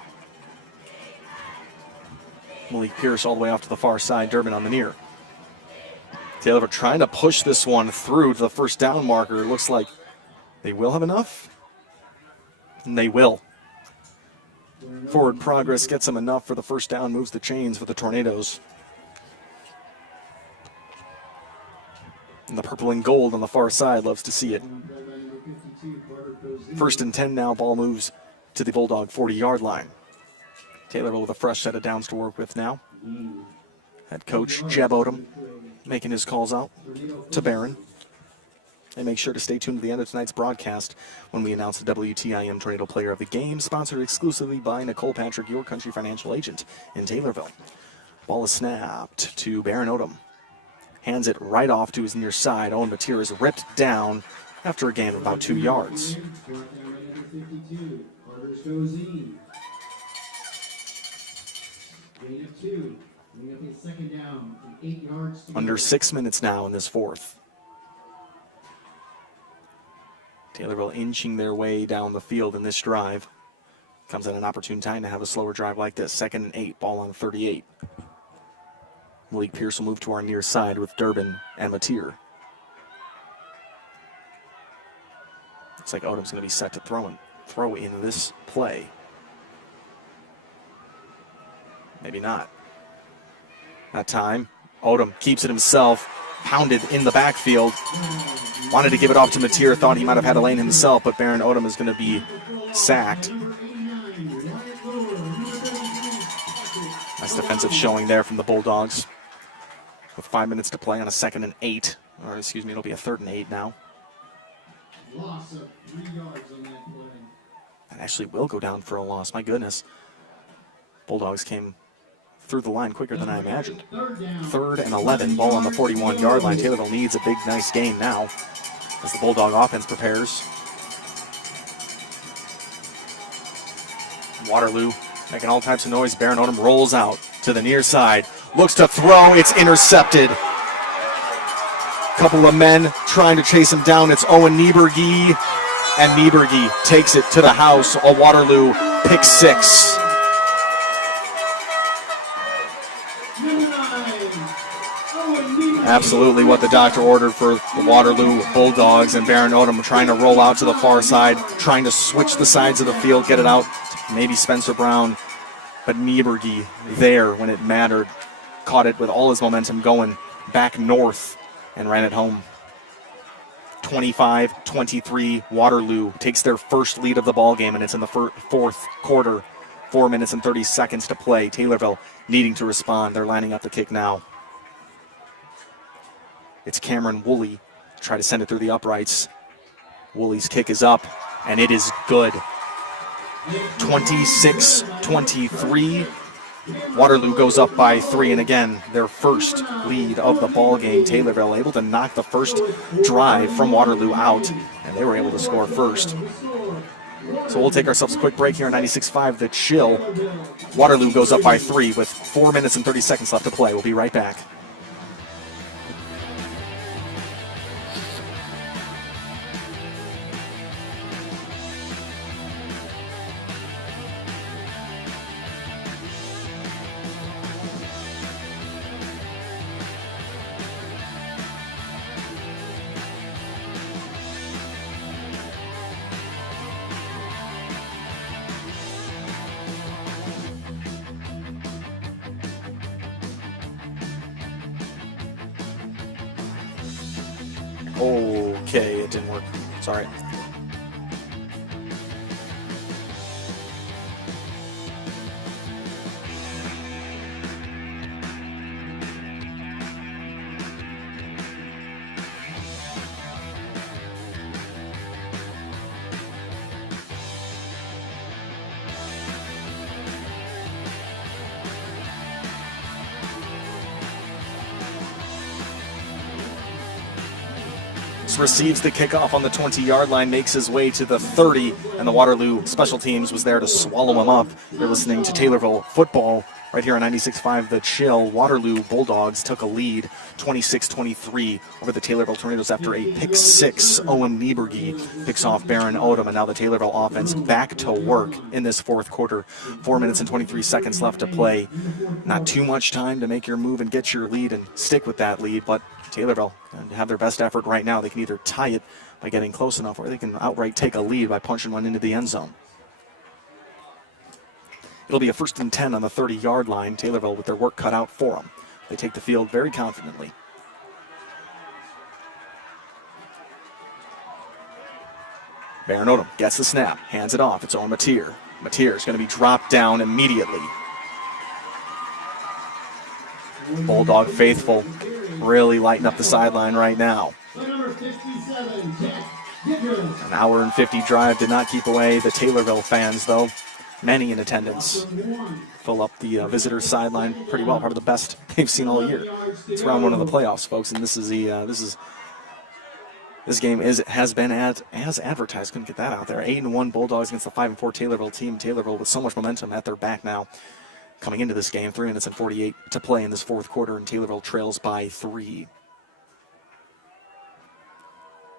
Malik Pierce all the way off to the far side, Durbin on the near. Taylorville trying to push this one through to the first down marker. It looks like they will have enough, and they will. Forward progress gets them enough for the first down, moves the chains for the Tornadoes. And the purple and gold on the far side loves to see it. 1st and 10 now, ball moves to the Bulldog 40-yard line. Taylorville with a fresh set of downs to work with now. Head coach Jeb Odom making his calls out to Barron. And make sure to stay tuned to the end of tonight's broadcast when we announce the WTIM Tornado Player of the Game, sponsored exclusively by Nicole Patrick, your country financial agent in Taylorville. Ball is snapped to Baron Odom. hands it right off to his near side. Owen Mateer is ripped down after a gain of about 2 yards. Under 6 minutes now in this fourth. Taylorville inching their way down the field in this drive. Comes at an opportune time to have a slower drive like this. 2nd and 8, ball on 38. Malik Pierce will move to our near side with Durbin and Mateer. Looks like Odom's going to be set to throw in this play. Maybe not. That time, Odom keeps it himself, pounded in the backfield. Wanted to give it off to Mateer, thought he might have had a lane himself, but Baron Odom is going to be sacked. Nice defensive showing there from the Bulldogs. With 5 minutes to play on a 2nd and 8. Or excuse me, it'll be a 3rd and 8 now. Loss of 3 yards on that play. That actually will go down for a loss, my goodness. Bulldogs came through the line quicker than I imagined. 3rd and 11, ball on the 41-yard line. Taylorville needs a big, nice gain now as the Bulldog offense prepares. Waterloo making all types of noise. Baron Odom rolls out to the near side. Looks to throw. It's intercepted. Couple of men trying to chase him down. It's Owen Nieberge. And Nieberge takes it to the house. A Waterloo pick 6. Absolutely what the doctor ordered for the Waterloo Bulldogs, and Baron Odom trying to roll out to the far side, trying to switch the sides of the field, get it out to maybe Spencer Brown, but Nieberge there when it mattered, caught it with all his momentum going back north and ran it home. 25-23, Waterloo takes their first lead of the ball game, and it's in the fourth quarter. 4 minutes and 30 seconds to play. Taylorville needing to respond. They're lining up the kick now. It's Cameron Woolley to try to send it through the uprights. Woolley's kick is up, and it is good. 26-23. Waterloo goes up by 3, and again, their first lead of the ball game. Taylorville able to knock the first drive from Waterloo out, and they were able to score first. So we'll take ourselves a quick break here on 96.5 The Chill. Waterloo goes up by 3 with 4 minutes and 30 seconds left to play. We'll be right back. Okay, it didn't work. Sorry. Receives the kickoff on the 20-yard line, makes his way to the 30, and the Waterloo special teams was there to swallow him up. You're listening to Taylorville football right here on 96.5 The Chill. Waterloo Bulldogs took a lead 26-23 over the Taylorville Tornadoes after a pick 6. Owen Nieberge picks off Baron Odom, and now the Taylorville offense back to work in this fourth quarter. 4 minutes and 23 seconds left to play. Not too much time to make your move and get your lead and stick with that lead, but Taylorville have their best effort right now. They can either tie it by getting close enough, or they can outright take a lead by punching one into the end zone. It'll be a 1st and 10 on the 30-yard line. Taylorville with their work cut out for them. They take the field very confidently. Baron Odom gets the snap, hands it off. It's Owen Mateer. Mateer is going to be dropped down immediately. Bulldog faithful really lighting up the sideline right now. An hour and 50 drive did not keep away the Taylorville fans, though. many in attendance. Fill up the visitor sideline pretty well, probably the best they've seen all year. It's round one of the playoffs, folks, and this game has been as advertised. Couldn't get that out there. 8-1 Bulldogs against the 5-4 Taylorville team. Taylorville with so much momentum at their back now. Coming into this game, 3 minutes and 48 to play in this fourth quarter, and Taylorville trails by 3.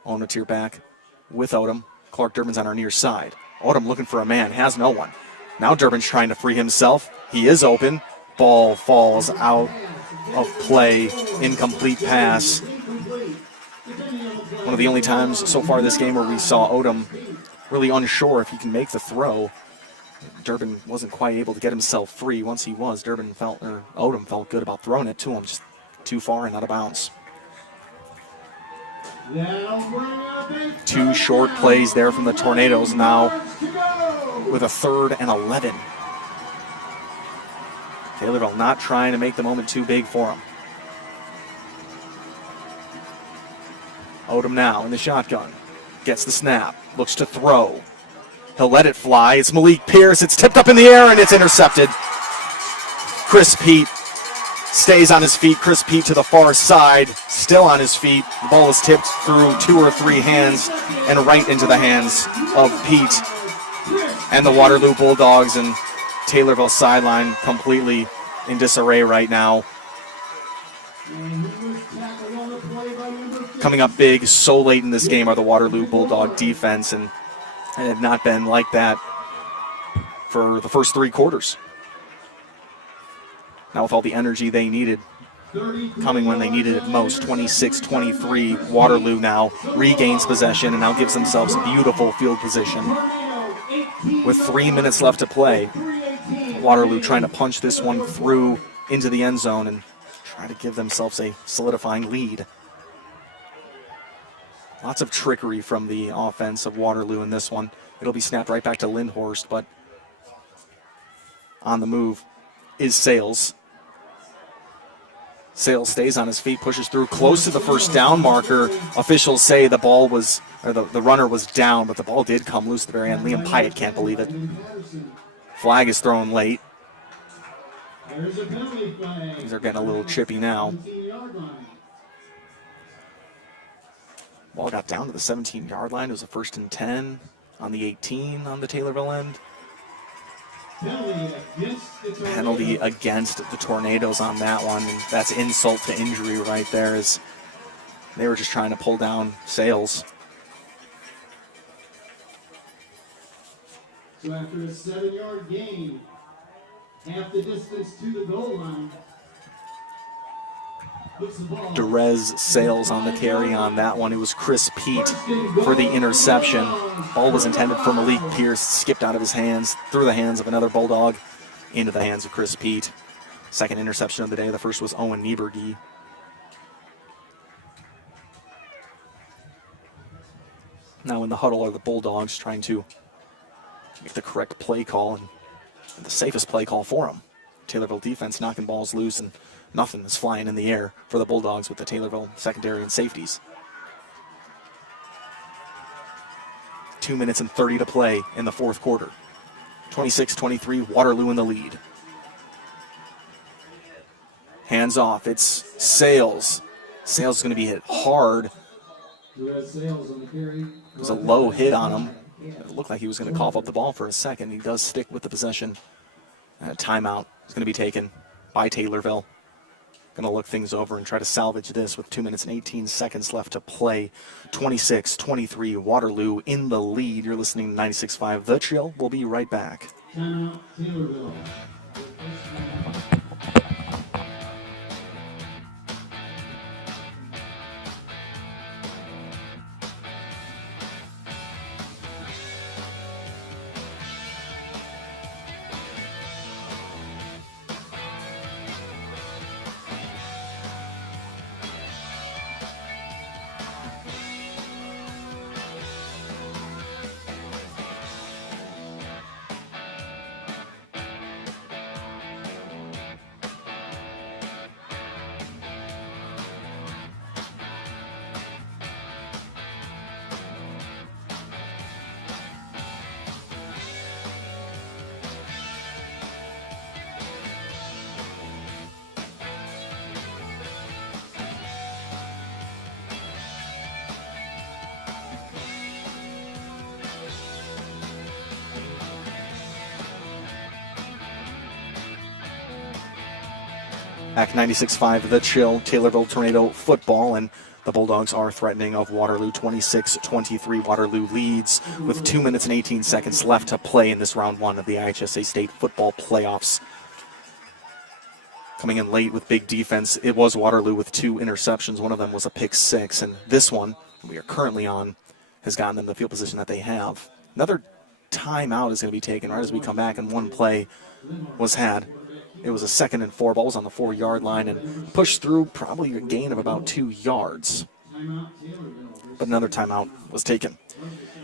Onatier back with Odom. Clark Durbin's on our near side. Odom looking for a man, has no one. Now Durbin's trying to free himself. He is open. Ball falls out of play. Incomplete pass. One of the only times so far this game where we saw Odom really unsure if he can make the throw. Durbin wasn't quite able to get himself free. Once he was, Odom felt good about throwing it to him, just too far and out of bounds. 2 short plays there from the Tornadoes now with a 3rd and 11. Taylorville not trying to make the moment too big for him. Odom now in the shotgun. Gets the snap. Looks to throw. He'll let it fly. It's Malik Pierce. It's tipped up in the air and it's intercepted. Chris Pete stays on his feet. Chris Pete to the far side. Still on his feet. The ball is tipped through 2 or 3 hands and right into the hands of Pete. And the Waterloo Bulldogs and Taylorville sideline completely in disarray right now. Coming up big so late in this game are the Waterloo Bulldog defense, and it had not been like that for the first 3 quarters. Now with all the energy they needed, coming when they needed it most, 26-23, Waterloo now regains possession and now gives themselves beautiful field position. With 3 minutes left to play, Waterloo trying to punch this one through into the end zone and try to give themselves a solidifying lead. Lots of trickery from the offense of Waterloo in this one. It'll be snapped right back to Lindhorst, but on the move is Sales. Sales stays on his feet, pushes through close to the first down marker. Officials say the runner was down, but the ball did come loose at the very end. Liam Pyatt can't believe it. Flag is thrown late. These are getting a little chippy now. Ball got down to the 17-yard line. It was a 1st and 10 on the 18 on the Taylorville end. Penalty against the Tornadoes on that one. And that's insult to injury right there, as they were just trying to pull down Sales. So after a 7-yard gain, half the distance to the goal line. Derez Sales on the carry on that one. It was Chris Pete for the interception. Ball was intended for Malik Pierce, skipped out of his hands, through the hands of another Bulldog, into the hands of Chris Pete. Second interception of the day. The first was Owen Nieberge. Now in the huddle are the Bulldogs trying to make the correct play call and the safest play call for them. Taylorville defense knocking balls loose and nothing is flying in the air for the Bulldogs with the Taylorville secondary and safeties. 2 minutes and 30 to play in the fourth quarter. 26-23, Waterloo in the lead. Hands off, it's Sales. Sales is going to be hit hard. It was a low hit on him. It looked like he was going to cough up the ball for a second. He does stick with the possession. And a timeout is going to be taken by Taylorville. Going to look things over and try to salvage this with 2 minutes and 18 seconds left to play. 26-23, Waterloo in the lead. You're listening to 96.5 The Chill. We'll be right back. Timeout, Taylorville. Back 96.5 The Chill, Taylorville Tornado football, and the Bulldogs are threatening of Waterloo. 26-23. Waterloo leads with 2 minutes and 18 seconds left to play in this round one of the IHSA State Football Playoffs. Coming in late with big defense, it was Waterloo with 2 interceptions. One of them was a pick 6, and this one we are currently on has gotten them the field position that they have. Another timeout is going to be taken right as we come back, and one play was had. It was a 2nd and 4. Ball was on the 4-yard line and pushed through, probably a gain of about 2 yards. But another timeout was taken.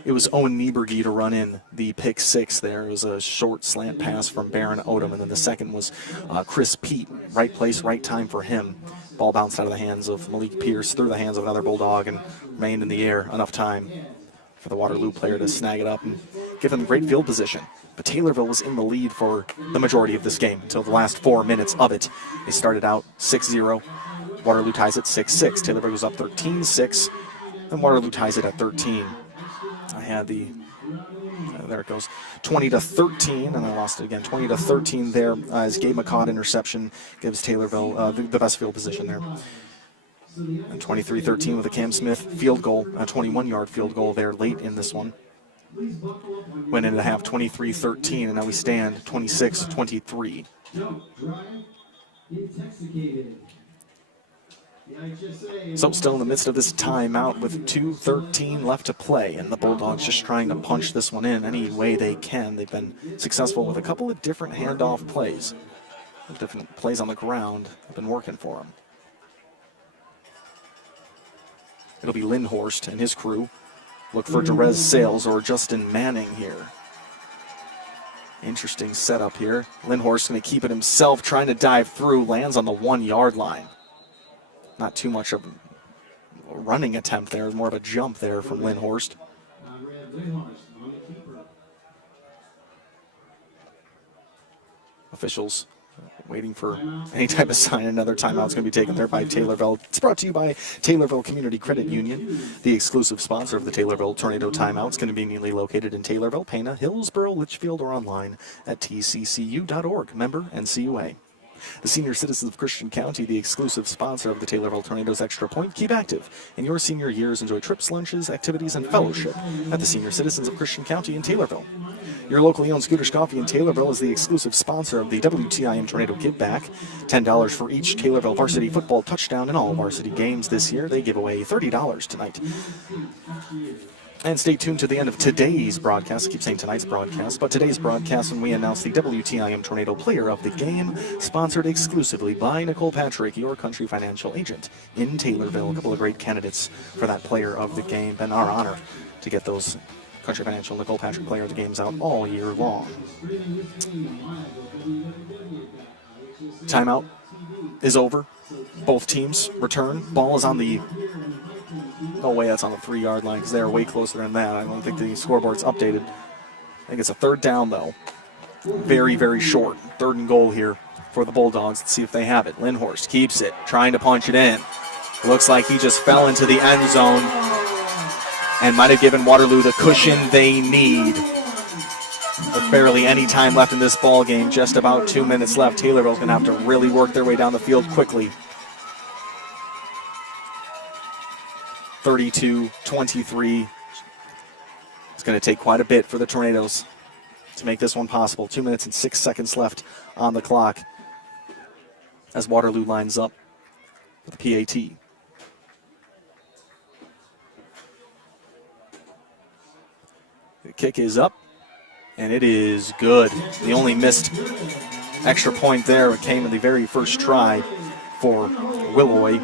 It was Owen Nieberge to run in the pick 6 there. It was a short slant pass from Baron Odom, and then the second was Chris Pete. Right place, right time for him. Ball bounced out of the hands of Malik Pierce, through the hands of another Bulldog, and remained in the air enough time for the Waterloo player to snag it up and give them great field position. But Taylorville was in the lead for the majority of this game until the last 4 minutes of it. They started out 6-0. Waterloo ties it 6-6. Taylorville goes up 13-6. Then Waterloo ties it at 13. I had the, there it goes, 20-13, and I lost it again. 20-13 there as Gabe McCott interception gives Taylorville the best field position there. And 23-13 with a Cam Smith field goal, a 21-yard field goal there late in this one. Went into half 23-13, and now we stand 26-23. So still in the midst of this timeout with 2:13 left to play, and the Bulldogs just trying to punch this one in any way they can. They've been successful with a couple of different handoff plays. Different plays on the ground have been working for them. It'll be Lindhorst and his crew. Look for Jerez Sales or Justin Manning here. Interesting setup here. Lindhorst going to keep it himself, trying to dive through, lands on the 1-yard line. Not too much of a running attempt there, more of a jump there from Lindhorst. Officials waiting for any type of sign. Another timeout is going to be taken there by Taylorville. It's brought to you by Taylorville Community Credit Union, the exclusive sponsor of the Taylorville Tornado Timeout. It's conveniently located in Taylorville, Pana, Hillsborough, Litchfield, or online at tccu.org. Member NCUA. The Senior Citizens of Christian County, the exclusive sponsor of the Taylorville Tornadoes Extra Point. Keep active. In your senior years, enjoy trips, lunches, activities, and fellowship at the Senior Citizens of Christian County in Taylorville. Your locally owned Scooters Coffee in Taylorville is the exclusive sponsor of the WTIM Tornado Give Back. $10 for each Taylorville varsity football touchdown in all varsity games this year. They give away $30 tonight. And stay tuned to the end of today's broadcast. I keep saying tonight's broadcast, but today's broadcast when we announce the WTIM Tornado Player of the Game, sponsored exclusively by Nicole Patrick, your country financial agent in Taylorville. A couple of great candidates for that Player of the Game, and our honor to get those Country Financial Nicole Patrick Player of the Games out all year long. Timeout is over. Both teams return. Ball is on the... No way that's on the 3-yard line because they are way closer than that. I don't think the scoreboard's updated. I think it's a 3rd down, though. Very, very short. 3rd and goal here for the Bulldogs. Let's see if they have it. Lindhorst keeps it, trying to punch it in. Looks like he just fell into the end zone and might have given Waterloo the cushion they need. With barely any time left in this ball game, just about 2 minutes left. Taylorville's going to have to really work their way down the field quickly. 32-23. It's going to take quite a bit for the Tornadoes to make this one possible. 2 minutes and 6 seconds left on the clock as Waterloo lines up with the PAT. The kick is up, and it is good. The only missed extra point there came in the very first try for Willoy.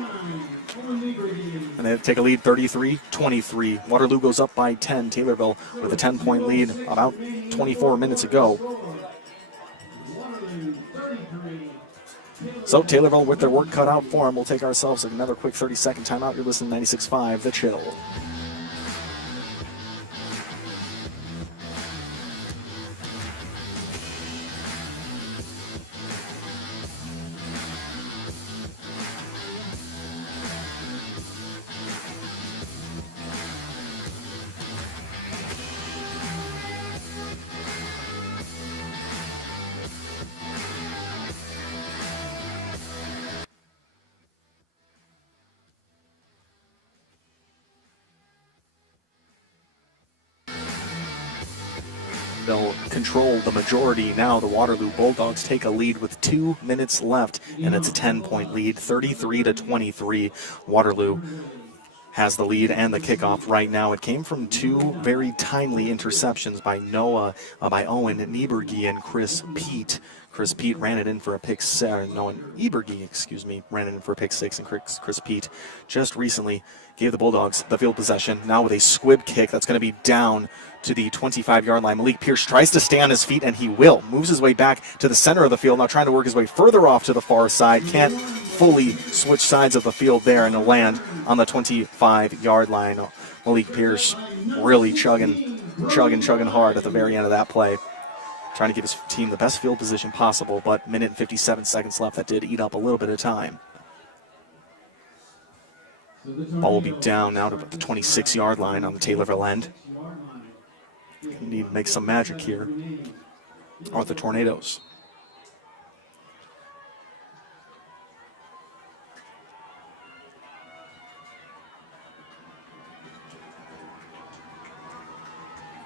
And they take a lead 33-23. Waterloo goes up by 10. Taylorville with a 10-point lead about 24 minutes ago. So Taylorville with their work cut out for them. We'll take ourselves another quick 30-second timeout. You're listening to 96.5 The Chill. control the majority now. The Waterloo Bulldogs take a lead with 2 minutes left, and it's a 10-point lead, 33-23. Waterloo has the lead and the kickoff right now. It came from 2 very timely interceptions by Owen Nieberge and Chris Pete. Chris Pete ran it in for a pick six. Nieberge, ran it in for a pick 6, and Chris Pete just recently gave the Bulldogs the field possession. Now with a squib kick that's going to be down to the 25-yard line. Malik Pierce tries to stay on his feet, and he will. Moves his way back to the center of the field, now trying to work his way further off to the far side. Can't fully switch sides of the field there, and to land on the 25-yard line. Malik Pierce really chugging hard at the very end of that play. Trying to give his team the best field position possible, but minute and 57 seconds left. That did eat up a little bit of time. Ball will be down now to the 26-yard line on the Taylorville end. Need to make some magic here. Or the Tornadoes.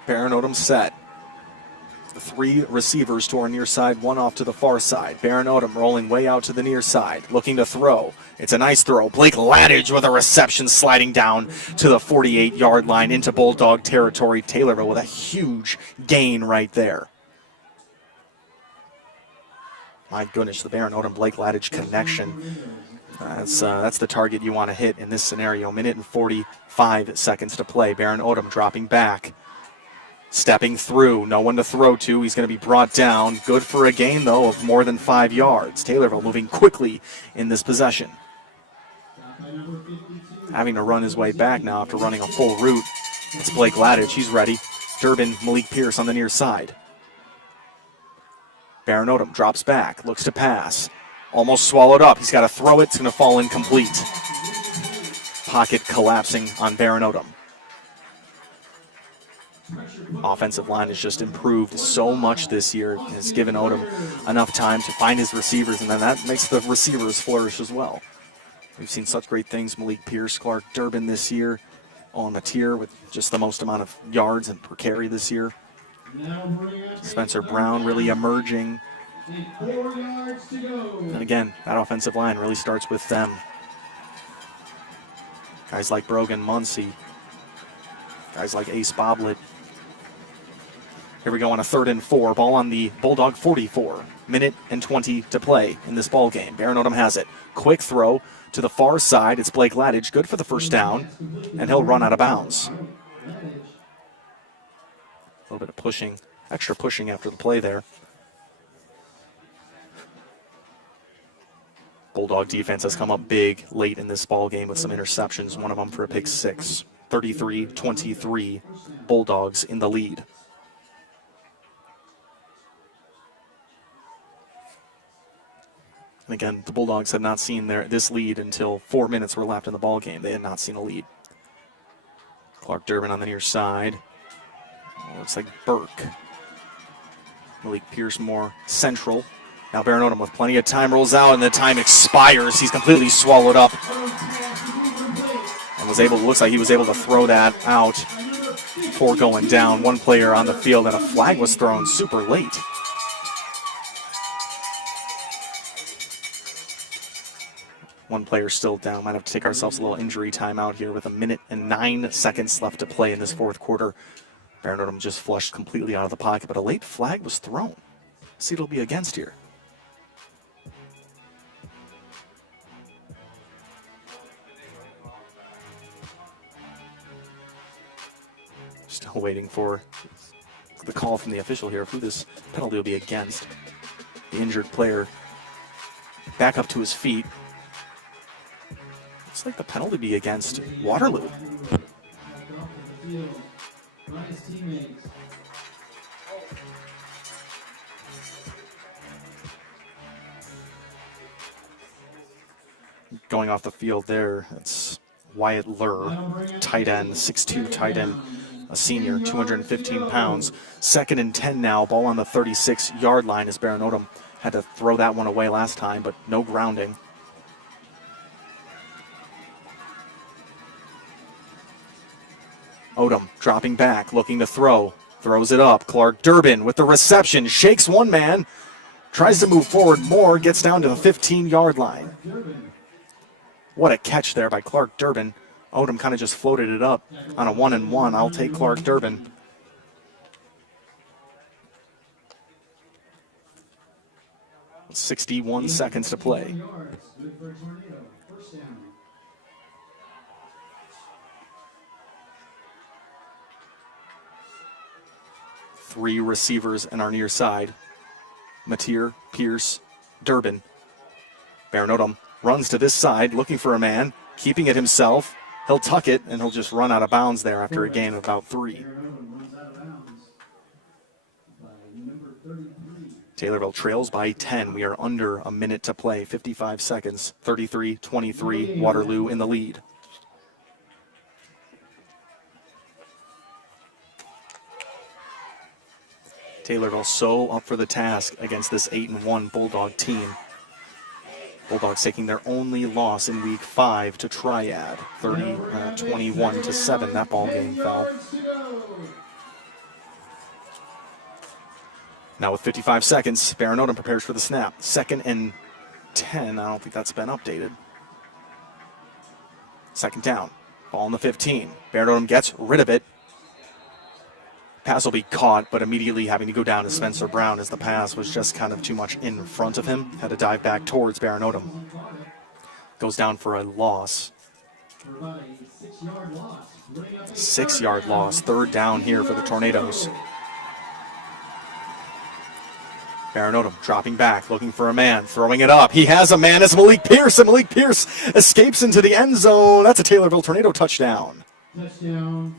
Baron Odom set. The 3 receivers to our near side, 1 off to the far side. Baron Odom rolling way out to the near side, looking to throw. It's a nice throw. Blake Ladage with a reception, sliding down to the 48-yard line into Bulldog territory. Taylorville with a huge gain right there. My goodness, the Baron Odom-Blake Ladage connection. That's the target you want to hit in this scenario. Minute and 45 seconds to play. Baron Odom dropping back. Stepping through, no one to throw to. He's going to be brought down. Good for a gain, though, of more than 5 yards. Taylorville moving quickly in this possession. Having to run his way back now after running a full route. It's Blake Ladage. He's ready. Durbin, Malik Pierce on the near side. Baron Odom drops back, looks to pass. Almost swallowed up. He's got to throw it. It's going to fall incomplete. Pocket collapsing on Baron Odom. Offensive line has just improved so much this year. It has given Odom enough time to find his receivers, and then that makes the receivers flourish as well. We've seen such great things. Malik Pierce, Clark Durbin this year. On the tier with just the most amount of yards and per carry this year. Spencer Brown really emerging. And again, that offensive line really starts with them. Guys like Brogan Muncie. Guys like Ace Boblet. Here we go on a 3rd and 4. Ball on the Bulldog 44. Minute and 20 to play in this ball game. Baron Odom has it. Quick throw to the far side. It's Blake Ladage. Good for the first down. And he'll run out of bounds. A little bit of pushing. Extra pushing after the play there. Bulldog defense has come up big late in this ball game with some interceptions. One of them for a pick 6. 33-23. Bulldogs in the lead. And again, the Bulldogs had not seen this lead until 4 minutes were left in the ball game. They had not seen a lead. Clark Durbin on the near side. Looks like Burke. Malik Pierce more central. Now Baron Odom with plenty of time rolls out, and the time expires. He's completely swallowed up. And looks like he was able to throw that out before going down. One player on the field, and a flag was thrown super late. One player still down. Might have to take ourselves a little injury time out here with a minute and 9 seconds left to play in this 4th quarter. Baron Odom just flushed completely out of the pocket, but a late flag was thrown. See, it'll be against here. Still waiting for the call from the official here of who this penalty will be against. The injured player back up to his feet. Looks like the penalty be against Waterloo. Going off the field there, it's Wyatt Lurr, tight end, 6'2", tight end, a senior, 215 pounds. 2nd and 10 now, ball on the 36-yard line as Baron Odom had to throw that one away last time, but no grounding. Odom dropping back, looking to throw. Throws it up. Clark Durbin with the reception. Shakes one man. Tries to move forward more. Gets down to the 15-yard line. What a catch there by Clark Durbin. Odom kind of just floated it up on a 1-and-1. I'll take Clark Durbin. .61 seconds to play. Three receivers in our near side. Mateer, Pierce, Durbin. Baron Odom runs to this side, looking for a man, keeping it himself. He'll tuck it, and he'll just run out of bounds there after a gain of about 3. Taylorville trails by 10. We are under a minute to play, 55 seconds, 33-23, Waterloo in the lead. Taylorville so up for the task against this 8-1 Bulldog team. Bulldogs taking their only loss in week 5 to Triad, 21-7. That ball game fell. Now with 55 seconds, Baron Odom prepares for the snap. 2nd and 10. I don't think that's been updated. 2nd down. Ball on the 15. Baron Odom gets rid of it. Pass will be caught, but immediately having to go down to Spencer Brown as the pass was just kind of too much in front of him. Had to dive back towards Baron Odom. Goes down for a loss. 6-yard loss. 3rd down here for the Tornadoes. Baron Odom dropping back, looking for a man, throwing it up. He has a man. It's Malik Pierce, and Malik Pierce escapes into the end zone. That's a Taylorville Tornado touchdown. Touchdown,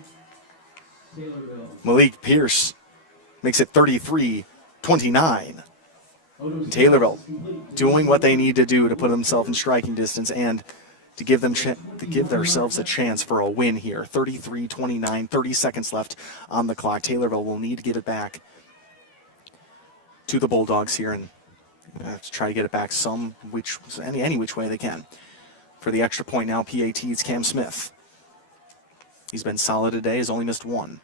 Taylorville. Malik Pierce makes it 33-29. Taylorville doing what they need to do to put themselves in striking distance and to give themselves a chance for a win here. 33-29, 30 seconds left on the clock. Taylorville will need to give it back to the Bulldogs here and have to try to get it back any which way they can. For the extra point now, PAT's Cam Smith. He's been solid today, has only missed 1.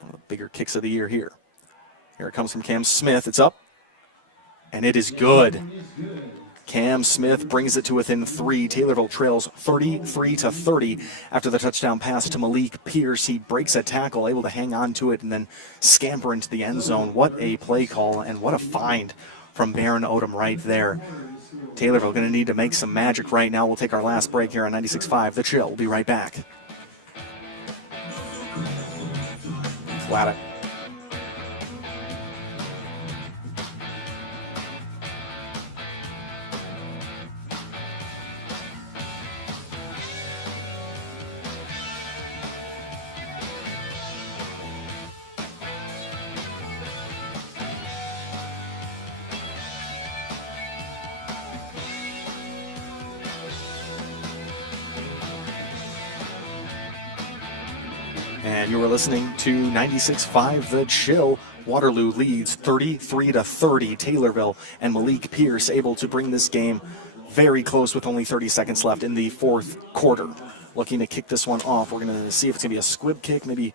One of the bigger kicks of the year here. Here it comes from Cam Smith. It's up, and it is good. Cam Smith brings it to within 3. Taylorville trails 33-30 after the touchdown pass to Malik Pierce. He breaks a tackle, able to hang on to it, and then scamper into the end zone. What a play call, and what a find from Baron Odom right there. Taylorville going to need to make some magic right now. We'll take our last break here on 96.5 The Chill. We'll be right back. Flat it. And you are listening to 96.5 The Chill. Waterloo leads 33-30. Taylorville and Malik Pierce able to bring this game very close with only 30 seconds left in the 4th quarter. Looking to kick this one off. We're going to see if it's going to be a squib kick, maybe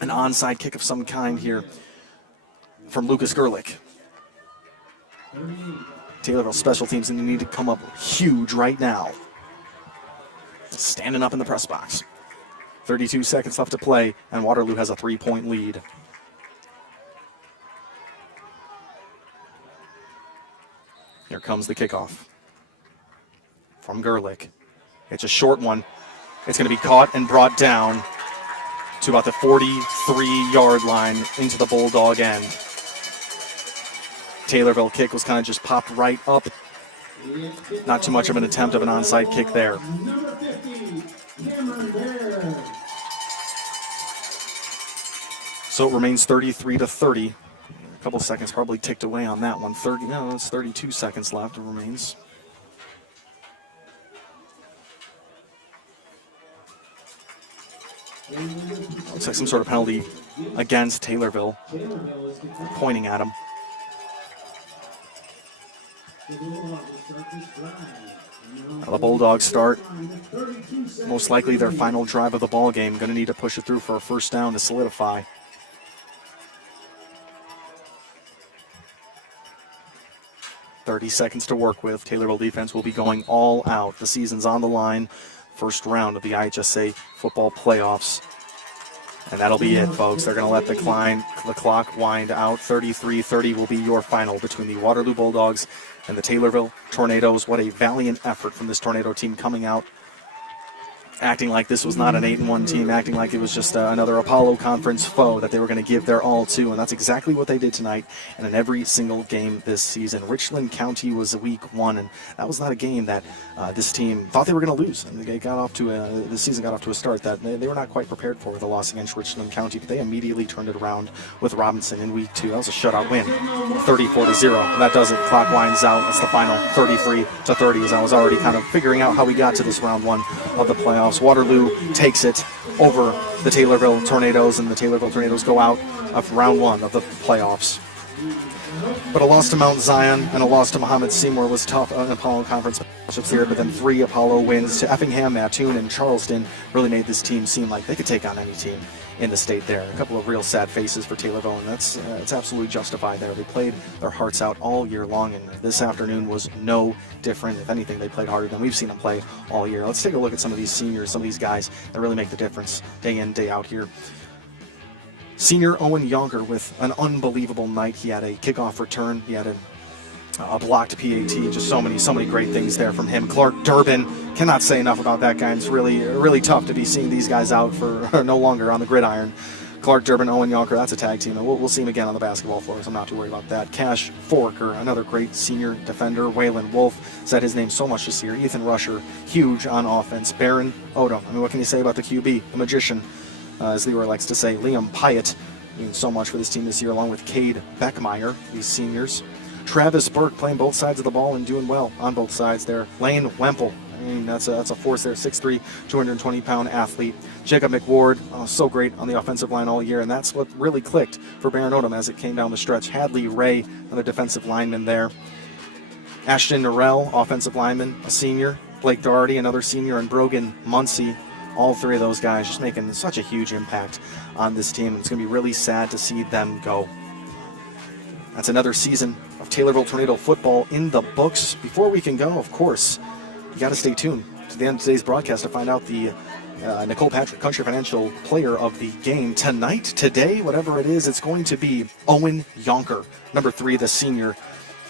an onside kick of some kind here from Lucas Gerlich. Taylorville special teams and they need to come up huge right now. Standing up in the press box. 32 seconds left to play, and Waterloo has a 3-point lead. Here comes the kickoff from Gerlich. It's a short one. It's going to be caught and brought down to about the 43-yard line into the Bulldog end. Taylorville kick was kind of just popped right up. Not too much of an attempt of an onside kick there. So it remains 33-30. A couple seconds probably ticked away on that one. 32 seconds left. It remains. Looks like some sort of penalty against Taylorville. Pointing at him. The Bulldogs start most likely their final drive of the ball game. Going to need to push it through for a first down to solidify. 30 seconds to work with. Taylorville defense will be going all out. The season's on the line. First round of the IHSA football playoffs. And that'll be it, folks. They're going to let the clock wind out. 33-30 will be your final between the Waterloo Bulldogs and the Taylorville Tornadoes. What a valiant effort from this Tornado team coming out, acting like this was not an 8-1 team, acting like it was just another Apollo Conference foe that they were going to give their all to, and that's exactly what they did tonight and in every single game this season. Richland County was week 1, and that was not a game that this team thought they were going to lose. And they got off to the season got off to a start that they were not quite prepared for with the loss against Richland County, but they immediately turned it around with Robinson in week 2. That was a shutout win, 34-0. That does it. Clock winds out. That's the final, 33-30. As I was already kind of figuring out how we got to this round 1 of the playoffs. Waterloo takes it over the Taylorville Tornadoes, and the Taylorville Tornadoes go out of round 1 of the playoffs. But a loss to Mount Zion and a loss to Muhammad Seymour was tough in Apollo Conference matchups here, but then 3 Apollo wins to Effingham, Mattoon, and Charleston really made this team seem like they could take on any team in the state there. A couple of real sad faces for Taylorville, and it's absolutely justified there. They played their hearts out all year long, and this afternoon was no different. If anything, they played harder than we've seen them play all year. Let's take a look at some of these seniors, some of these guys that really make the difference day in, day out here. Senior Owen Yonker with an unbelievable night. He had a kickoff return. He had a blocked PAT. Just so many great things there from him. Clark Durbin, cannot say enough about that guy. It's really tough to be seeing these guys out for no longer on the gridiron. Clark Durbin, Owen Yonker, that's a tag team. We'll see him again on the basketball floor, so I'm not too worried about that. Cash Forker, another great senior defender. Waylon Wolf said his name so much this year. Ethan Rusher, huge on offense. Baron Odom, I mean, what can you say about the QB, the magician? As Leroy likes to say, Liam Pyatt doing so much for this team this year, along with Cade Beckmeyer, these seniors. Travis Burke playing both sides of the ball and doing well on both sides there. Lane Wemple, I mean, that's a force there, 6'3", 220-pound athlete. Jacob McWard, so great on the offensive line all year, and that's what really clicked for Baron Odom as it came down the stretch. Hadley Ray, another defensive lineman there. Ashton Norrell, offensive lineman, a senior. Blake Doherty, another senior, and Brogan Muncie. All 3 of those guys just making such a huge impact on this team. It's going to be really sad to see them go. That's another season of Taylorville Tornado football in the books. Before we can go, of course, you got to stay tuned to the end of today's broadcast to find out the Nicole Patrick Country Financial Player of the Game tonight, today, whatever it is. It's going to be Owen Yonker, number 3, the senior.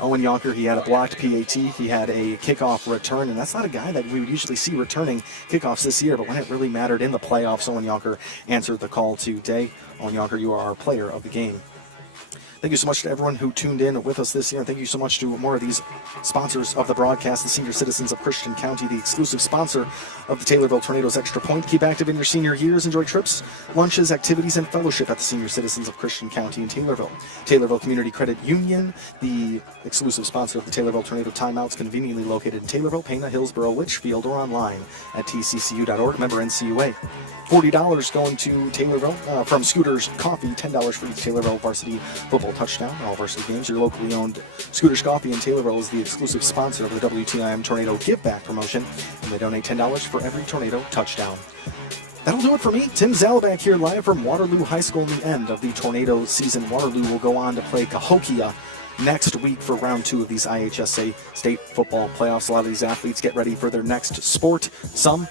Owen Yonker, he had a blocked PAT, he had a kickoff return, and that's not a guy that we would usually see returning kickoffs this year, but when it really mattered in the playoffs, Owen Yonker answered the call today. Owen Yonker, you are our player of the game. Thank you so much to everyone who tuned in with us this year, and thank you so much to more of these sponsors of the broadcast, the Senior Citizens of Christian County, the exclusive sponsor of the Taylorville Tornadoes Extra Point. Keep active in your senior years. Enjoy trips, lunches, activities, and fellowship at the Senior Citizens of Christian County in Taylorville. Taylorville Community Credit Union, the exclusive sponsor of the Taylorville Tornado Timeouts, conveniently located in Taylorville, Pana, Hillsborough, Litchfield, or online at tccu.org. Member NCUA. $40 going to Taylorville from Scooters Coffee, $10 for each Taylorville varsity football touchdown. All varsity games, your locally owned Scooters Coffee in Taylorville is the exclusive sponsor of the WTIM Tornado Give Back promotion, and they donate $10 for every Tornado touchdown. That'll do it for me. Tim Zalabak here live from Waterloo High School in the end of the Tornado season. Waterloo will go on to play Cahokia next week for round 2 of these IHSA state football playoffs. A lot of these athletes get ready for their next sport. Some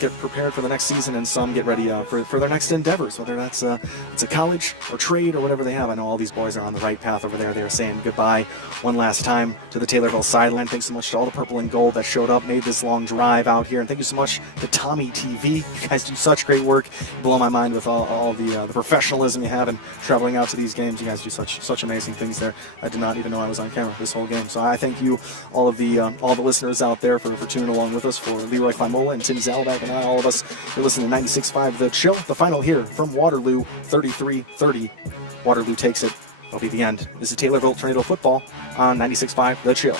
get prepared for the next season, and some get ready for their next endeavors, whether that's it's a college or trade or whatever they have. I know all these boys are on the right path over there. They're saying goodbye one last time to the Taylorville sideline. Thanks so much to all the purple and gold that showed up, made this long drive out here, and thank you so much to TommyTV. You guys do such great work. You blow my mind with all the professionalism you have in traveling out to these games. You guys do such amazing things there. I did not even know I was on camera this whole game, so I thank you, all the listeners out there for tuning along with us. For Leroy Klimola and Tim Zalabak and all of us, you're listening to 96.5 The Chill. The final here from Waterloo, 33-30. Waterloo takes it. That'll be the end. This is Taylorville Tornado Football on 96.5 The Chill.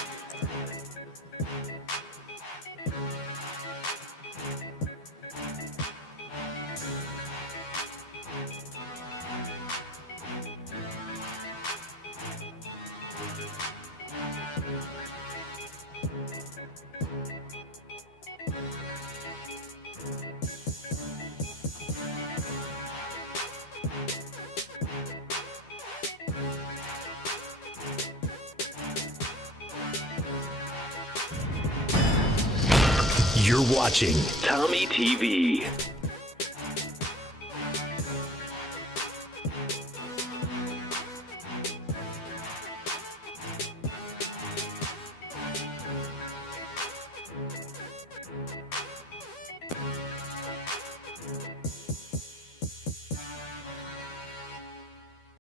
You're watching TommyTV.